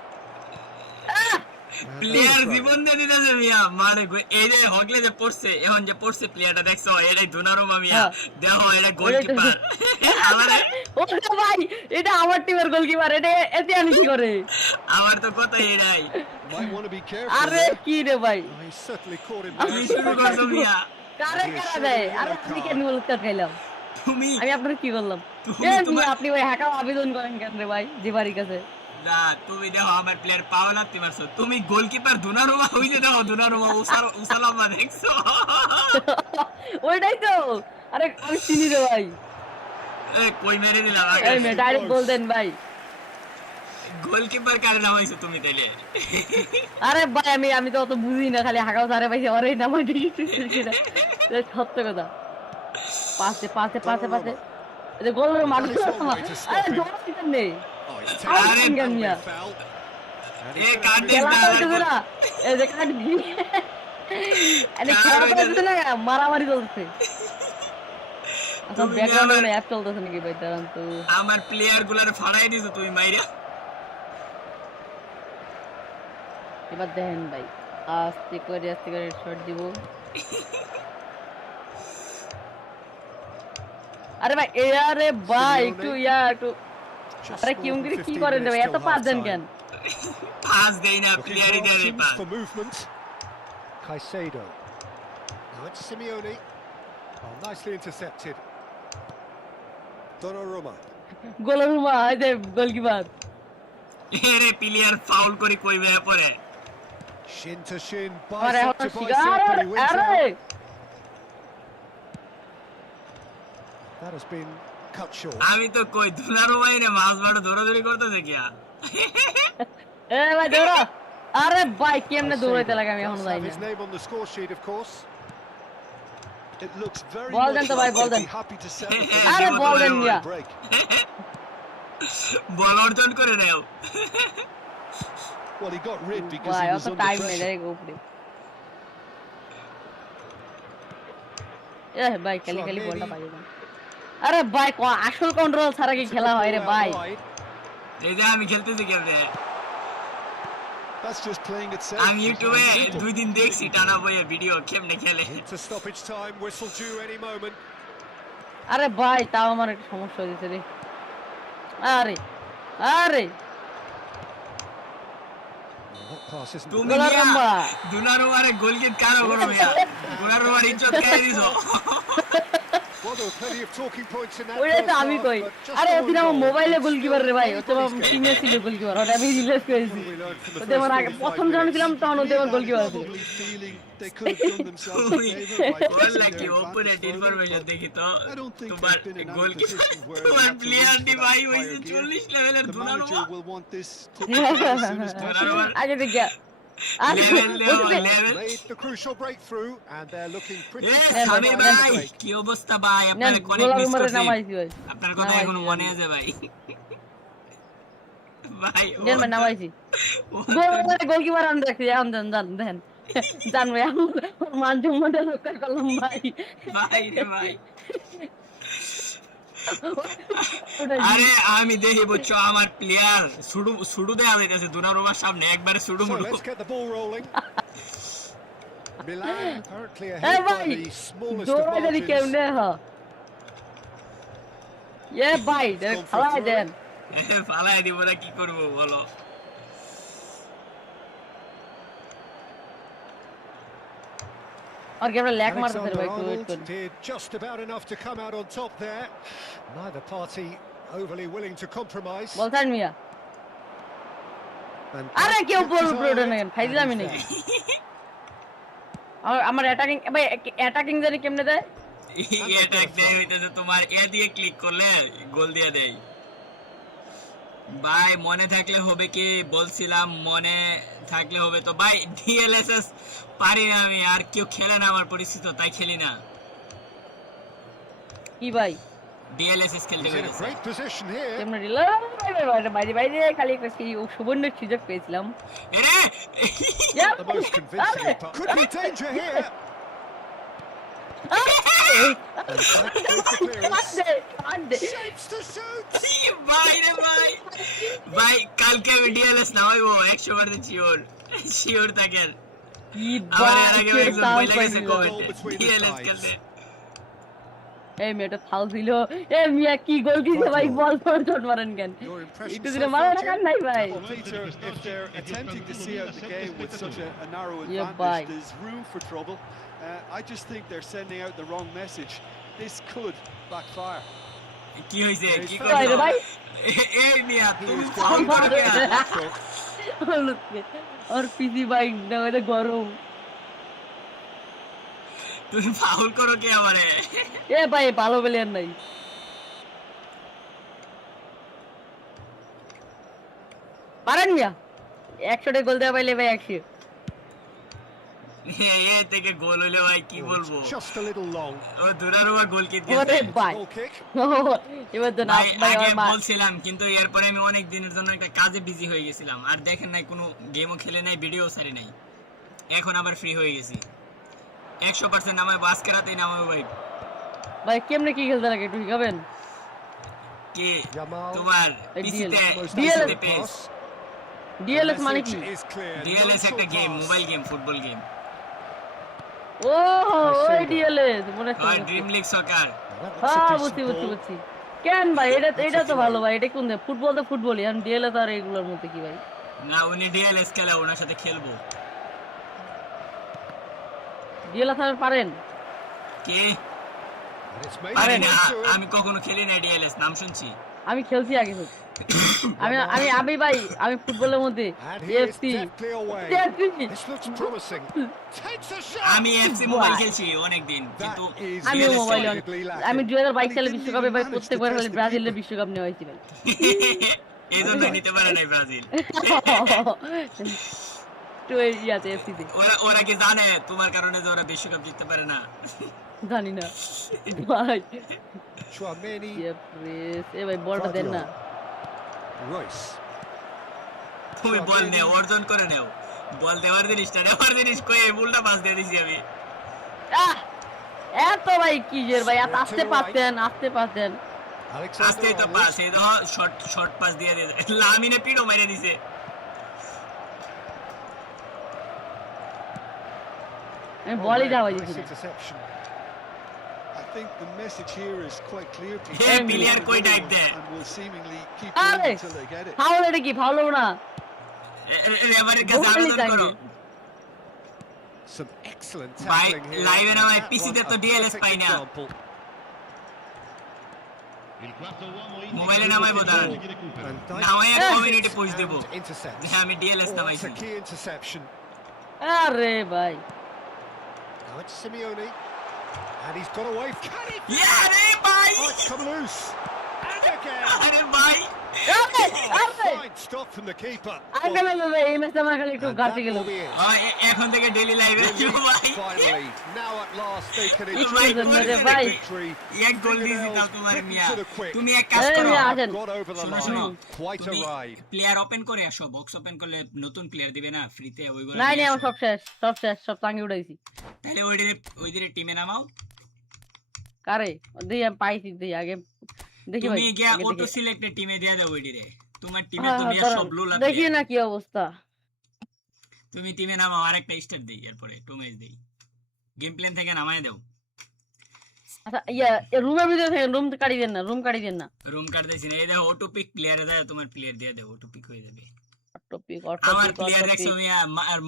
Player জীবন দিয়ে দিতেছে মিয়া, মারে এই যে হগলে যে পড়ছে, এখন যে পড়ছে প্লেয়ারটা দেখছো, এটাই দুনারুমা মিয়া। দেখো এটা গোলকিপার। আমারে ওটা ভাই, এটা আমার টিমের গোলকিপার, এটা এতে আমি কি করে? আমার তো কথা এটাই। Might want to be careful আরে there. কি রে ভাই, Oh, he certainly caught him তুমি there. শুরু করছো মিয়া, কারে কারা দেয়? আরে আপনি কেন গোল খাইলাম? তুমি আমি আপনার কি করলাম? তুমি এ তোমার আপনি ওই হ্যাকার আবেদন করেন কেন রে ভাই জিবারির কাছে? না, তুমি দেখো আমার প্লেয়ার পাওলা তুমি মারছো, তুমি গোলকিপার দুনারুমা ওই যে দেখো দুনারুমা উসালামা দেখছো? ওইটাই তো, আরে আমি চিনি রে ভাই। কই মেরে দিলাম আগে। এই মে ডাইরেক্ট বল দেন ভাই। গোলকিপার কারে নামাইছো তুমি তাইলে? আরে ভাই আমি তো অত বুঝি না, খালি হাঁকাও সারে ভাই ওরে নামাই দিয়েছি সেটা সত্য কথা। পাশে পাশে পাশে পাশে এই গোল মারলো। আরে জোর দিতেন নেই। Oh, he's আরে taken কেন মিয়া, foul. এ কাট দে খেলা না। চলতেছে না, এই যে কাট দি আরে খেলা চলতেছে না, মারামারি চলছে। আচ্ছা ব্যাকগ্রাউন্ডে কোনো অ্যাপ চলতেছে নাকি ভাই? দাঁড়ান তো, আমার প্লেয়ার গুলারে ফাড়াই দিছো তুমি মাইরা। এবার দেখেন ভাই, আস্তে করে শট দিব। আরে ভাই আরে ভাই একটু একটু Just আরে scored কিউং with কি 15 করেন রে ভাই, minutes এত till পাস দেন half-time. কেন? পাস দেই না, Looking প্লেয়ারই for দেয় options pass. for movement. Caicedo. Now it's Simeone. Oh, nicely intercepted. Donnarumma. গোলরুমা এই যে গোলকিপার। এরে প্লেয়ার ফাউল করে কই ভাই পড়ে। Shin to shin, আরে bicep এখন to শিকার, bicep, and he wins আরে out. That has been cut short. আমি তো কই দুনারুমাই রে মাছ মারো দৌড়াদৌড়ি করতেছে কিয়া। এ ভাই দৌড়া। আরে ভাই কেমনে দৌড়াইতে লাগে আমি এখন Does যাই have না। his name on the score sheet, of course. It looks very Ball much দেন তো like ভাই, বল they'd then. be happy to settle for আরে this ball then on Mia. break. বল অর্জন করে নেও। Well, he got rid because ভাই he অত was under time নেই pressure. Direct উপরে। এ ভাই খালি খালি বলটা পাই না। আরে ভাই আসল কন্ট্রোল ছাড়া কি খেলা হয় রে ভাই? এই যে আমি খেলতেছি কেমনে, That's just playing it safe. আমি ইউটিউবে 2 দিন দেখছি টানা বইয়ে ভিডিও কেমনে খেলে। Into stoppage time, whistle due any moment. আরে ভাই তাও আমার একটা সমস্যা হয়েছে রে। আরে আরে That pass isn't তুমি গোলারুমা দুনারুমারে গোলকিট কারো করো মিয়া, দুনারুমার ইজ্জত খাই দিছো। well, there were plenty of talking points in that ওইটা তো first আমি half, কই। but just আরে the ওদিন one আমার goal. মোবাইলে গোলকিপার রে ভাই, Let's ওতে see আমার what he's টিমে ছিল গোলকিপার, ওটা আমি রিলিজ করেছি। What we learned from the ওতে আমার first আগে 45 প্রথম যখন minutes. ছিলাম তখন ওতে আমার গোলকিপার ছিল। Probably feeling they could have done themselves a তুমি favour by বল pressing নাকি their ওপরে advantage ইনফরমেশন further, দেখি তো I don't think তোমার they've been in any goalkeeper position where they তোমার have to player reach D for ভাই that হইছে higher gear. 40 লেভেলের The দুনারুমা। manager will want this to as soon as possible. আগে দেখি Made the crucial breakthrough, and they're looking pretty. Samir ভাই কি অবস্থা ভাই আপনারা অনেক মিস করছি নামাইছি ভাই আপনার কথা এখনো মনে আছে ভাই ভাই নেন ভাই নামাইছি গোলকিপার আন দেখছি এখন দেন জান ভাই মান জুম্মাটা রক্ষা করলাম ভাই ভাই রে ভাই আরে আমি দেখি বুঝছো আমার প্লেয়ার শুরু দেয়া যাইতেছে দুনারুমার সামনে একবারে শুরু So মুড়ো let's get the ball rolling. Milan currently ahead by the smallest of দৌড়াইতে কেমনে margins. এ ভাই খেলাই দেন ফালাই দিব না কি করব বলো আর কেমনে ল্যাগ মারতেছে Alexander ভাই একটু ওয়েট Arnold করুন did just about enough to come out on top there. Neither party overly willing to compromise. বলছেন মিয়া And আরে কেউ kept বল his উপরে eye ওঠে on না it, and ফাইজলামি he's নাকি there. আমার অ্যাটাকিং ভাই অ্যাটাকিং জানি কেমনে দেয় এটা দেয় হইতেছে তোমার এ দিয়ে ক্লিক করলে গোল দিয়ে দেয় ভাই মনে থাকলে হবে কি বলছিলাম মনে থাকলে হবে তো ভাই ডিএলএসএস পারি না আমি আর কেউ খেলে না আমার পরিস্থিতি তাই খেলি না কি ভাই ডিএলএসএস খেলতে He's in a গেছে great position here. কেমনে দিলা বাইরে বাইরে খালি একটা সুবর্ণ সুযোগ পেয়েছিলাম এরে The most convincing part. Could be danger here. And back with the clearance. Shapes to shoot. ভাই রে ভাই ভাই কালকে আমি ডিএলএস নামাইবো 100% শিওর থাকেন কি আমার ভাই এর আগে একজন বলে গেছে কমেন্টে ডিএলএস খেলতে এই মেয়েটা ফাউল দিল এ মিয়া কি গোল দিছে ভাই বল ফরজট মারেন কেন Your impression একটু so দিলে far, মারা Jim? কান নাই ভাই Well, Peter, if they're attempting to see out the game with such a narrow Yeah, advantage, bye. there's room for trouble. I just think they're sending out the wrong message. This could backfire. কি হইছে কি ভাই রে করছো ভাই এই মিয়া তুমি foul করো কে और পিজি ভাই না ওটা গরম তুমি ফাউল করো কে আমারে এ ভাই ভালো প্লেয়ার নাই পারেন মিয়া 100 টা গোল দেয়া পাইলে ভাই 100 এ থেকে গোল হইলে ভাই কি Oh, বলবো it's just a little long. ও দুরারোয়া গোল কি ওরে দিয়েছে ভাই Goal kick. এবার তো না ভাই ভাই আগে আমার মা বলছিলাম কিন্তু এরপরে আমি অনেক দিনের জন্য একটা কাজে বিজি হয়ে গেছিলাম আর দেখেন নাই কোনো গেমও খেলে নাই ভিডিও ছাড়ি নাই এখন আবার ফ্রি হয়ে গেছি 100% আমার আজকে রাতেই নামাবো ভাই ভাই কেমনে কি খেলতে লাগে একটু শিখাবেন কি Yamal. তোমার এই পিসিতে Most DLS পিসিতে পেজ pass. ডিএলএস The মানে কি message is clear. DLS No একটা short game pass. Mobile game football game ও ওই ডিএলএস মনে হয় আছে Dream League Soccer That looks a হ্যাঁ decent বুঝছি ball. বুঝছি কেন ভাই এটা তো ভালো ভাই এটা কোন ফুটবল তো ফুটবলই এখন ডিএলএস আর এগুলোর মধ্যে কি ভাই না উনি ডিএলএস খেলে ওনার সাথে খেলবো ডিএলএস আর পারেন কি And it's made আরে its না way to him. আমি কখনো খেলি না ডিএলএস নাম শুনছি আমি খেলছি আগে খুব। আমি ভাই আমি ফুটবলের মধ্যে And he is FC deftly away. This looks promising. Takes a shot. আমি এফসি মোবাইল খেলছি অনেক দিন That কিন্তু is আমি DLS মোবাইল decidedly lacking. আমি 2022 And he সালে didn't বিশ্বকাপে even ভাই manage to প্রত্যেকবার test খালি the ব্রাজিলের keeper. বিশ্বকাপ নেওয়া হয়েছিল এই জন্য নিতে পারে নাই ব্রাজিল তো ইয়াতে এফসিতে ওরা কি জানে তোমার কারণে যে ওরা বিশ্বকাপ জিততে পারে না জানি না ভাই Chouameni. এ ভাই বলটা দেন না Royce. তুমি বল নেও অর্জন করে নেও বল দেওয়ার জিনিস কই এই বলটা পাস দিয়ে দিছি আমি আহ এত ভাই কি জের ভাই এত আসতে পারতেন Alexander আস্তেই তো Arnold. পাস এই দেখো শর্ট পাস দিয়ে লামিনে পিড়ো মেরে দিছে আমি বলই যাওয়া Nice যাচ্ছে interception. I think the message here is quite clear, Peter. Hey, player koi type de. And will seemingly keep Are. going until they get it. Foul এটা কি ফাউল না রেফারির কাছে আবেদন করো Some excellent ভাই tackling here. লাইভে না ভাই That পিসিতে one তো a ডিএলএস perfect পাই না example. মোবাইলে নামাই বোতাম And Dyke নামাই কমিউনিটি পোস্ট দেব and intercepts. যে আমি ডিএলএস Oh, that's নামাইছি a key interception. আরে ভাই Now it's Simeone. And he's got away. Can he? ইয়া রে ভাই Oh, it's come loose. And again. আরে ভাই Fine stop from the keeper. এই ম্যাচে আমার খালি একটু And গাছে that গেল will be it. এখন থেকে ডেইলি লাইভে ভাই Finally, now at last they can ভাই, enjoy the ভাই। victory. এক গোল দিয়েছি তাও তোমার মিয়া To the quick. তুমি এক কাজ এই করো মিয়া, আসেন। Got over the শোনো, line. Quite a তুমি ride. প্লেয়ার ওপেন করে আসো, বক্স ওপেন করলে নতুন প্লেয়ার দিবে না ফ্রিতে, ওইগুলো নাই নিয়ে নাই আমার আসো। সব শেষ সব টাঙ্গি উঠাইছি তাহলে ওই দিনে টিমে নামাও। কারে দেখি আমি পাইছি দেখি আগে দেখি ভাই তুমি গিয়া আগে অটো দেখি। সিলেক্টেড টিমে দিয়ে দাও ওই দিনে। তোমার টিমে হ্যাঁ, তো হ্যাঁ, মিয়া দাঁড়ান, সব লুলা দেখি প্লেয়ার। না কি অবস্থা। তুমি টিমে নামাও, আরেকটা স্টার দেই, এরপরে 2 ম্যাচ দেই, গেম প্ল্যান থেকে নামায় দাও। আচ্ছা রুমের ভিতরে থাকেন, রুম কাটি দেন না, রুম কাটি দেন না। রুম কার্ড দিছি না, এই দেখো অটো পিক প্লেয়ার দাও, তোমার প্লেয়ার দিয়ে দাও, অটো পিক হয়ে যাবে। টপিক আমার প্লেয়ার দেখছো মিয়া, আর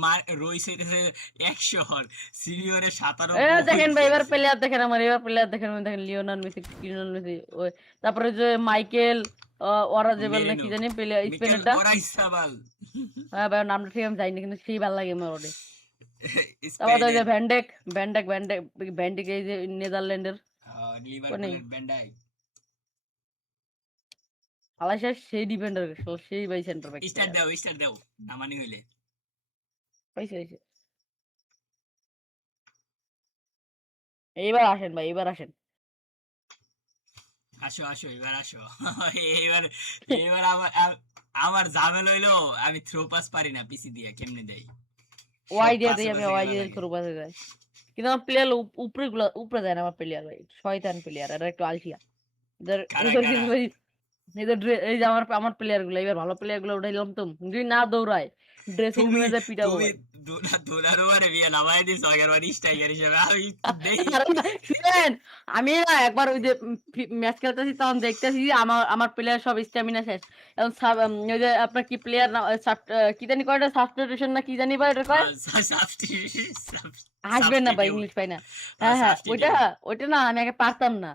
রইস হইতেছে 100 আর সিনিয়রে 97। দেখেন ভাই এবার প্লেয়ার দেখেন, আমার এবার প্লেয়ার দেখেন, দেখেন লিওনাল মেসি, ক্রিস্টিয়ানো মেসি, ওই তারপরে যে মাইকেল ওরাজেবল না কি জানি প্লেয়ার স্পেনেরটা। ওরাইসাবাল। হ্যাঁ ভাই নামটা ঠিক আমি জানি না, কিন্তু সেই ভালো লাগে আমার ওরে। তারপর ওই যে ভ্যান্ডেক এই যে নেদারল্যান্ডের লিভারপুলের বেন্ডাই। আলাইশা সেই ডিফেন্ডার, সেই ভাই সেন্টার ব্যাক। স্টার দাও নামানি হইলে। পাইছে এইবার আসেন ভাই, এইবার আসেন। আসো এবার আসো। এবার আমার ঝামেলা হইলো, আমি থ্রো পাস পারি না পিসি দিয়া, কেমনে দেই? ওয়াই দিয়ে দেই আমি, ওয়াই দিয়ে থ্রো পাসে যায়, কিন্তু আমার প্লেয়ার উপরে যায় না, আমার প্লেয়ার ভাই শয়তান প্লেয়ার, আর একটু আলসিয়া। এই যে আমার প্লেয়ার গুলো, এবার ভালো প্লেয়ার গুলো উঠাইলাম তো, যদি না দৌড়ায় ড্রেসিং রুমে যায় পিটাবো ভাই। আমি না একবার ওই যে ম্যাচ খেলতেছি তখন দেখতেছি আমার প্লেয়ার সব স্ট্যামিনা শেষ। এখন ওই যে আপনার কি প্লেয়ার না কি জানি কয়টা সাবস্টিটিউশন না কি জানি ভাই এটা কয়, আসবেন না ভাই ইংলিশ পাই না। হ্যাঁ ওইটা না আমি আগে পারতাম না,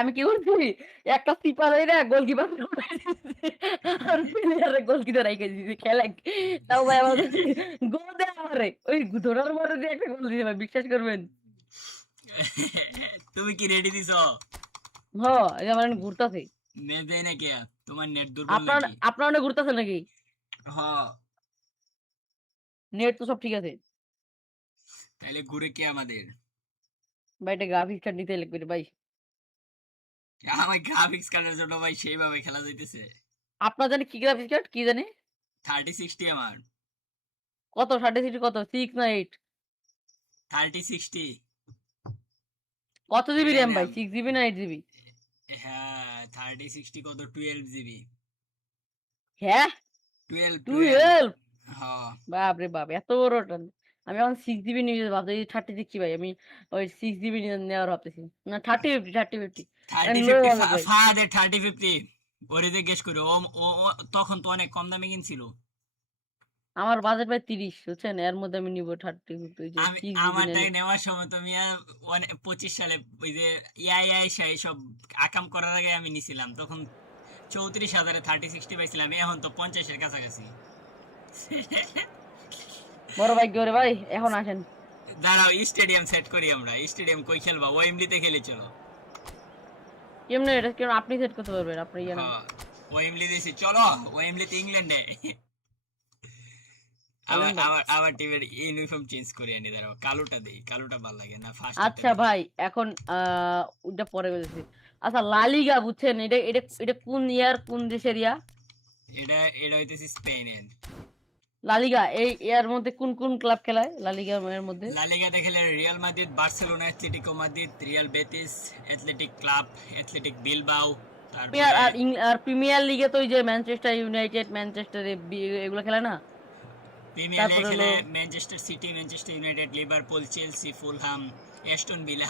আমি কি করছি একটা সিপার হই না গোলকিপার আর প্লেয়ারে গোলকিপার রাইখে দিয়েছি খেলা, তাও ভাই আমার গোল দেয় আমারে, ওই ধরার পরে দিয়ে একটা গোল দিয়েছে ভাই, বিশ্বাস করবেন। তুমি কি রেডি দিছো? এই যে আমার ঘুরতাছে নেট দেয় নাকি? তোমার নেট দুর্বল নাকি? আপনার অনেক ঘুরতাছে নাকি? নেট তো সব ঠিক আছে, তাহলে ঘুরে কি আমাদের ভাই এটা গ্রাফিক্স কার্ড নিতে লাগবে ভাই। আমার গ্রাফিক্স কার্ডের জন্য ভাই সেইভাবে খেলা যাইতেছে। আপনার জানি কি গ্রাফিক্স কার্ড কি জানি? 3060 আমার। কত 60 কত 6 না 8? 3060। কত জিবি র‍্যাম ভাই, 6 জিবি না 8 জিবি? হ্যাঁ 3060 কত 12 জিবি। হ্যাঁ 12। হ্যাঁ বাপ রে বাপ, এত বড় টান। আমি এখন 6 জিবি নিয়ে ভাবছি 36 ভাই, আমি ওই 6 জিবি নেওয়ার ভাবতেছি না, 3050 ফাদে 3050 ওরে গেস করে ও তখন তো অনেক কম দামে কিনছিল। আমার বাজেট ভাই 30, বুঝছেন, এর মধ্যে আমি নিব 3050। ওই যে আমারটাই নেওয়ার সময় তো মিয়া 25 সালে ওই যে ইয়াই সব আকাম করার আগে আমি নিছিলাম, তখন 34,000-এ 3060 পাইছিলাম, এখন তো 50-এর কাছাকাছি। বড় ভাই করে ভাই এখন আসেন, দাঁড়াও স্টেডিয়াম সেট করি আমরা। স্টেডিয়াম কই খেলবা? ওয়েমব্লিতে খেলে চলো। কেমনে এটা কেন আপনি সেট করতে পারবেন? আপনি জানেন ওয়েমব্লি দিছি, চলো ওয়েমব্লিতে ইংল্যান্ডে। আবার টিমের ইউনিফর্ম চেঞ্জ করে এনে দাঁড়াও, কালোটা দেই, কালোটা ভালো লাগে না ফার্স্ট। আচ্ছা ভাই এখন ওটা পরে বলছি। আচ্ছা লা লিগা বুঝছেন, এটা কোন ইয়ার কোন দেশের ইয়া? এটা হইতেছে স্পেনের লা লিগা। এই এর মধ্যে কোন কোন ক্লাব খেলায় লা লিগা এর মধ্যে? লা লিগাতে খেলে Real Madrid, Barcelona, Atletico Madrid, Real Betis, Athletic Club, Athletic Bilbao. আর প্রিমিয়ার লিগে তো ওই যে ম্যানচেস্টার ইউনাইটেড, ম্যানচেস্টার এগুলো খেলে না? প্রিমিয়ার লিগে খেলে Manchester city, Manchester United, Liverpool, Chelsea, Fulham, Aston villa,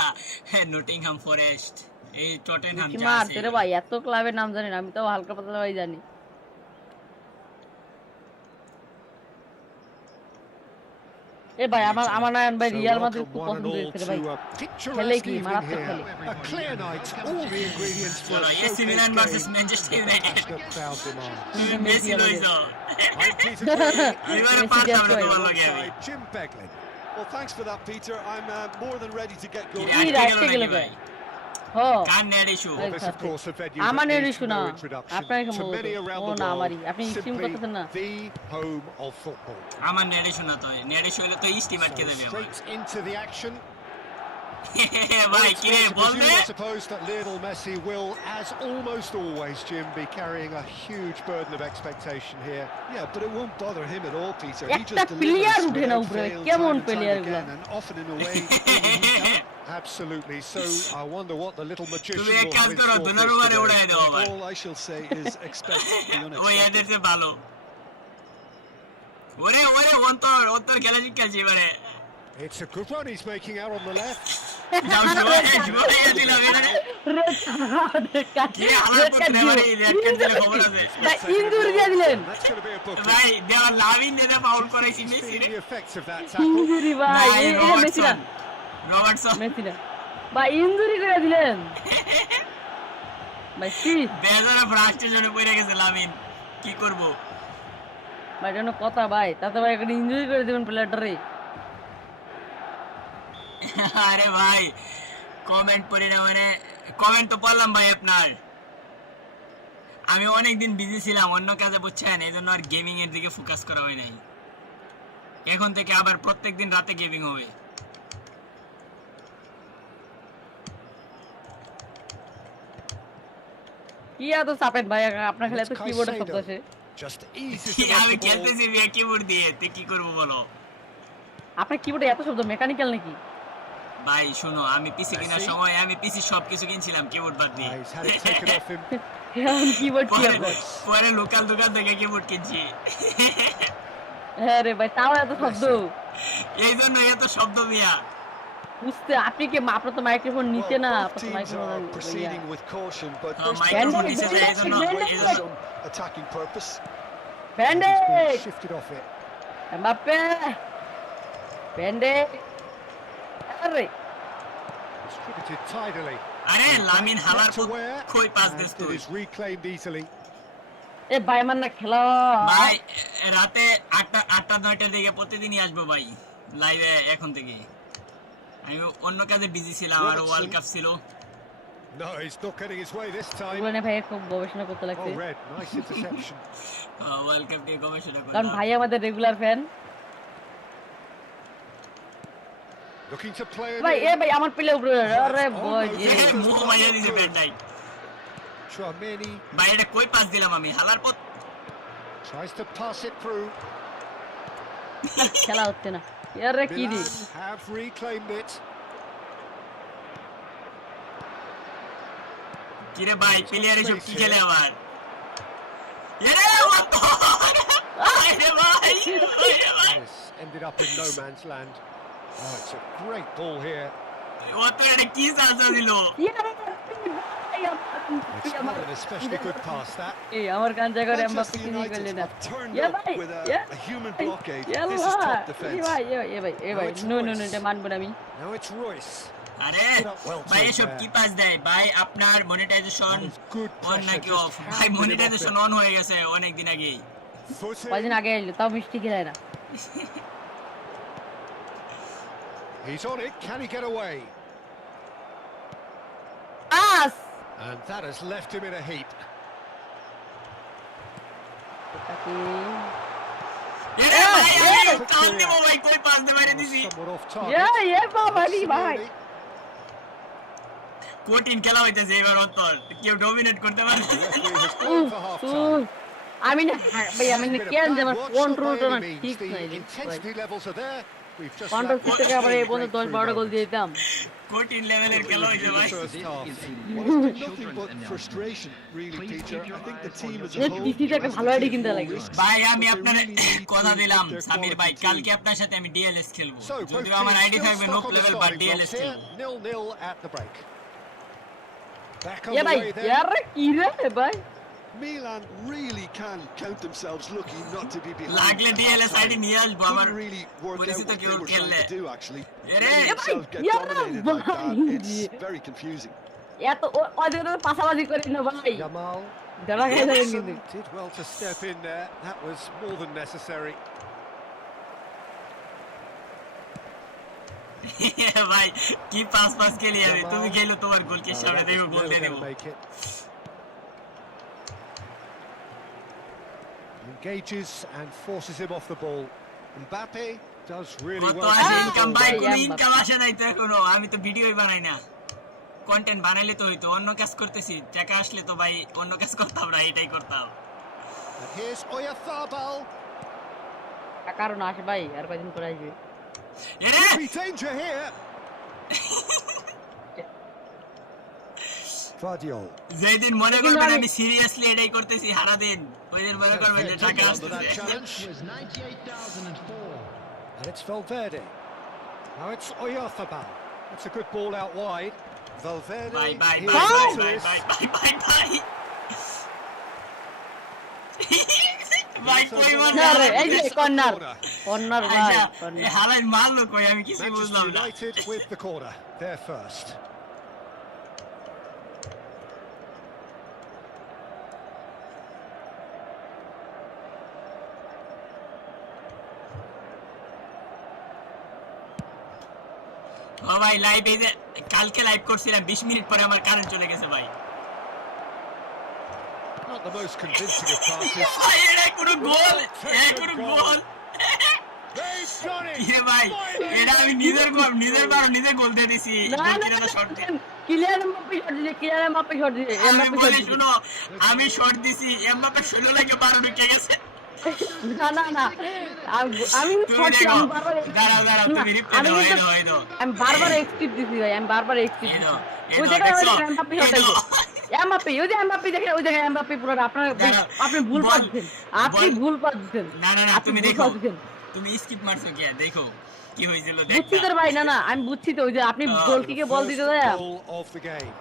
Nottingham forest, এই টটেনহাম যা আছে। রে ভাই এত ক্লাবের নাম জানেন? আমি তো হালকা পাতলা ভাই জানি। এ ভাই আমার নাম ভাই রিয়াল মাদ্রিদ খুব পছন্দ হয়েছে ভাই, খেলে কি মারাত্মক খেলে। A clear night, all the ingredients for a AC Milan versus Manchester United. Messi লইছো এবারে পারতাম না তোমার লগে আমি। Jim Beglin. Well, thanks for that, Peter. I'm more than ready to get going. কি রাখতে গেল ভাই? কার net issue Well, this, of course, a venue আমার that net needs issue no না introduction. আপনার To সম্ভবত many around ও the না world, আমারই আপনি স্ট্রিম simply করতেছেন না the home of football. আমার নেট ইস্যু না তো নেট ইস্যু হলে তো স্টিম আটকে So যাবে আমার straight into the action. ভাই It's কি fair রে to বল presume, দে I suppose, that Lionel Messi will, as almost always, Jim, be carrying a huge burden of expectation here. Yeah, but it won't bother him at all, Peter. He একটা just player delivers উঠে না without উপরে fail কেমন time and time প্লেয়ারগুলো again, and often in a way only he can. Absolutely. So I wonder what the little magician তুমি এক will কাজ have in করো store for দুলার us মারে উড়াই today. দাও ভাই All I shall say is expect the ওই এদের unexpected. চেয়ে ভালো ওরে ওরে অন্তর খেলা শিখাচ্ছি এবারে It's a good one he's making out on the left. যাও শুয়ে দিলাম এবারে কি হালাত করতে পারে রেড কার্ড দিলে খবর আছে ইনজুরি দিয়ে দিলেন That's going to be a booking. ভাই দেওয়ার লাভিন দিয়ে ফাউল করেছি He's মেসি seen রে the effects of that tackle. Injury ভাই ভাই এটা মেসি না রবার্টসন মেসি না ভাই ইনজুরি করে দিলেন ভাই সি বেজারে ফ্রাস্ট্রেশনে পড়ে গেছে লাভিন কি করব ভাই এটা কথা ভাই তাতে ভাই একটা ইনজুরি করে দিবেন প্লেয়ারটারে আরে ভাই কমেন্ট পড়ি না মানে কমেন্ট তো পড়লাম ভাই আপনার আমি অনেকদিন বিজি ছিলাম অন্য কাজে বুঝছেন এই জন্য আর গেমিং এর দিকে ফোকাস করা হয় নাই এখন থেকে আবার প্রত্যেকদিন রাতে গেমিং হবে কি এত চাপেন ভাই আপনার খেলে এত কিবোর্ডের শব্দ আসে Just eases কি it off আমি the ball. খেলতেছি কিবোর্ড দিয়ে তুই কি করবো বলো আপনার কিবোর্ডে এত শব্দ মেকানিক্যাল নাকি ভাই শোনো আমি পিসি কেনার সময় আমি পিসি সবকিছু কিনছিলাম কিবোর্ড বাদ দিয়ে He's had it taken off him. এখন কিবোর্ড কি আপনার পরে লোকাল দোকান থেকে কিবোর্ড কিনছি হ্যাঁ রে ভাই তাও এত শব্দ এই জন্য এত শব্দ মিয়া বুঝতে আপনি কি আপনার তো মাইক্রোফোন নিচে না Both আপনার তো teams microphone are proceeding with caution, but Oh, there's microphone plenty is of there, isn't it? ways Isn't it? for attacking purpose. He's bandage been shifted off it. Mbappe bandage আরে Distributed tidily. আরে Lamine হালার Back to wear, কই pass and this it তুই is reclaimed easily. এ ভাই মান না খেলা ভাই রাতে 8টা 9টার দিকে প্রতিদিনই আসবো ভাই লাইভে এখন থেকে আমি অন্য কাজে বিজি ছিলাম আর ওয়ার্ল্ড কাপ ছিল No, he's not getting his way this time. ওখানে ভাই খুব গবেষণা করতে লাগছে Oh, red. Nice interception. World cup নিয়ে গবেষণা কারণ করলাম ভাই আমাদের regular fan Looking to play it ভাই এ in. ভাই আমার প্লে উপরে আরে বয় মুখ মাইয়া দিছে ব্যান্ডাই Chouameni ভাই এটা কই পাস দিলাম আমি হালার পথ tries to pass it through. খেলা হচ্ছে না আরে কি দি Milan have reclaimed it. কিরে ভাই প্লেয়ার এসব কি খেলে আবার এরে আরে ভাই আরে ভাই This ended up in no man's land. Oh, it's a great ball here. ও তো এটা কি চালছা দিল It's not an especially good pass, that. এই আমার কান জায়গা করে এমবাপ্পে Manchester কি নিয়ে গেলেন United না have turned ইয়া up ভাই with yeah a human blockade. This is ইয়াল্লাহ top এ defence. ভাই এ ভাই নো নো নো এটা মানবো না আমি Now it's Royce. আরে ভাই এসব কি পাস দেয় ভাই আপনার monetization That is good on pressure. নাকি Just অফ ভাই handed it off monetization him. On on হয়ে গেছে অনেক দিন আগেই Footing. কয়দিন আগে এলো তাও মিষ্টি খেলায় না He's on it. Can he get away? Us And that has left him in a heap. এরে ভাই আরে কাউন্ট দেবো ভাই কই পাস দে মাইরে দিছি Somewhat off target. ইয়া বাবা রে ভাই কঠিন খেলা হইতাছে এবার অন্তর কেউ ডমিনেট করতে পারে The referee has gone for half time. আমি না ভাই আমি না কেন যে আমার Watch কন্ট্রোলটা by না any means. ঠিক The নাই intensity levels are there. We've just control lacked থেকে আবার এই a পর্যন্ত 10 breakthrough 12টা গোল moment. দিয়ে দিতাম কঠিন লেভেলের খেলা হইছে ভাই First half. Well, it's been nothing but frustration, really, Peter. I think the team as a এই whole পিসিটা একটা ভালো আইডি কিনতে লাগে ভাই আমি আপনার কথা দিলাম সামির ভাই কালকে আপনার সাথে আমি ডিএলএস খেলবো So both যদিও আমার teams আইডি still থাকবে stuck no on the level বা starting ডিএলএস blocks here. খেলবো 0-0 at the break. Back ইয়া ভাই underway then. ইয়ার কি রে ভাই Milan really can count themselves lucky not to be behind. লাগলে at ডিএলএস half-time. আইডি নিয়ে আসবো আমার Couldn't really work out পরিচিত what কেউ they were খেললে trying to do, actually. এরে Letting themselves get Yeah, dominated like that, it's yeah. very confusing. এত ওদের তো পাশাপাশি করি না ভাই Yamal যারা খাই যাবেন কিন্তু did well to step in there. That was more than necessary. ভাই কি পাস খেলি আমি, Jamal. তুমি খেলো তোমার গোলকে No, সামনে that দেবো, was গোল never দিয়ে going দেবো। to make it. Engages and forces him off the ball. Mbappe does really কত well to আসে win the ইনকাম ball ভাই? back. কোনো Mbappe. ইনকাম আসে নাই তো এখনো, আমি তো ভিডিওই বানাই না। কন্টেন্ট বানাইলে তো হইতো, অন্য কাজ করতেছি, টাকা আসলে তো ভাই অন্য কাজ করতাম না, এটাই করতাম। And here's Oyarzabal. কারণ আসে ভাই, আর কয়দিন পরে আসবে। এরে Could be danger here. Vardiol. যেদিন মনে কিন্তু করবেন আমি- আমি সিরিয়াসলি এটাই করতেছি সারা দিন, ওই দিন মনে করবেন যে টাকা Under আসতেছে। that challenge. was 98,004. And it's Valverde. Now it's Oyarzabal. It's a good ball out wide. Valverde. Bye bye here's bye bye the bye assist. Bye ভাই কই মার না রে, এই যে কর্নার ভাই, আচ্ছা, কর্নার। হালাই মারলো কই, আমি কিছু Manchester বুঝলাম না। United with the corner. They're first. ও ভাই লাইভ, এই যে কালকে লাইভ করছিলাম, 20 মিনিট পরে আমার কারেন্ট চলে গেছে ভাই। Not the most convincing of passes. ভাই এটা কোনো গোল, এটা কোনো গোল। They've done it. এ ভাই এটা আমি নিজের গোল, নিজে গোল দিয়ে দিছি। না, গোল না, কিনা তো শর্ট। কিলিয়ান এমবাপ্পে শট দিছে, কিলিয়ান এমবাপ্পে শট দিছে, আমি এমবাপ্পে শট বলি দিছে। শুনো, আমি শর্ট দিছি, এমবাপ্পে 16 লাগে 12 ঢুকে গেছে। না, আমি তুমি শট দেখো, আমি বারবার দাঁড়াও তুমি রিপ্লে আমি দাও, কিন্তু- এই দাও। আমি বারবার এক্সটিভ দিছি ভাই, আমি বারবার এক্সটিভ এই দিছি। দাও, ওই এই দেখো দাও, ওই দেখছো? দেখো, এমবাপ্পে এই শট দাও। দিছে। এমবাপ্পে, ওই যে এমবাপ্পে দেখেন, ওই জায়গায় এমবাপ্পে পুরো আপনার দাঁড়াও, আপনি ভুল বল, পাচ্ছেন। আপনি বল। ভুল পাচ্ছেন। না আপনি তুমি ভুল দেখো, পাচ্ছেন। তুমি স্কিপ মারছো কি? দেখো কি হয়েছিল, বুঝছি দেখো। তোর ভাই, না আমি বুঝছি তো, ওই যে আপনি আহ, গোলকিকে বল দিতে দেয়। Goal of the game.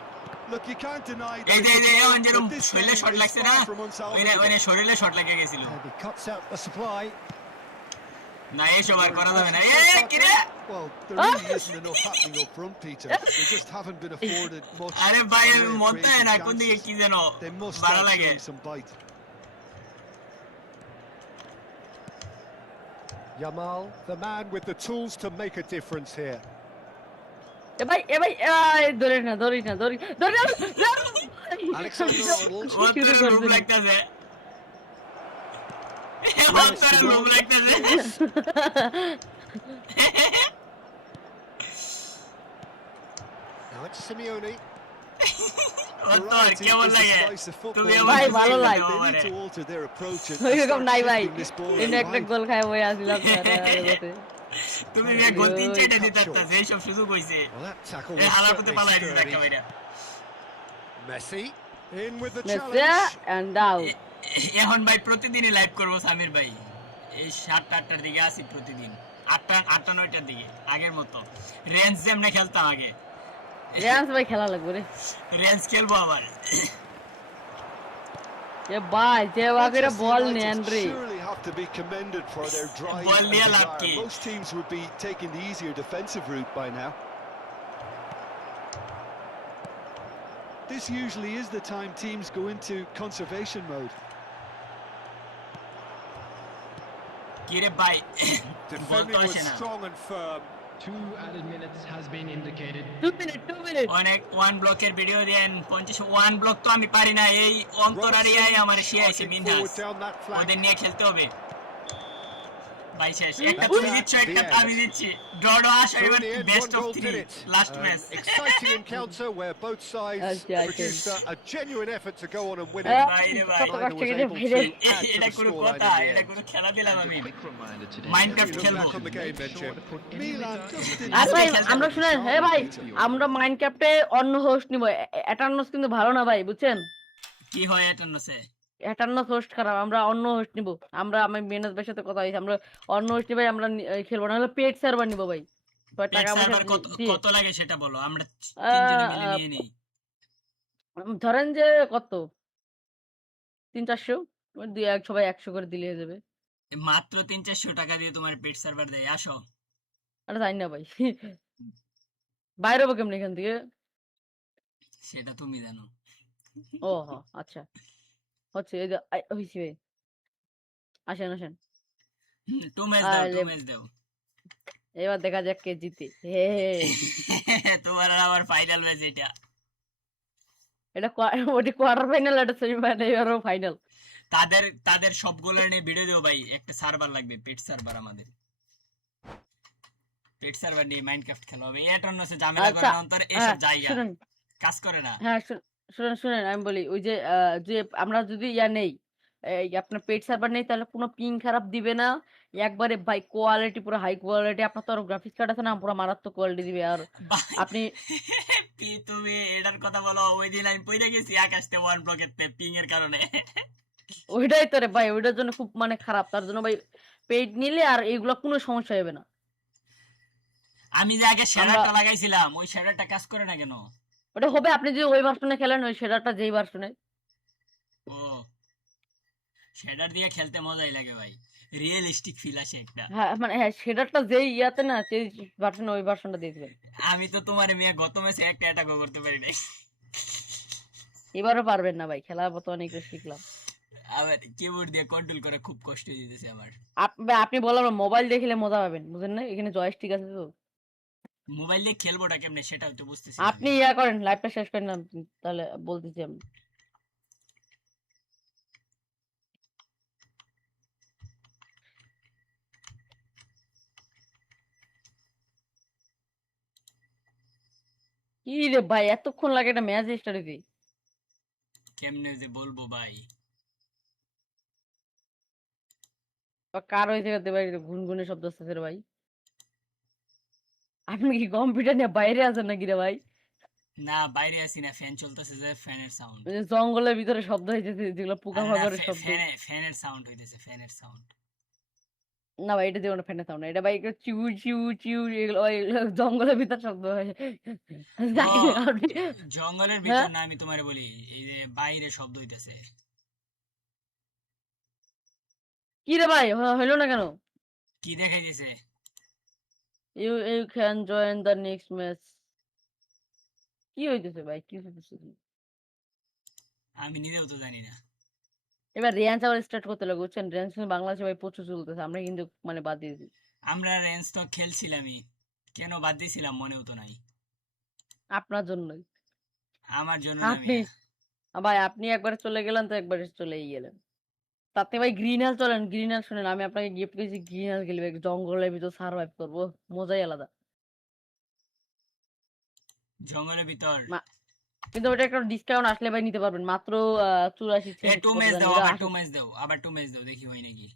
Look, you can't deny that এই যে it's a এখন blow, যেরকম but this শরীরে game শট is লাগছে না, far from unsalvageable. ওইনে শরীরে শট লাগে গেছিল। And he cuts out the supply. না এসব আর করা যাবে না। এ কি রে? Well, there really isn't enough happening up front, Peter. They just haven't been afforded much. আরে ভাই in the আমি way of মনটা creating না কোন দিকে chances. কি যেন They must ভালো start লাগে। showing some bite. Yamal, the man with the tools to make a difference here. এ ভাই ধরিস না। Alexander-Arnold. ও তোর লোভ লাগতেছে, ও তোর লোভ লাগতেছে। Now it's Simeone. ও তোর Variety কেমন is the লাগে? spice of football. তুমি They আমার ভাই, ভালো বুঝতে লাগে। দাও need আমারে। to alter their approach and ওইরকম start নাই ভাই, shifting this ball কিন্তু একটা wide. গোল খাই বই আসলাম তুমি যে গোল 3-4টা দিতে পারতাছ, এইসব সুযোগ হইছে। Well, that tackle এই was হালার প্রতি certainly পালাই দিছে একটা sturdy. বাইরে। Messi in with the Messi challenge. And out. এখন ভাই প্রতিদিনই লাইভ করব সামির ভাই, এই 7-8টার দিকে আসি প্রতিদিন, 8টা 9টার দিকে আগের মতো। রেঞ্জ যেমনে খেলতাম আগে, রিয়ান্স ভাই খেলা লাগবে রে। রেঞ্জ খেলবো আবার। এ ভাই যে ওয়াকেরে Manchester বল United নেন রে। surely have to be commended for their drive Ball and niye desire. lapki? Most teams would be taking the easier defensive route by now. This usually is the time teams go into conservation mode. কি রে ভাই, বল তো Defending was আসে না। strong and firm. 2 added minutes has been indicated. 2 minute. অনেক one ব্লকের video দেন, 50 one block তো আমি পারি না, এই অন্তরারিয়ায় আমার শিয়াইছে Charging বিন্দাস, forward down that flank. ওদের নিয়ে খেলতে হবে। ভাই শেষ, একটা That's তুমি that, দিচ্ছ, একটা the তো আমি end. দিচ্ছি, ড্র আসো So এবার, in the end, best one of goal 3 did it. Last match. Exciting encounter where both sides Okay. produced a genuine effort to go on and win Eh, it. বাইরে ভাই, কত কষ্ট was করে able ভিড়ে। to add to এটা the কোনো scoreline কথা, in the এটা end. কোনো খেলা দিলাম আমি। Quick reminder today. Minecraft Look খেলবো। back on the game then, Jim. Milan just didn't আর ভাই খেলতে আমরা হবে। শুনেন, হ্যাঁ ভাই আমরা মাইনক্রাফটে অন্য হোস্ট নিব। এটার্নস কিন্তু ভালো না ভাই, বুঝছেন? কি হয় এটা নসে? এটার্নস হোস্ট খারাপ, আমরা অন্য হোস্ট নিব। আমি মেনস ভাইয়ের সাথে কথা হইছে, আমরা অন্য হোস্ট নিব, আমরা খেলবো না, হলে পেড সার্ভার নিব ভাই। পেট টাকা পয়সা সার্ভার কত দিয়ে কত লাগে সেটা বলো, আমরা তিনজনে মিলে নিয়ে নেই। ধরেন যে কত 300-400 সবাই 100 করে দিলে হয়ে যাবে। মাত্র 300-400 টাকা দিয়ে তোমার পেট সার্ভার দেয়, আসো। আরে জানি না ভাই, বাইরে হবো কেমন এখান থেকে? সেটা তুমি জানো। ও আচ্ছা, হচ্ছে এই যে হইছে ভাই, আসেন। 2 ম্যাচ দাও, 2 ম্যাচ দাও। এবার দেখা যাক কে জিতে। হে তোমার আর আমার ফাইনাল ম্যাচ এটা। এটা ওটা কোয়ার্টার ফাইনাল, এটা সেমিফাইনাল, এবারও ফাইনাল। তাদের সবগুলো নিয়ে ভিডিও দেবো ভাই, একটা সার্ভার লাগবে, পেট সার্ভার, আমাদের পেট সার্ভার নিয়ে মাইনক্রাফট খেলা হবে। এটা অন্য ঝামেলা করে আচ্ছা, না অন্তর, হ্যাঁ এসব জায়গা শুনুন, কাজ করে না। হ্যাঁ শুনেন আমি বলি, ওই যে যে আমরা যদি নেই, এই আপনার পেড সার্ভার নেই, তাহলে কোনো পিং খারাপ দিবে না, একবারে ভাই কোয়ালিটি পুরো হাই কোয়ালিটি। আপনার তো গ্রাফিক্স কার্ড আছে না, পুরো মারাত্মক কোয়ালিটি দিবে। আর ভাই আপনি তুমি এটার কথা বলো, ওই দিন আমি পড়ে গেছি আকাশতে ওয়ান ব্লকের পিং এর কারণে। ওইটাই তো রে ভাই, ওইটার জন্য খুব মানে খারাপ। তার জন্য ভাই পেড নিলে আর এইগুলো কোনো সমস্যা হবে না। আমি যে আগে আমরা শেডারটা লাগাইছিলাম, ওই শেডারটা কাজ করে না কেন? ওটা হবে আপনি যদি ওই ভার্সনে খেলেন, ওই সেটারটা যেই ভার্সনে। ও, শেডার দিয়ে খেলতে মজাই লাগে ভাই, রিয়েলিস্টিক ফিল আসে একটা। হ্যাঁ মানে হ্যাঁ, সেটারটা যেই ইয়াতে না, সেই ভার্সনে ওই ভার্সনটা দিয়ে দিবেন। আমি তো তোমার মেয়ে গত ম্যাচে একটা অ্যাটাকও করতে পারি নাই। এবারও পারবেন না ভাই, খেলা তো অনেক শিখলাম। আবার কিবোর্ড দিয়ে কন্ট্রোল করা খুব কষ্ট হয়ে যেতেছে আমার। আপনি বললাম মোবাইল দেখলে মজা পাবেন, বুঝেন না? এখানে জয়স্টিক আছে তো। মোবাইল দিয়ে খেলবোটা কেমনে সেটাও তো বুঝতেছি না আপনি আমি। করেন, লাইভটা শেষ করেন না, তাহলে বলতেছি আমি। কি রে ভাই, এতক্ষণ লাগে একটা ম্যাচ স্টার্ট হইতে? কেমনে যে বলবো ভাই। কার হয়েছে ভাই, গুনগুনে শব্দ আসতেছে রে ভাই। আপনি কি কম্পিউটার নিয়ে বাইরে আছেন নাকি রে ভাই? না বাইরে আছি না, ফ্যান চলতেছে, যে ফ্যানের সাউন্ড। ওই যে জঙ্গলের ভিতরে শব্দ হইতেছে, যেগুলো আরে না, পোকামাকড়ের শব্দ। ফ্যানের সাউন্ড হইতেছে, ফ্যানের সাউন্ড। না ভাই, এটা দিয়ে কোনো ফ্যানের সাউন্ড না, এটা ভাই একটু চিউ চিউ চিউ, এগুলো এগুলো জঙ্গলের ভিতর শব্দ হয়। ও, জানি না আপনি। জঙ্গলের হ্যাঁ, ভিতর না, আমি তোমারে বলি এই যে বাইরে শব্দ হইতেছে। কি রে ভাই, হইলো না কেন? কি দেখাইতেছে? You can join the next match. কি হইতেছে ভাই, কি হইতেছে? আমি নিজেও তো জানি না। এবার রেঞ্জ আবার স্টার্ট করতে লাগে, বুঝছেন? রেঞ্জ বাংলাদেশে ভাই প্রচুর চলতেছে, আমরা কিন্তু মানে বাদ দিয়েছি। আমরা রেঞ্জ তো খেলছিলামই, কেন বাদ দিয়েছিলাম মনেও তো নাই। আপনার জন্যই। আমার জন্য না আপনি মিয়া। ভাই, আপনি একবার চলে গেলেন তো একবারে চলেই গেলেন। তাতে ভাই গ্রিন হেল চলেন, গ্রিন হেল শুনেন, আমি আপনাকে গিফট করেছি, গ্রিন হেল খেলবে, জঙ্গলের ভিতর সার্ভাইভ করবো, মজাই আলাদা। জঙ্গলের ভিতর। কিন্তু ওটা একটা ডিসকাউন্ট আসলে ভাই নিতে পারবেন, মাত্র 84 এ সেন্ট টু কত ম্যাচ জানি দাও, এটা আবার টু 80। ম্যাচ দাও, আবার টু ম্যাচ দাও, দেখি হয় নাকি।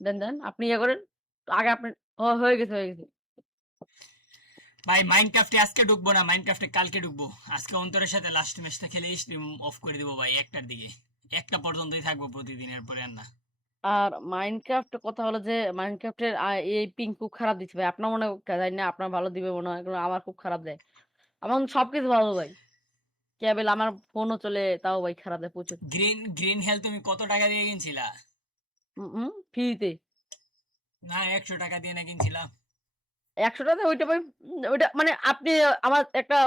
দেন আপনি করেন আগে, আপনি হয়ে গেছে হয়ে গেছে। ভাই মাইনক্রাফটে আজকে ঢুকবো না, মাইনক্রাফটে কালকে ঢুকবো। আজকে অন্তরের সাথে লাস্ট ম্যাচটা খেলে স্ট্রিম অফ করে দিব ভাই, একটার দিকে, একটা পর্যন্তই থাকবো প্রতিদিনের পরে আর না। আর মাইনক্রাফট কথা হলো যে, মাইনক্রাফটের এই পিং খুব খারাপ দিচ্ছে ভাই। আপনার মনে হয় জানি না, আপনার ভালো দিবে মনে হয়, কিন্তু আমার খুব খারাপ দেয়। আমার সবকিছু ভালো ভাই, কেবল আমার ফোনও চলে, তাও ভাই খারাপ দেয় প্রচুর। গ্রিন হেল তুমি কত টাকা দিয়ে কিনছিলা? ফ্রিতে। না 100 টাকা দিয়ে না কিনছিলা? 100 টাকা ওইটা ভাই, ওইটা মানে আপনি, আমার একটা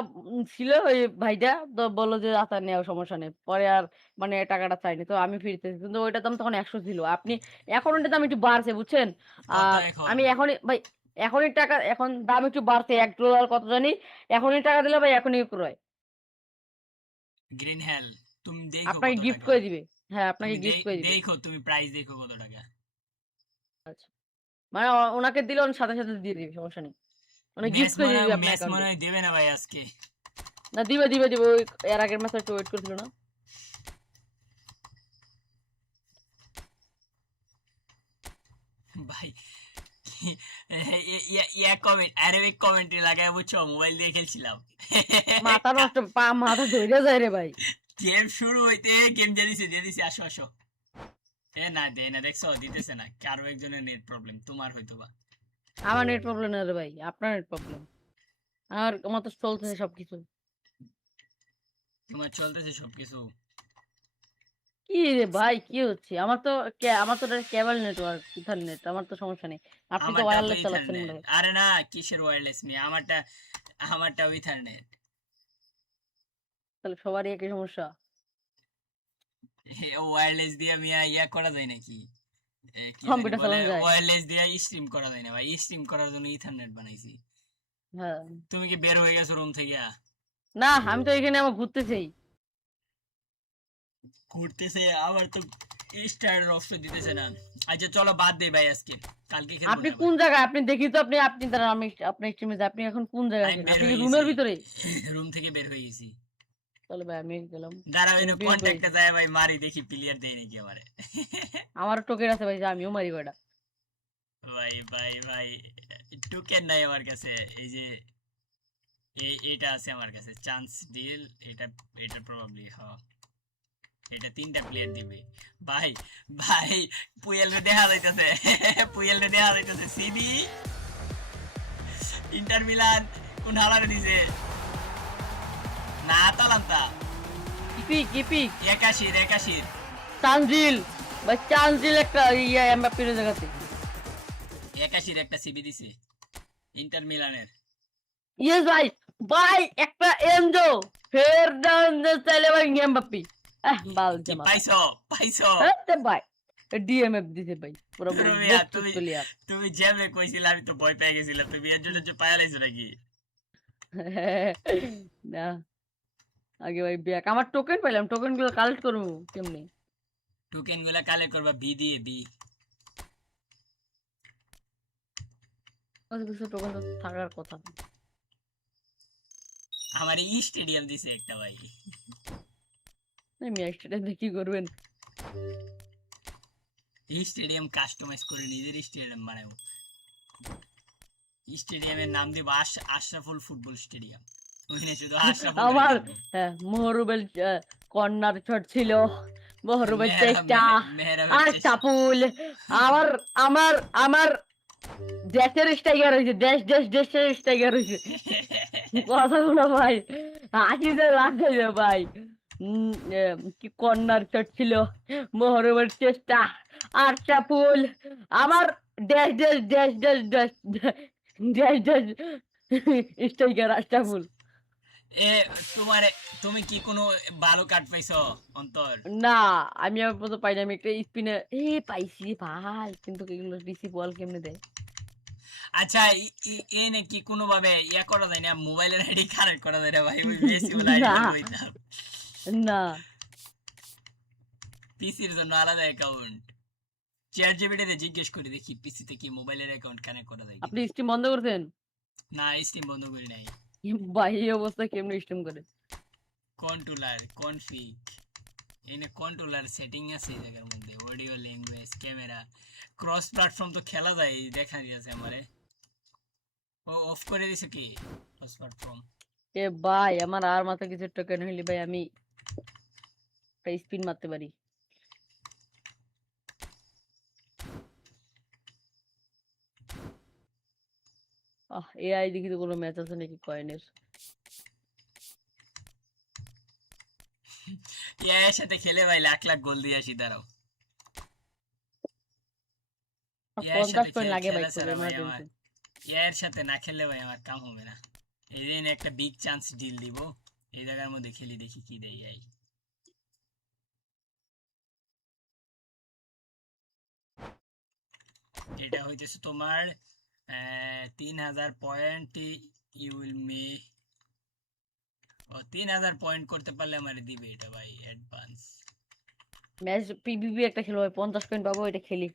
ছিল ওই ভাইটা, তো বললো যে আচ্ছা নেও, সমস্যা নেই। পরে আর মানে টাকাটা চাইনি, তো আমি ফিরতে, কিন্তু ওইটার দাম তখন 100 ছিল। আপনি এখন ওইটার দাম একটু বাড়ছে, বুঝছেন? কত আর এখন? আমি এখনই ভাই, এখনই টাকা, এখন দাম একটু বাড়ছে, $1 কত জানি। এখনই টাকা দিলে ভাই এখনই ক্রয়। গ্রিন হেল তুমি দেখো আপনাকে কত গিফট টাকা। করে দিবে। হ্যাঁ, আপনাকে তুমি গিফট করে দিবে। দেখো, তুমি প্রাইস দেখো কত টাকা। আচ্ছা, মানে ওনাকে দিলে ওর সাথে সাথে দিয়ে দিবে, সমস্যা নেই। মানে গিফট করে দিয়ে দিবে আপনার ম্যাচ মনে অ্যাকাউন্টে। হয় দেবে না ভাই আজকে। না, দিবে ওই এর আগের মাসে একটু ওয়েট করছিল না? ভাই ইয়া কমেন্ট, আরবিক কমেন্ট্রি লাগায় বুঝছো, মোবাইল দিয়ে খেলছিলাম। মাথা নষ্ট, মাথা ধরে যায় রে ভাই। গেম শুরু হইতে গেম দিয়ে দিছে, আসো আসো। এ না দে না, দেখছো দিতেছে না, কারো একজনের নেট প্রবলেম, তোমার হয়তো বা। আমার নেট প্রবলেম না রে ভাই, আপনার নেট প্রবলেম। আমার তো চলতেছে সবকিছু। তোমার চলতেছে সবকিছু। কি রে ভাই, কি হচ্ছে? আমার তো কেবল নেটওয়ার্ক, ইথারনেট, আমার তো সমস্যা নেই। আপনি তো আমারটা তো ওয়্যারলেস চালাচ্ছেন ইথারনেট। মনে হয়। আরে না, কিসের ওয়্যারলেস নিয়ে, আমারটা ইথারনেট। তাহলে সবারই একই সমস্যা। ওয়্যারলেস দিয়ে আমি ইয়া করা যায় নাকি? কি জানি কম্পিউটার বলে চালানো যায়। ওয়্যারলেস দিয়ে স্ট্রিম করা যায় না ভাই, স্ট্রিম করার জন্য ইথারনেট বানাইছি। হ্যাঁ তুমি কি বের হয়ে গেছো রুম থেকে? না আমি তো এখানে আমার ঘুরতে চাই। ঘুরতেছে আবার তো স্টার অপশন দিতেছে না। আচ্ছা চলো বাদ দেই ভাই, আজকে কালকে খেলবো আপনি না কোন আবার। জায়গায় আপনি দেখি তো আপনি আপনি দাঁড়ান আমি আপনি স্ট্রিমে আপনি এখন কোন জায়গায় আমি আছেন? বের আপনি কি হয়ে রুমের গেছি, ভিতরে? রুম থেকে বের হয়ে গেছি। চলো ভাই আমি গেলাম। দাঁড়াও এনে বের কন্ট্যাক্টে হয়েছি। যায় ভাই, মারি দেখি প্লেয়ার দেয় নাকি আমারে। আমার টোকেন আছে ভাই, আমিও মারি কয়টা। ভাই ভাই ভাই টোকেন নাই আমার কাছে, এই যে এটা আছে আমার কাছে চান্স ডিল, এটা এটা প্রবাবলি এটা 3টা প্লেয়ার দিবে ভাই। ভাই পুয়েল রে দেখা যাইতেছে, পুয়েল রে দেখা যাইতেছে সিডি ইন্টার মিলান কোন হালারে দিছে না আতালান্তা কিপি 81 চান্সিল ভাই, চান্সিল একটা ইয়া এমবাপ্পের জায়গাতে। 81 একটা সিবি দিছে ইন্টার মিলানের। ইয়েস ভাই, ভাই একটা এনজো ফেরনান্দেজ চাইলে ভাই এমবাপ্পে বাল কি জামা পাইছো পাইছো? হ্যাঁ ভাই ডিএমএফ দিছে ভাই পুরো তুমি বকচুদ তুমি প্লেয়ার। তুমি যেমনে কইছিলা আমি তো ভয় পেয়ে গেছিলাম, তুমি এর জন্য যে পায়া লাইছো নাকি? না আগে ভাই ব্যাক আমার টোকেন পাইলাম, টোকেন গুলো কালেক্ট করবো কেমনে? টোকেন গুলা কালেক্ট করবা বি দিয়ে, বি। কিছু টোকেন তো থাকার কথা। আমার ই স্টেডিয়াম দিছে একটা ভাই। ম্যাচ স্টেডিয়ামে কি করবেন? এই স্টেডিয়াম কাস্টমাইজ করে নিজের স্টেডিয়াম বানাবো। স্টেডিয়ামের নাম দিব আশরাফুল ফুটবল স্টেডিয়াম। ওখানে শুধু আশরাফুল আমার মোহরুবেল কর্নার শট ছিল, মোহরুবেল চেষ্টা আর চাপুল। আমার আমার আমার দেশের স্ট্রাইকার হয়েছে, দেশের স্ট্রাইকার হয়েছে। কথা বলো ভাই, হাসিতে লাগছে ভাই। কি কর্নার শট ছিল, মোহরুবেল চেষ্টা আর চাপুল। আমার দেশ দেশ দেশ দেশ দেশ দেশ দেশ স্ট্রাইকার আশরাফুল। এ তোমার তুমি কি কোনো ভালো কার্ড পাইছো অন্তর? না আমি আর পর্যন্ত পাইনি, আমি একটা স্পিনে পাইছি ভাই, কিন্তু এগুলো রিসিভ বল কেমনে দেয়? আচ্ছা এ নাকি কোনো ভাবে ইয়া করা যায় না, মোবাইলের আইডি কানেক্ট করা যায় না ভাই? ওই মেসি বলে আইডি না লইতাম না পিসির জন্য আলাদা অ্যাকাউন্ট। চ্যাট জিপিটি তে জিজ্ঞেস করে দেখি পিসিতে কি মোবাইলের অ্যাকাউন্ট কানেক্ট করা যায় আপনি কিনা। স্ট্রিম বন্ধ করছেন? না স্ট্রিম বন্ধ করি নাই। ভাই এই অবস্থা কেমনে স্ট্রিম করে? কন্ট্রোলার কনফিগ, এনে কন্ট্রোলার সেটিং আছে এই জায়গার মধ্যে, audio language camera cross platform তো খেলা যায়, দেখা যাচ্ছে আমারে। ও অফ করে দিছে কি ক্রস প্ল্যাটফর্ম? ভাই আমার আর মাথা কিছু টোকেন হইলে ভাই আমি একটা স্পিন মারতে পারি। এআই দেখি তো কোনো ম্যাচ আছে নাকি কয়েনের? এর সাথে খেলে ভাই লাখ লাখ গোল দিয়ে আসি, দাঁড়াও। এর 50 সাথে কয়েন লাগে ভাই, খেলা খুব ছাড়া ভাই আমার, এমার্জেন্সি। এর সাথে না খেললে ভাই আমার কাম হবে না। এই দিন একটা বিগ চান্স ডিল দিব, এই জায়গার মধ্যে খেলি দেখি কি দেয় এই। এটা হইতেছে তোমার 3000 point, you will may 3000 point করতে পারলে আমার দিবে এটা ভাই অ্যাডভান্স। ম্যাচ পিভিপি একটা খেলবো ভাই, 50 কয়েন পাবো, এটা খেলি।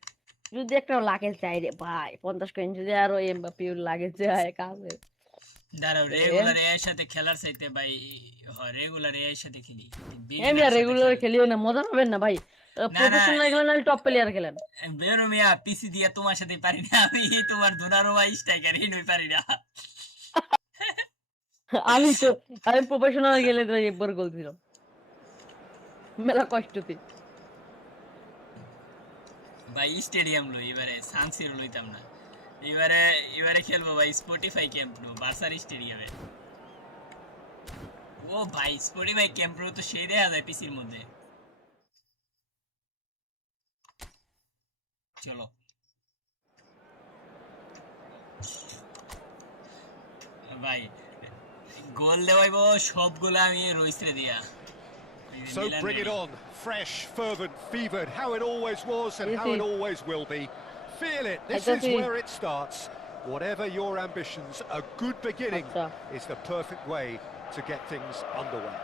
যদি একটা লাগে চাই রে ভাই, 50 কয়েন যদি আরো এমবাপ্পে লাগে যায় কাজে। দাঁড়াও রেগুলার এর সাথে খেলার চাইতে ভাই রেগুলার এর সাথে খেলি। আমি আর রেগুলার খেলিও না, মজা পাবেন না ভাই। না প্রফেশনাল খেলেন আর টপ প্লেয়ার খেলেন। বেরো মিয়া, পিসি দিয়া তোমার সাথে পারি না আমি, তোমার ধুনারো ভাই স্ট্রাইকার নই পারি না। আমি প্রফেশনাল গেলে তো একবার গোল দিল মেলা কষ্টতে ভাই। স্টেডিয়াম লই এবারে, সানসিরো লইতাম না এবারে, এবারে খেলবো ভাই স্পটিফাই ক্যাম্প নো বার্সার স্টেডিয়ামে। ও ভাই স্পটিফাই ক্যাম্প নো তো সেই দেখা যায় পিসির মধ্যে। চলো ভাই গোল দেওয়াইবো সবগুলো আমি রইসরে দিয়া, So bring it on, fresh, fervent, fevered, how it always was and how it always will be. Feel it, this is where it starts. Whatever your ambitions, a good beginning is the perfect way to get things underway.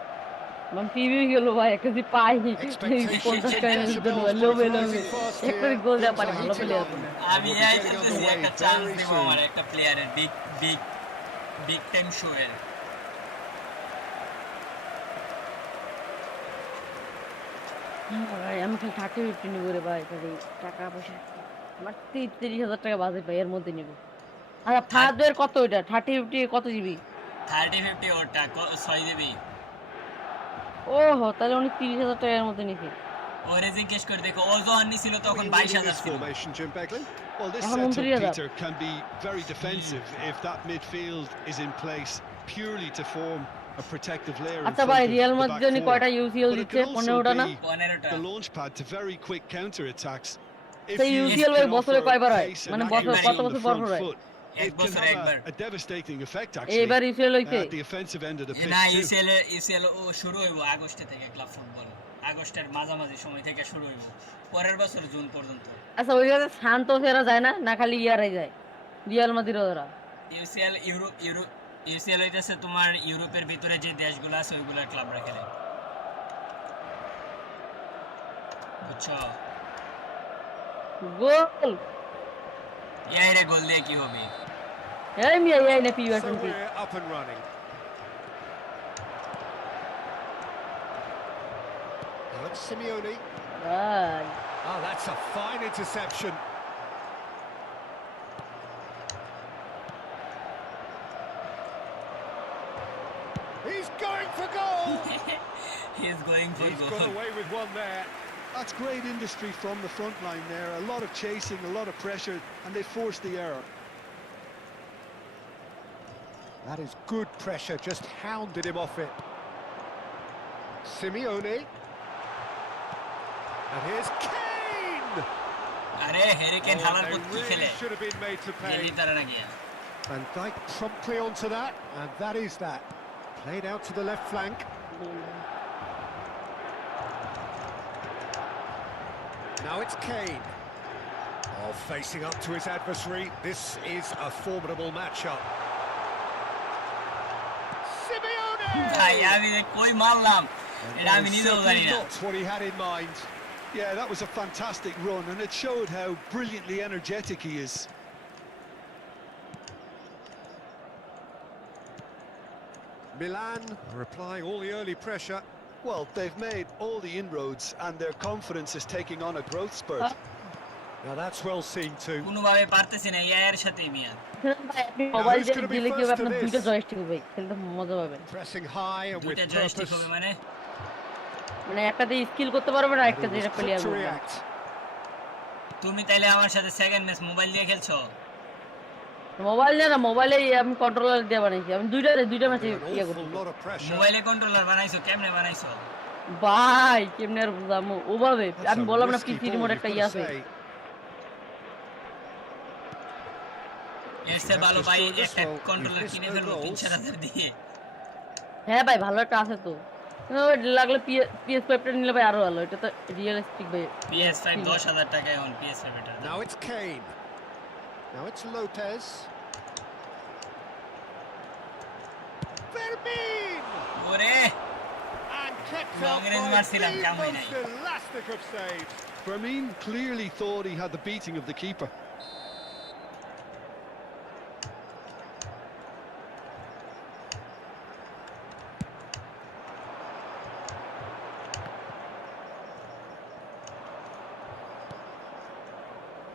Man PV গেল ভাই একদি পাই 50 কাইনের জন্য লোভে একটা গোল দেয়া পারে ভালো player কোন আমি একটা চান্স দেব আমার একটা প্লেয়ারের বিগ টাইম শোয়ের ভাই আমি 30-50 নিব রে ভাই টাকা পয়সা আমার 30,000 টাকা বাজেট ভাই এর মধ্যে নিব আচ্ছা ফাদের কত এটা 30-50 কত জিবি 30-50 ওটা 6 জিবি ওহো তাহলে উনি 30,000 টাকার মধ্যে নিছে ওরে জিজ্ঞেস করে দেখো ও যখন নিছিল তখন 22,000 ছিল Well, this setup, Peter, can be very defensive if that midfield is in place purely to form a protective layer in আচ্ছা front ভাই of Real the back Madrid four. কয়টা ইউসিএল But it দিচ্ছে can also 15টা না be 15টা the launchpad to very quick counter-attacks. If সেই you UCL can ভাই বছরে offer কয়বার হয় pace and মানে বছর accuracy কত on the বছর পর front পর হয় foot, এক it can বছরে have একবার a devastating effect actually এইবার ইউসিএল হইছে at the offensive end of the pitch না too. ইউসিএল ও শুরু হইব আগস্টে থেকে ক্লাব ফুটবল আগস্টের মাঝামাঝি সময় থেকে শুরু হইব পরের বছর জুন পর্যন্ত আচ্ছা ওই জায়গায় সান্তোসেরা যায় না খালি ইয়ারাই যায় রিয়াল মাদ্রিদ ওরা ইউসিএল হইতেছে তোমার ইউরোপের ভিতরে যে দেশগুলো আছে ওইগুলোর ক্লাবরা খেলে বুঝছো গোল ইয়ারে গোল দিয়ে কি হবে এই মিয়া এই না pure So we're up and running. Now it's Simeone. ভাই Oh, that's a fine interception. He's going for goal. He is going for He's got goal away with one there. That's great industry from the front line there. A lot of chasing, a lot of pressure, and they forced the error. That is good pressure, just hounded him off it. Simeone. And here's Kane. আরে Harry Kane Oh, হালার they পর কি really খেলে should have been made to jelly pay. তারা না গিয়া Van Dijk promptly onto that, and that is that. Played out to the left flank. Now it's Kane. Oh, facing up to his adversary. This is a formidable matchup. Simeone! ভাই আমি কই মারলাম And এটা that আমি is নিজেও জানি certainly না not what he had in mind. Yeah, that was a fantastic run, and it showed how brilliantly energetic he is. Milan are applying all the early pressure. Well, they've made all the inroads, and their confidence is taking on a growth spurt. Now that's well seen too. কোনোভাবে পারতেছি না ইয়ার সাথে মিয়া ভাই আপনি mobile who's gonna be দিলে কি first হবে to আপনার this? দুইটা জয়স্টিক হবে খেলতে মজা পাবেন Pressing high and with দুইটা জয়স্টিক purpose. হবে মানে মানে একটাতে স্কিল করতে পারবেন আর And একটা he was যেটা quick প্লেয়ার to করবে react. তুমি তাইলে আমার সাথে সেকেন্ড ম্যাচ মোবাইল দিয়ে খেলছো মোবাইল না মোবাইলে আমি কন্ট্রোলার দিয়ে বানাইছি আমি দুইটা ম্যাচে Under an ইয়া awful করছি lot of pressure. মোবাইলে কন্ট্রোলার বানাইছো কেমনে বানাইছো ভাই কেমনে আর বুঝামু ওভাবে That's আমি a বললাম না risky পিসি ball, রিমোট you've একটা got ইয়া to আছে say. এর চেয়ে ভালো ভাই destroyed us, একটা well, কন্ট্রোলার we've কিনে missed no ফেলবো goals. 3,000 দিয়ে হ্যাঁ ভাই ভালো একটা আছে তো লাগলে PS5 টা নিলে ভাই আরো ভালো এটা তো রিয়েলিস্টিক ভাই PS5 10,000 টাকা এখন PS5 এটার দাম। Now it's Kane. Now it's Lopez. Fermin! ওরে And kept Long out range by মারছিলাম, the কাম হয় নাই। most elastic of saves. Fermin clearly thought he had the beating of the keeper.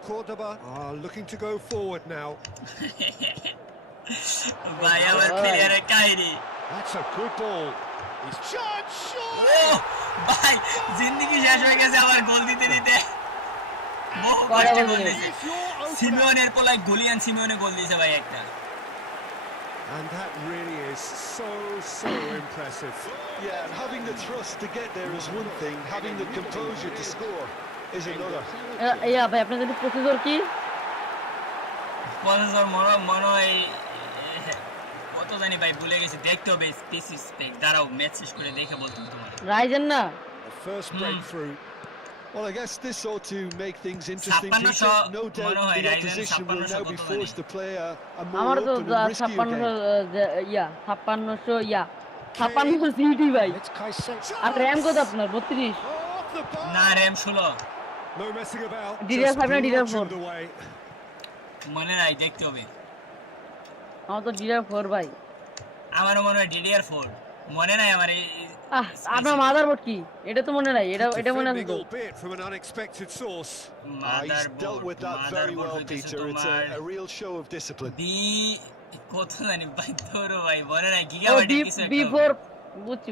Cordoba are looking to go forward now. ভাই আমার প্লেয়ারের কাহিনী That's a good ball. He's charged O short. ভাই জিন্দেগি শেষ হয়ে গেছে আমার গোল দিতে দিতে বহু কষ্টে গোল দিয়েছে It's your opener. সিমিওনের পোলায় গলিয়ান সিমিওনে গোল দিয়েছে ভাই একটা And that really is so impressive. Yeah, and having the thrust to get there is one thing, having the composure to score is another. ইয়া ভাই আপনাদের প্রসিডিউর কি প্রসেসর মনে হয় কত কত জানি ভাই ভুলে গেছি দেখতে হবে পিসি স্পেক দাঁড়াও ম্যাচ শেষ করে দেখে বলতো তোমার রাইজেন না The first breakthrough. Well, I guess this ought to make things interesting, 56 Peter. No মনে doubt হয় the Ryzen opposition will 56 now be কত forced জানি to play a আমার more তো open and riskier 5600 game. 5600 city ভাই It's Kaiset. R RAM কত আপনার 32 Off the bar. না RAM 16 No messing about. DDR5 Just না DDR4? bludgeoned away. মনে নাই দেখতে হবে আমার তো DDR4 ভাই আমারও মনে হয় DDR4 মনে নাই আমার এই আপনার মাদারবোর্ড কি এটা তো মনে নাই এটা মনে আছে Defending তো albeit from an unexpected source. He's dealt with that very well, Peter. It's a real show of discipline. বি কত জানি ভাই ধরো ভাই মনে নাই ও গিগাবাইট কিছু একটা B4 বুঝছি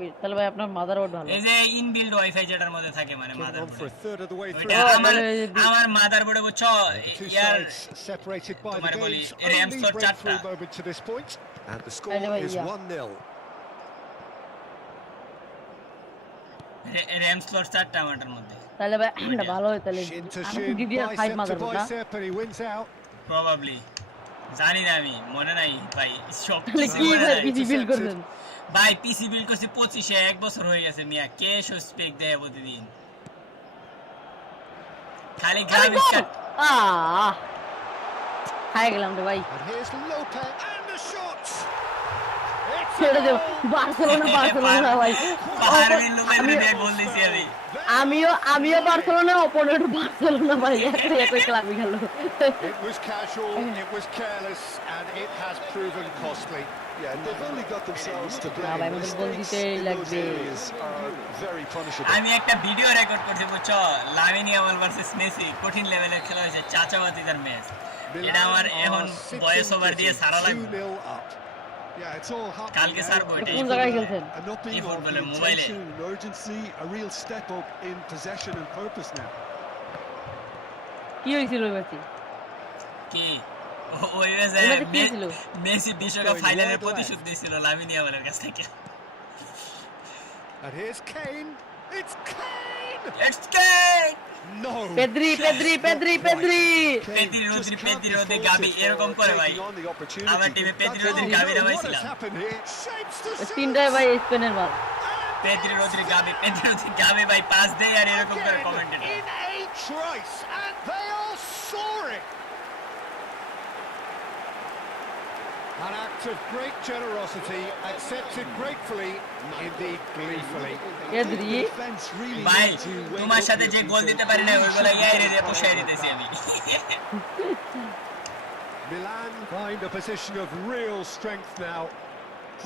Wait, তাহলে ভাই আপনার মাদারবোর্ড ভালো এই যে ইনবিল্ড ওয়াইফাই যেটার মধ্যে থাকে মানে Getting on for a মাদারবোর্ডে third of the way through. ওইটা আমার মাদারবোর্ডে বুঝছো The two year sides separated by the তোমার বলি, game's RAM only slot breakthrough চারটা। moment to this point. And the score Anyway, is yeah. 1-0. RAM slot 4টা আমাদের মধ্যে তাহলে ভাই এটা ভালো হয় তাহলে Shin to আমি shin, DDR5 bicep to motherboard না bicep, and he wins out. Probably জানি না আমি মনে নাই ভাই সব তাহলে কিছু কি মনে ভাই নাই। পিসি বিল করছেন ভাই পিসি বিল করছি 25 এক বছর হয়ে গেছে মিয়া কে সো স্পেক দেয় প্রতিদিন খালি গ্রাফিক্স কার্ড খাই গেলাম রে ভাই And here's Lopez and the shot. It's ছেড়ে দেব বার্সেলোনা ভাই পাহাড়ের লোমের নিয়ে গোল দিছি আমি আমিও বার্সেলোনা অপোনেন্ট বার্সেলোনা ভাই একই ক্লাবে গেল It was casual, it was careless, and it has proven costly. Yeah, they've only got themselves to না blame. ভাই আমাদের গোল Mistakes দিতেই in those লাগবে areas are very punishable. আমি একটা ভিডিও রেকর্ড করছি বুঝছো লামিন ইয়ামাল ভার্সেস মেসি কঠিন লেভেলের খেলা হয়েছে চাচাবাতিদার ম্যাচ এটা আমার এখন ভয়েস ওভার দিয়ে সারা লাগবে 2-0 up. Yeah, it's all happening কালকে now. সারবো এটা কোন জায়গায় খেলছেন An upping of the eFootball মোবাইলে intention and urgency, a real step up in possession and purpose now. কি হইছিল ওই ম্যাচে কি ওই ম্যাচে ওই ম্যাচে কি ছিল মেসি বিশ্বকাপ ফাইনালের প্রতিশোধ নিয়েছিল লামিন ইয়ামালের কাছ থেকে And here's Kane. It's Kane! It's কেন No. পেদ্রি পেদ্রি রোদ্রি গাবি এরকম করে ভাই আমার টিমে পেদ্রি রোদ্রি গাবি What has নামাইছিলাম happened here? Shapes to shoot. তিনটায় ভাই স্পেনের মাল পেদ্রি রোদ্রি গাবি ভাই পাস দেয় আর এরকম করে Again, commentator in a trice, and they are soaring. An act of great generosity, accepted gratefully, indeed gleefully. Pedri Defense really ভাই need to wake তোমার up সাথে here, যে গোল Peter. দিতে পারি না ওইগুলো ইয়াইরে দিয়ে পুষাই দিতেছি আমি Milan find a position of real strength now.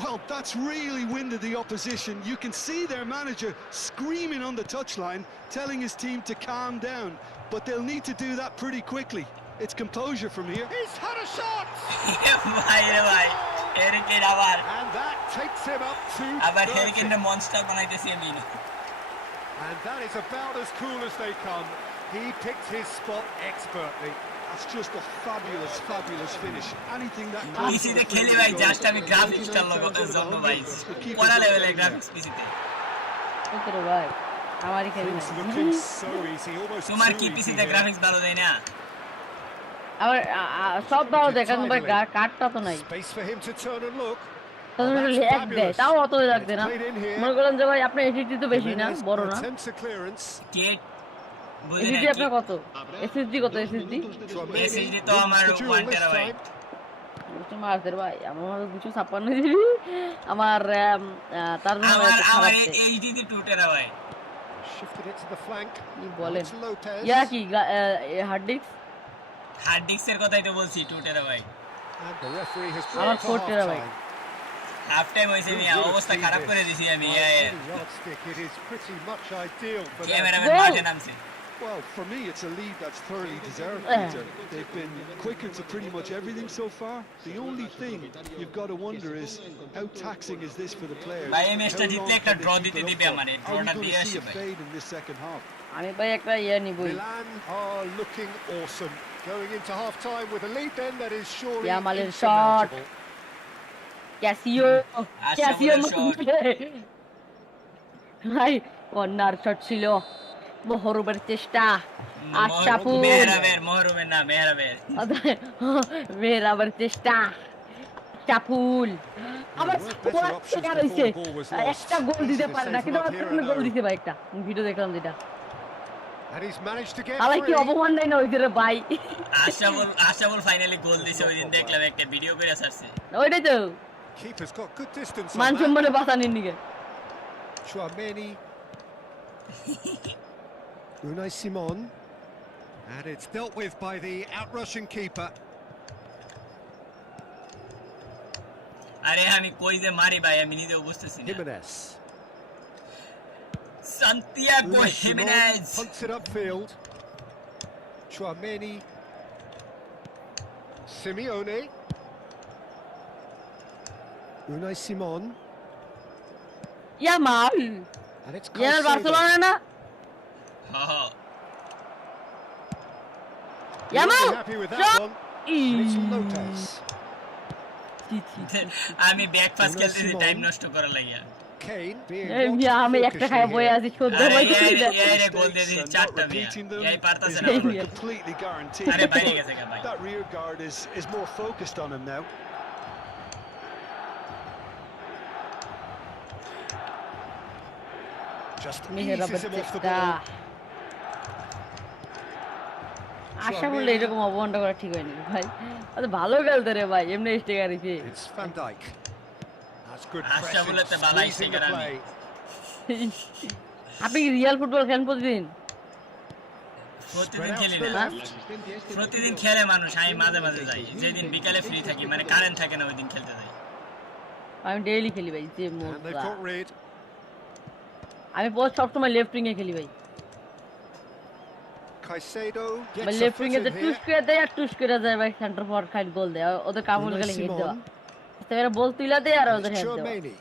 Well, that's really winded the opposition. You can see their manager screaming on the touchline, telling his team to calm down. But they'll need to do that pretty quickly. It's composure from here. He's had a shot! ভাই রে ভাই hurricane আবার And that takes him up to আবার 30. হেরিকেনের monster বানাইতেছি আমি And that is about as cool as they come. He picked his spot expertly. That's just a fabulous, fabulous finish. Anything that পিসিতে খেলি ভাই জাস্ট আমি গ্রাফিক্সটার জন্য ভাই পড়া লেভেলের গ্রাফিক্স পিসিতে তোর ভাই আমারই খেলি Things looking so easy, almost তোমার too কি easy পিসিতে here. গ্রাফিক্স ভালো দেয় না আবার সব ভালো দেখেন ভাই কাটটা তো নাই Space for him to turn and look. এক দেয় তাও অত লাগবে না মনে করেন যে ভাই আপনার এসএসডি তো বেশি না বড় না Attempts a clearance. কেট বুঝি এসএসডি না আপনার কত এসএসডি কত এসএসডি এসএসডি তো আমার 1 টেরাবাইট কিছু মারতে ভাই আমার 256 জিবি আমার RAM তার জন্য আমার খারাপ আমার দেয়। HD 2 terabyte Shifted it to the flank. কি বলেন It's Lopez. ইয়া কি হার্ড ডিস্ক হার্ড ডিস্কের কথাই তো বলছি 2 terabyte And the referee has আমার called for 4 half terabyte time. Half time হইছে মিয়া অবস্থা খারাপ করে দিছি আমি By any yardstick, it is pretty much ideal for them. Cameraman Goal! মাঠে নামছে Well, for me, it's a lead that's thoroughly deserved, Yeah. Peter. They've been quicker to pretty much everything so far. The only thing you've got to wonder is how taxing is this for the players? ভাই এই ম্যাচটা How জিতলে long একটা can draw they keep দিতে it up দিবে for? আমারে Are we ড্রটা going দিয়ে to see আসে a ভাই fade in this second half? আমি ভাই একটা ইয়া নিবই Milan are looking awesome. Going into half time with a lead then that is surely Yamal'in shot. insurmountable. Casio shot. ভাই corner shot ছিল মোহরবের চেষ্টা আশরাফুল মেহরাবের না মেহরাবের মেহরাবের চেষ্টা চাপুল আবার There were better options একটা before the ball was lost. একটা গোল Easy দিতে to পারে say না from কিন্তু up here, I goal know. দিতে ভাই একটা ভিডিও দেখলাম যেটা And he's managed to get আলাই কি free. অপমান নাই না ওইদের ভাই আশাবল ফাইনালি গোল দিছে ওইদিন দেখলাম একটা ভিডিও করে ছাড়ছে ওইটাই তো Keeper's got good distance মান on that. সম্মানে বাঁচানির নিকে Chouameni. Unai Simon. And it's dealt with by the outrushing keeper. আরে আমি কই যে মারি ভাই আমি নিজেও বুঝতেছি না Jimenez. Santiago Unai Simon Jimenez punts it upfield. Chouameni. Simeone. Unai Simon. Yamal And it's Yamal Caicedo. Barcelona না হ্যাঁ He won't Yamal be happy with that one. And it's Lopez. আমি ব্যাক পাস খেলতেছি time নষ্ট করা লাগিয়া Kane being এই মিয়া watched আমি একটা খায় foolishly বই here. আছি সহ্য আরে হইতেছে না এই গোল দিয়ে দিছি Mistakes, চারটা not মিয়া repeating them এই পারতাছে is না never Yeah. completely guaranteed. আরে বাইরে But গেছে গা ভাই that rear guard is more focused on him now. Just মেহেরা eases him off the বাচ্চাটা ball. আশা করলে এরকম অপমানটা করা ঠিক হয়নি ভাই আরে ভালো খেলতে রে ভাই এমনি স্টিকার দিছে It's Van Dijk. That's good Asha pressing, বলতে বালাই squeezing the sticker আমি। play. আপনি কি রিয়াল ফুটবল খেলেন প্রতিদিন প্রতিদিন Spread out খেলি to the না left. প্রতিদিন খেলে মানুষ আমি মাঝে মাঝে যাই যেদিন বিকালে ফ্রি থাকি মানে কারেন্ট থাকে না ওই দিন খেলতে যাই আমি ডেইলি খেলি ভাই যে And they've মজা got rid. আমি পোস্ট সবসময় লেফট উইং এ খেলি ভাই Caicedo ভাই gets a left wing foot এ যে in টুস here. করে দেয় আর টুস করে যায় ভাই সেন্টার ফরওয়ার্ড খাইট গোল দেয় ওদের কামুল Unai গেলে হেড দেওয়া Simon. তাহলে বল তুইলা দেয় আর And ওদের it's হেড দেওয়া Chouameni.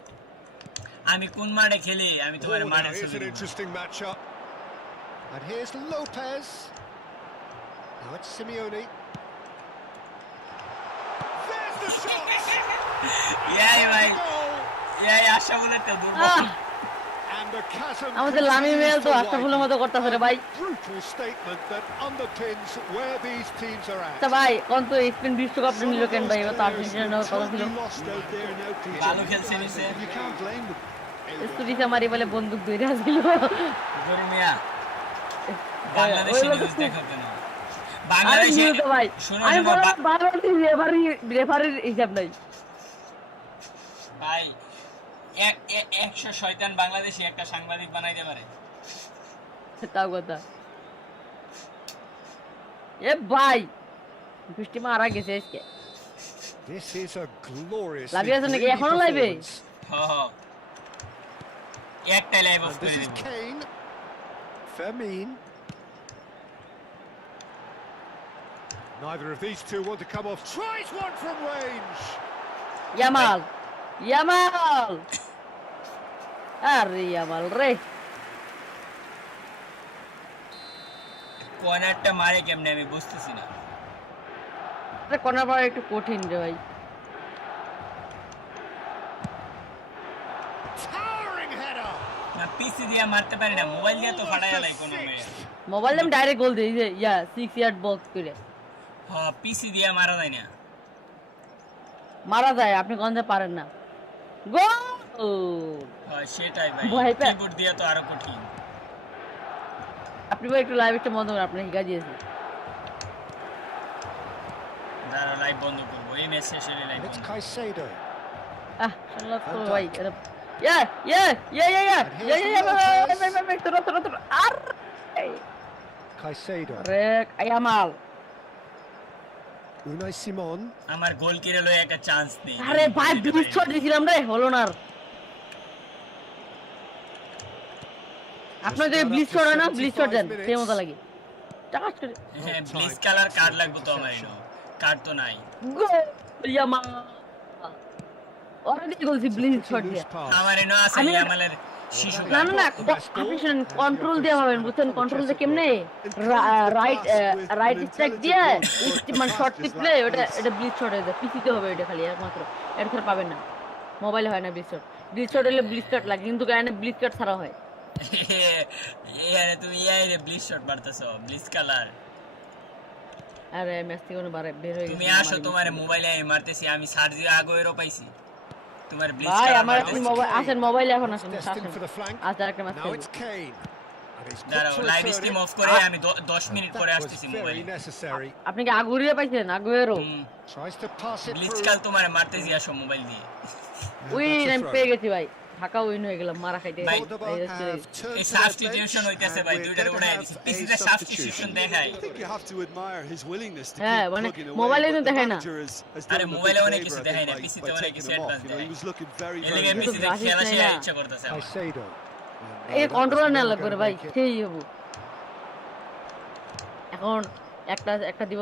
আমি কোন মাঠে খেলি আমি তোমার Oh, মাঠে now here's an interesting matchup. And here's Lopez. Now it's Simeone. There's the shot! ইয়াই ভাই Goal! ইয়াই আশা বলে তো দুর্বল আহ, And the chasm আমাদের লামি মেল continues তো to আশরাফুলের widen. মতো করতেছে রে ভাই Brutal statement that underpins where these teams are at. আচ্ছা ভাই কোন তো স্পেন বিশ্বকাপ নিল কেন ভাই এবার তো আর্জেন্টিনা নেওয়ার কথা ছিল Totally lost out there now, PJ. ভালো খেলছে নিছে You can't blame them. স্টুডিসে মারি বলে বন্দুক ধরে আসছিল জরুরি মিয়া বাংলাদেশি ওই লোক নিউজ তো- দেখো কেন আরে বাংলাদেশে নিউ তো ভাই শোনো আমি শোনো বললাম বাংলাদেশি রেফারির হিসাব নাই ভাই 100 শয়তান বাংলাদেশি একটা সাংবাদিক বানাইতে পারে তাও কথা এ ভাই বৃষ্টি মারা গেছে আজকে This is a glorious. লাইভে আছে নাকি? এখনো লাইভে? হ্যাঁ একটা লাইভ অফ And করে this is দিব Kane. Fermin. Neither of these two want to come off. Tries one from range. Yamal Yamal আরে ইয়ামাল রে কর্নারটা মারে কেমনে আমি বুঝতেছি না এটা কর্নার পাওয়া একটু কঠিন রে ভাই Towering header. না পিসি দিয়ে মারতে পারি না মোবাইল দিয়ে তো ফাটায় লাই কোনো মেয়ে মোবাইল দিয়ে ডাইরেক্ট গোল দেই যে ইয়া 6 ইয়ার্ড বক্স করে হ্যাঁ পিসি দিয়ে মারা যায় না মারা যায় আপনি গন্ধে পারেন না গোল হ্যাঁ সেটাই ভাই ভয় পেয়ে- কিবোর্ড দিয়ে তো আরো কঠিন আপনি ভাই একটু লাইভ একটা মনে করেন আপনি হিগা দিয়েছে দাঁড়া লাইভ বন্ধ করবো এই ম্যাচ শেষ হলে লাইভ And it's বন্ধ Caicedo. শালা তো ভাই এটা ইয়া ইয়া ইয়া ইয়া ইয়া ইয়া ইয়া ভাই তোরা আর Caicedo. রে ইয়ামাল Unai Simon. আমার গোল কিরে লয়ে একটা চান্স নেই আরে ভাই ব্লিচ শট দিছিলাম রে হলো না আর। আপনার যে ব্লিচ শট হয় না ব্লিচ শট দেন সেই মতো লাগে টাকা করে হ্যাঁ ব্লিচ কালার কার্ড লাগবে তো আমার এনো কার্ড তো নাই গোল ইয়ামাল অলরেডি বলছি ব্লিচ শট দিয়ে Loose pass. আমার এনো আছে আমি- ইয়ামালের শিশু না না না আপনি শুনেন কন্ট্রোল দিয়ে পাবেন বুঝছেন কন্ট্রোল দিয়ে কেমনে রাইট স্ট্রাইক দিয়ে মানে শর্ট টিপলে এটা ব্লিচ শট হয়ে যায় পিসিতে হবে এটা খালি একমাত্র এর ছাড়া পাবেন না মোবাইলে হয় না ব্লিচ শট হলে ব্লিচ শট লাগে কিন্তু গায়ে ব্লিচ শট ছাড়া হয় ইয়ারে তুমি ইয়ারে ব্লিচ শট মারতেছো ব্লিচ কালার আরে মেসি কোন বারে বের হয়ে গেছে তুমি আসো তোমার মোবাইলে আমি মারতেছি আমি সার্জিও আগুয়েরো পাইছি তোমার ব্লিচ ভাই করা আমার মারতেছি মোবাইল আসেন মোবাইলে এখন আসেন Destined for the flank. আজ একটা ম্যাচ Now খেলবো it's Kane. And he's quick দাঁড়াও to live return stream it. Of করে আমি 10 মিনিট পরে That was আসতেছি very মোবাইলে necessary. আপনি কি আগুরিয়ে পাইছেন Aguero Tries to pass it bleach through. কাল তোমার মারতেছি আসো মোবাইল দিয়ে উইন আমি পেয়ে গেছি ভাই ঢাকা উইন হয়ে গেলাম মারা খাইতে ভাই, Cordoba এই have এই turned to their substitution bench হইতেছে and ভাই we're দুইটারে going to উড়াই have দিছি a পিসিতে সাবস্টিটিউশন substitution. দেখাই I think you have to admire his willingness to হ্যাঁ keep মানে plugging away. মোবাইলে But তো the দেখায় না manager has আরে done him a মোবাইলে big অনেক favour, কিছু I think, দেখায় না by পিসিতে অনেক taking কিছু him off. Advance You know, দেয় he was looking very, এর very লাগে কিন্তু পিসিতে গ্রাফিক্স খেলা নাই শেয়ার না। ইচ্ছা করতেছে আমার Caicedo. এই And that কন্ট্রোলার was না never লাগবে রে gonna ভাই make it. সেই হবো এখন একটা দিব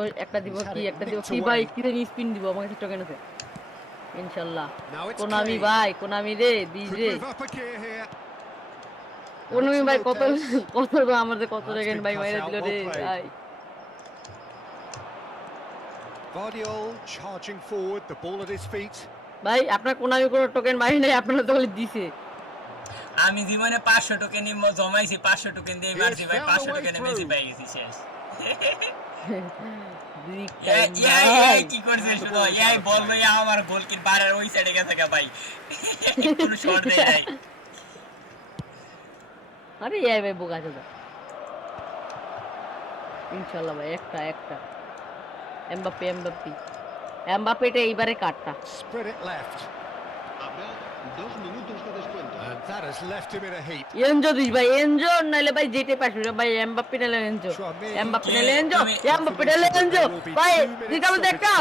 কি একটা দিব কি ভাই কি জানি স্পিন দিব আমার কাছে টোকেন আছে ইনশাআল্লাহ Now it's কোনামি Kane. ভাই কোনামি রে দিস Could রে move up a gear here. Konami ভাই কত Lopez. কত আমাদের কত That's টোকেন been ভাই cut মাইরা out, দিল well রে played. ভাই Guardiol charging forward, the ball at his feet. ভাই আপনার কোনামি কোনো টোকেন মারি নাই আপনারা তো বলে দিছে আমি জীবনে 500 টোকেন জমাইছি 500 টোকেন দিয়ে মারছি ভাই 500 টোকেনে মেসি পেয়ে গেছি শেষ এই কি করছে শুনো এই বল লইয়া আমার গোলকির বারের ওই সাইডে গেছে গা ভাই কোনো শট দেয় নাই আরে এই ভাই বোকা চোদা ইনশাআল্লাহ ভাই একটা এমবাপ্পেটা এইবারে কাটটা Spread it left. Habrá 2 minutos de descuento. And that has left him in a heap. Enzo this ভাই এনজো নাইলে ভাই যেতে পারবি না ভাই এমবাপ্পে নাইলে এনজো এমবাপ্পে নাইলে এনজো ভাই দিতাম দেখা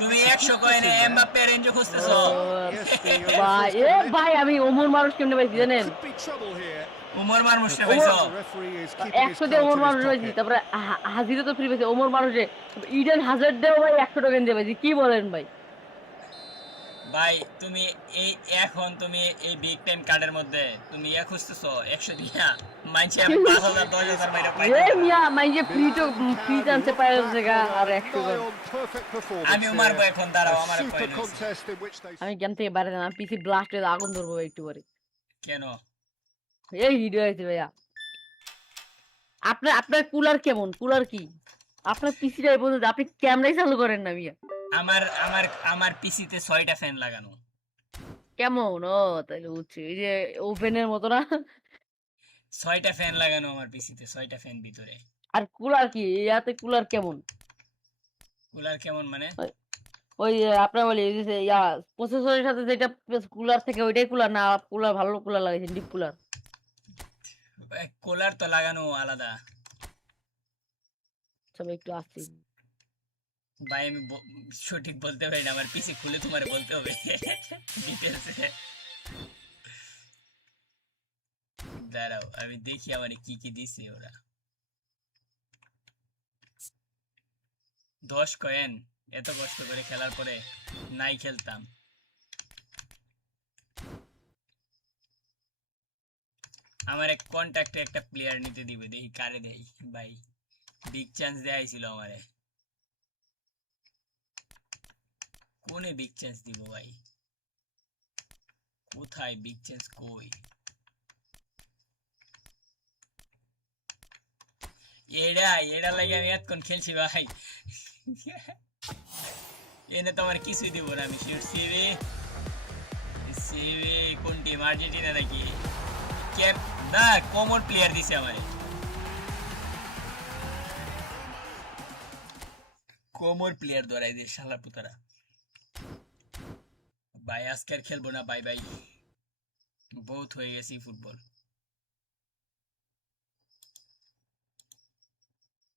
তুমি 100 কয়েনে এমবাপ্পে রেঞ্জ খুঁজতেছো ভাই এ ভাই আমি ওমর মারুস কেমনে ভাই জানেন Could be trouble here. Umar মারমুশ রে ভাইছো The referee is keeping his 100 দিয়ে Omar card to মারুস his ভাইছি pocket. তারপরে হাজিরা তো ফ্রি পাইছে ওমর মারুসে ইডেন হাজার দেও ভাই 100 টোকেন দিয়ে ভাইছি কি বলেন ভাই ভাই তুমি এখন তুমি এই বিগ টাইম কার্ডের মধ্যে তুমি খুঁজতেছো 100 দিয়া মাইছে আমি 5000 10000 মাইরা পাই এ মিয়া মাইজে ফ্রি চান্সে পাইছে গা আর 100 করে Guardiol, perfect performance আমি মারবো here. এখন দাঁড়াও A আমার super coin contest in which they আমি গেম থেকে বাইরে যালাম পিসি ব্লাস্টে আগুন ধরবো ভাই একটু পরে কেন এই ভিডিও হইছে ভাইয়া আপনার কুলার কেমন কুলার কি আপনার পিসিটা বলতে আপনি ক্যামেরাই চালু করেন না মিয়া আমার পিসিতে 6টা ফ্যান লাগানো কেমন ও তাহলে বুঝছি এই যে ওভেনের মতো না 6টা ফ্যান লাগানো আমার পিসিতে 6টা ফ্যান ভিতরে আর কুলার কি ইয়াতে কুলার কেমন কুলার কেমন মানে ওই যে আপনার বলি এই যে ইয়া প্রসেসরের সাথে যেটা কুলার থেকে ওইটাই কুলার না কুলার ভালো কুলার লাগাইছেন ডিপ কুলার কুলার তো লাগানো আলাদা সব একটু আসছি ভাই আমি সঠিক বলতে পারি না আমার পিসি খুলে তোমারে বলতে হবে ডিটেইলসে দাঁড়াও আমি দেখি আমারে কি কি দিছে ওরা 10 কয়েন এত কষ্ট করে খেলার পরে নাই খেলতাম আমার এক কন্টাক্টে একটা প্লেয়ার নিতে দিবে দেখি কারে দেই ভাই বিগ চান্স দেয়াইছিল আমারে কোনে বিগ চান্স দিব ভাই কোথায় বিগ চান্স কই এডা লাগে আমি এতক্ষণ খেলছি ভাই এনে তো আমার কিছুই দিব না আমি শিওর সিভি কোন টিম আর্জেন্টিনা নাকি ক্যাপ না কমন প্লেয়ার দিছে আমারে কমন প্লেয়ার ধরাই দে শালা পুতারা ভাই আজকে আর খেলবো না বাই বাই বহুত হয়ে গেছে ফুটবল